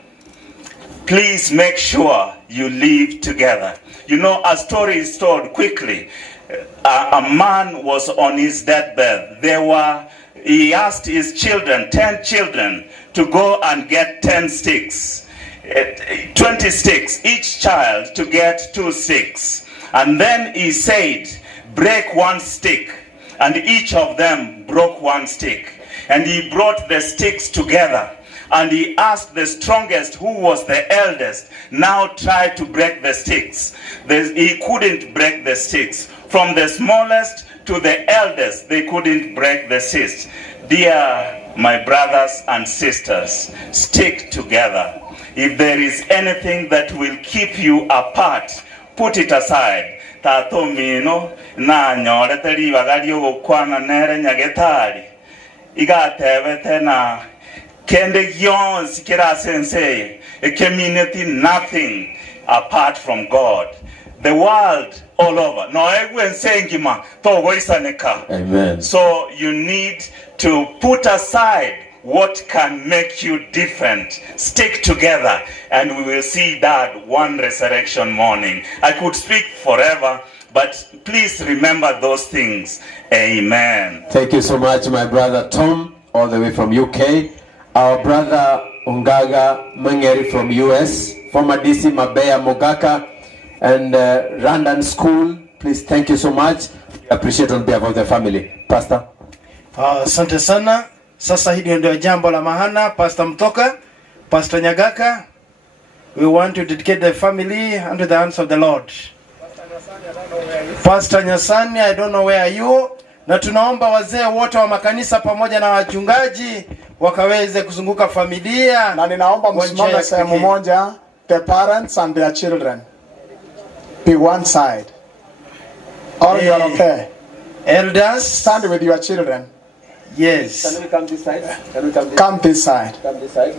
please make sure you live together. You know, a story is told quickly. A man was on his deathbed. He asked his children, 10 children, to go and get 10 sticks, 20 sticks, each child to get 2 sticks. And then he said, break 1 stick, and each of them broke 1 stick. And he brought the sticks together, and he asked the strongest, who was the eldest, now try to break the sticks. He couldn't break the sticks. From the smallest to the eldest, they couldn't break the sticks. Dear my brothers and sisters, stick together. If there is anything that will keep you apart, put it aside. Tato mino na nyore teri wagario gukwana nere nyagetari. Iga tebe tena kende yons kira sensei. It can mean nothing apart from God. The world all over. No, amen. So you need to put aside what can make you different. Stick together, and we will see that one resurrection morning. I could speak forever, but please remember those things. Amen. Thank you so much, my brother Tom, all the way from UK. Our brother Ungaga Mangeri from US, former DC Mabea Mogaka, and Randan School. Please, thank you so much. Appreciate on behalf of the family. Pastor. Asante sana. Sasa hili ndio jambo la mahana. Pastor Mtoka, Pastor Nyagaka, we want to dedicate the family under the hands of the Lord. Pastor Nyasani, I don't know where are you. Na tunaomba wazee wote wa makanisa pamoja na wachungaji wakaweze kuzunguka familia. Na ninaomba msimame sehemu moja, the parents and their children. Be one side. All you are okay. Elders, stand with your children. Yes. Can we come this side? Come this side. Come this side.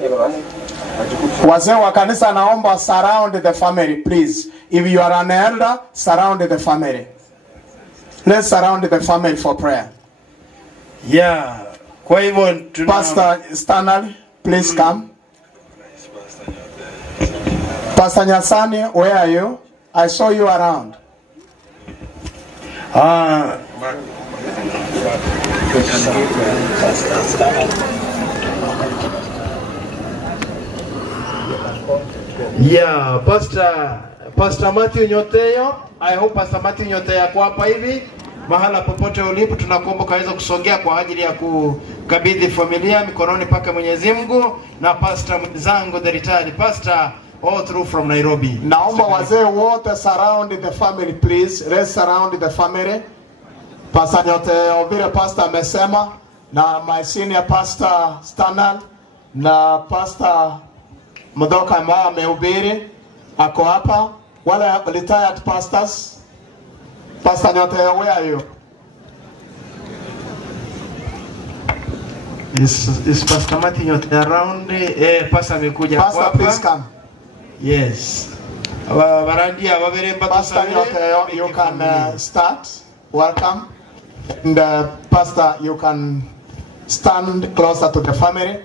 Wazee wa kanisa naomba surround the family, please. If you are an elder, surround the family. Let's surround the family for prayer. Yeah. Kwa hivyo Pastor Stanley, please come. Pastor Nyasani, where are you? I saw you around. Yeah, Pastor Matthew Nyoteyo. I hope Pastor Matthew Nyoteyo yako hapa hivi. Mahala popote ulipo tunakuomba kaweza kusogea kwa ajili ya kukabidhi familia mikononi pake Mwenyezi Mungu, na Pastor Mzango the retired pastor all through from Nairobi. Naomba wazee wote surround the family, please. Let's surround the family. Pastor Nyoteyo vile pastor amesema, na my senior pastor Stanal, na Pastor Mdoka ambaye amehubiri ako hapa, wale retired pastors. Pastor Nyoteyo, where are you? Is Pastor Matthew Nyoteyo around? Pastor amekuja hapa. Pastor, please come. Yes. Pastor Nyoteyo, you can start. Welcome. And Pastor, you can stand closer to the family.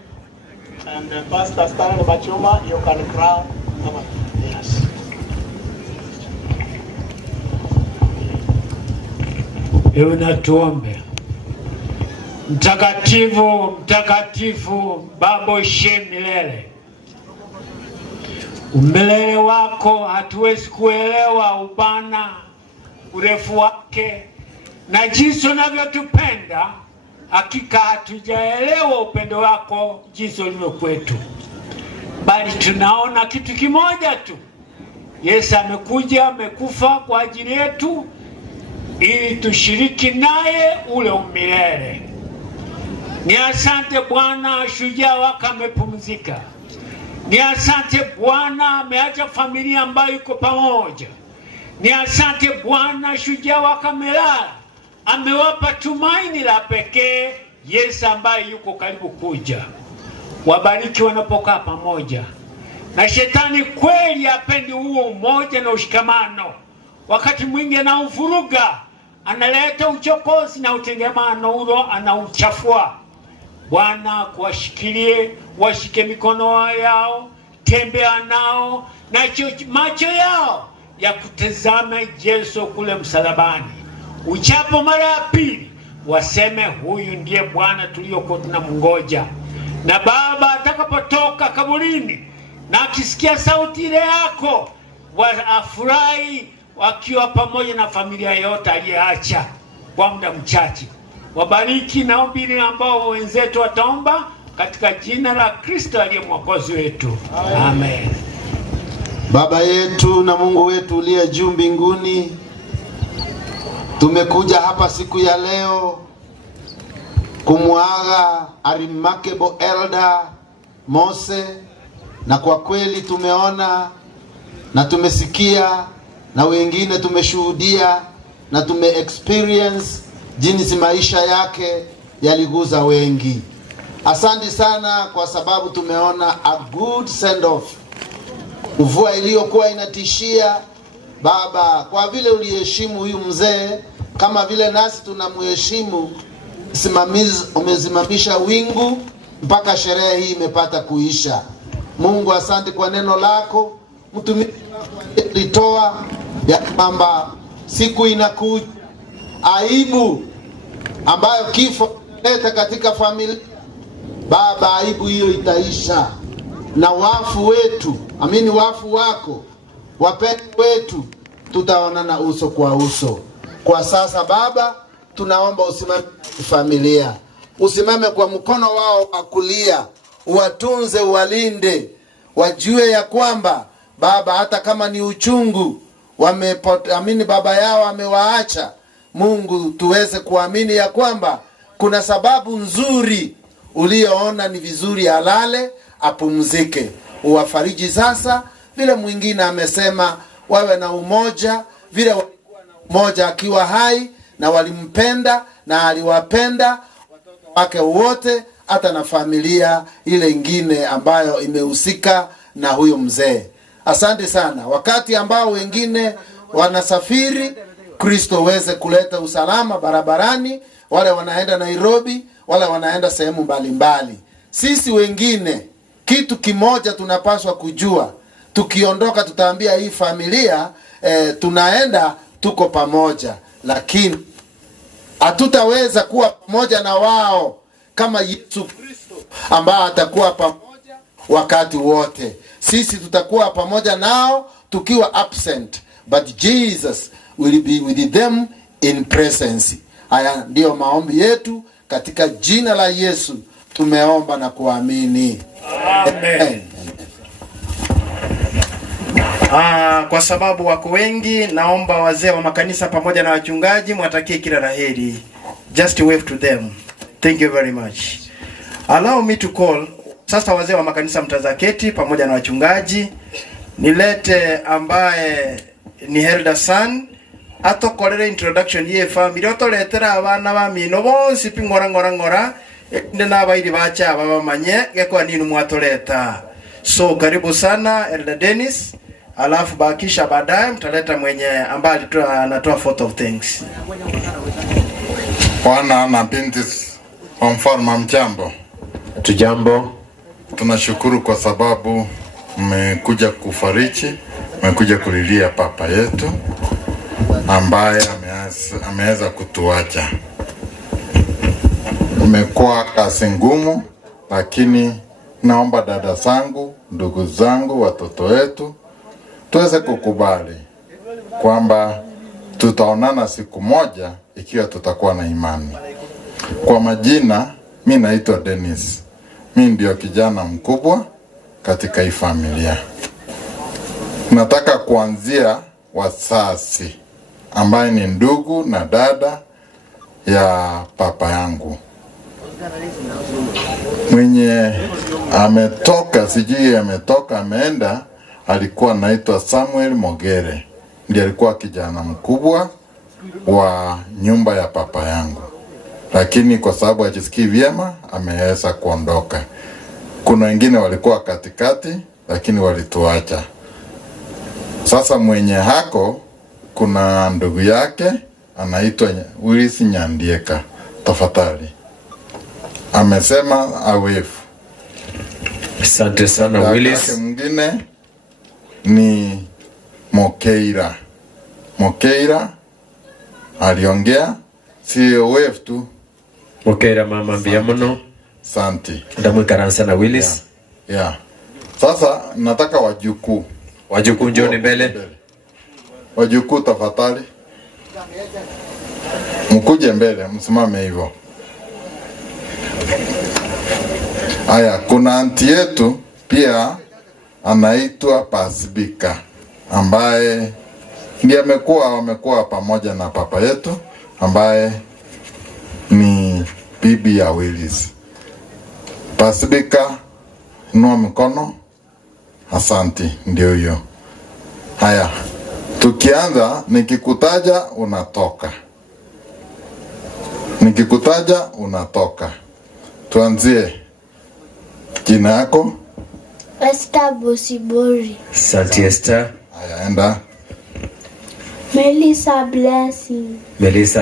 And Pastor Stanley Bachuma, you can crown. Yes. Ewe na tuombe. Mtakatifu, mtakatifu, Baba uishiye milele. Umilele wako hatuwezi kuelewa upana, urefu wake, na jinsi unavyotupenda. Hakika hatujaelewa upendo wako jinsi ulivyo kwetu. Bali tunaona kitu kimoja tu. Yesu amekuja, amekufa kwa ajili yetu, ili tushiriki naye ule umilele. Ni asante Bwana, shujaa wako amepumzika. Ni asante Bwana, ameacha familia ambayo iko pamoja. Ni asante Bwana, shujaa wako amelala, amewapa tumaini la pekee Yesu ambaye yuko karibu kuja. Wabariki wanapokaa pamoja. Na shetani kweli hapendi huo umoja na ushikamano. Wakati mwingi anauvuruga, analeta uchokozi na utengemano huo anauchafua. Bwana kuwashikilie, washike mikono yao, tembea nao na macho yao ya kutazama Yesu kule msalabani. Uchapo mara ya pili waseme huyu ndiye Bwana tuliyokuwa tunamngoja. Na Baba atakapotoka kaburini na akisikia sauti ile yako, afurahi wakiwa pamoja na familia yote aliyeacha kwa muda mchache. Wabariki na ombi ambao wenzetu wataomba katika jina la Kristo aliye mwokozi wetu. Amen. Baba yetu na Mungu wetu uliye juu mbinguni, tumekuja hapa siku ya leo kumwaga a remarkable elder Mose, na kwa kweli tumeona na tumesikia na wengine tumeshuhudia na experience jinsi maisha yake yaliguza wengi. Asante sana kwa sababu tumeona a good send off. Mvua iliyokuwa inatishia Baba, kwa vile uliheshimu huyu mzee kama vile nasi tunamheshimu, umesimamisha wingu mpaka sherehe hii imepata kuisha. Mungu, asante kwa neno lako. Mtumishi wako alitoa ya kwamba siku inakuja aibu ambayo kifo leta katika familia. Baba, aibu hiyo itaisha na wafu wetu, wafu wako wapendwa wetu tutaonana uso kwa uso. Kwa sasa Baba, tunaomba usimame familia, usimame kwa mkono wao wa kulia, uwatunze, uwalinde, wajue ya kwamba Baba, hata kama ni uchungu baba yao amewaacha, Mungu tuweze kuamini ya kwamba kuna sababu nzuri uliyoona ni vizuri alale apumzike. Uwafariji sasa, vile mwingine amesema wawe na umoja, vile walikuwa na umoja akiwa hai na walimpenda na aliwapenda watoto wake wote, hata na familia ile ingine ambayo imehusika na huyo mzee. Asante sana. Wakati ambao wengine wanasafiri, Kristo uweze kuleta usalama barabarani, wale wanaenda Nairobi, wale wanaenda sehemu mbalimbali. Sisi wengine kitu kimoja tunapaswa kujua, tukiondoka tutaambia hii familia tunaenda, tuko pamoja, lakini hatutaweza kuwa pamoja na wao kama Yesu Kristo ambaye atakuwa pamoja wakati wote. Sisi tutakuwa pamoja nao tukiwa absent, but Jesus will be with them in presence. Haya ndio maombi yetu katika jina la Yesu tumeomba na kuamini. Amen. Kwa sababu wako wengi, naomba wazee wa makanisa pamoja na wachungaji mwatakie kila laheri. Just wave to them. Thank you very much. Allow me to call. Sasa wazee wa makanisa mtazaketi pamoja na wachungaji, nilete ambaye ni Elder Son atokorere introduction ye family, otoletera abana bamino bonsi pingora nde nabairi bacha abamanye gekwa nini mwatoleta. So karibu sana Elder Dennis, alafu bakisha baadaye mtaleta mwenye ambaye anatoa photo of thanks. Wana na binti wa mfalme mjambo. Tujambo. Tunashukuru kwa sababu mmekuja kufariji, mmekuja kulilia papa yetu ambaye ameweza kutuacha. Imekuwa kazi ngumu, lakini naomba dada zangu, ndugu zangu, watoto wetu tuweze kukubali kwamba tutaonana siku moja ikiwa tutakuwa na imani. Kwa majina, mimi naitwa Dennis. Mimi ndio kijana mkubwa katika hii familia. Nataka kuanzia wasasi ambaye ni ndugu na dada ya papa yangu. Mwenye ametoka, sijui ametoka ameenda, alikuwa anaitwa Samuel Mogere. Ndiye alikuwa kijana mkubwa wa nyumba ya papa yangu. Lakini kwa sababu hajisikii vyema ameweza kuondoka. Kuna wengine walikuwa katikati lakini walituacha. Sasa mwenye hako kuna ndugu yake anaitwa Willis Nyandieka. Tafadhali. Amesema awefu. Asante sana Dada Willis. yake mwingine ni Mokeira. Mokeira aliongea, sio wave tu. Mokeira mama mbia muno. Asante. Ndamu ikaransa na Willis. Yeah. Sasa nataka wajukuu. Wajukuu njoni mbele. Wajukuu tafadhali. Mkuje mbele, msimame hivyo. Aya, kuna anti yetu pia anaitwa Pasibika ambaye ndiye wamekuwa pamoja na papa yetu ambaye ni bibi ya Willis. Pasibika, inua mikono. Asante, ndio hiyo. Haya, tukianza nikikutaja unatoka. Nikikutaja unatoka. Tuanzie. Jina yako? Esther Bosibori. Asante Esther. Haya, enda. Melissa Blessing. Melissa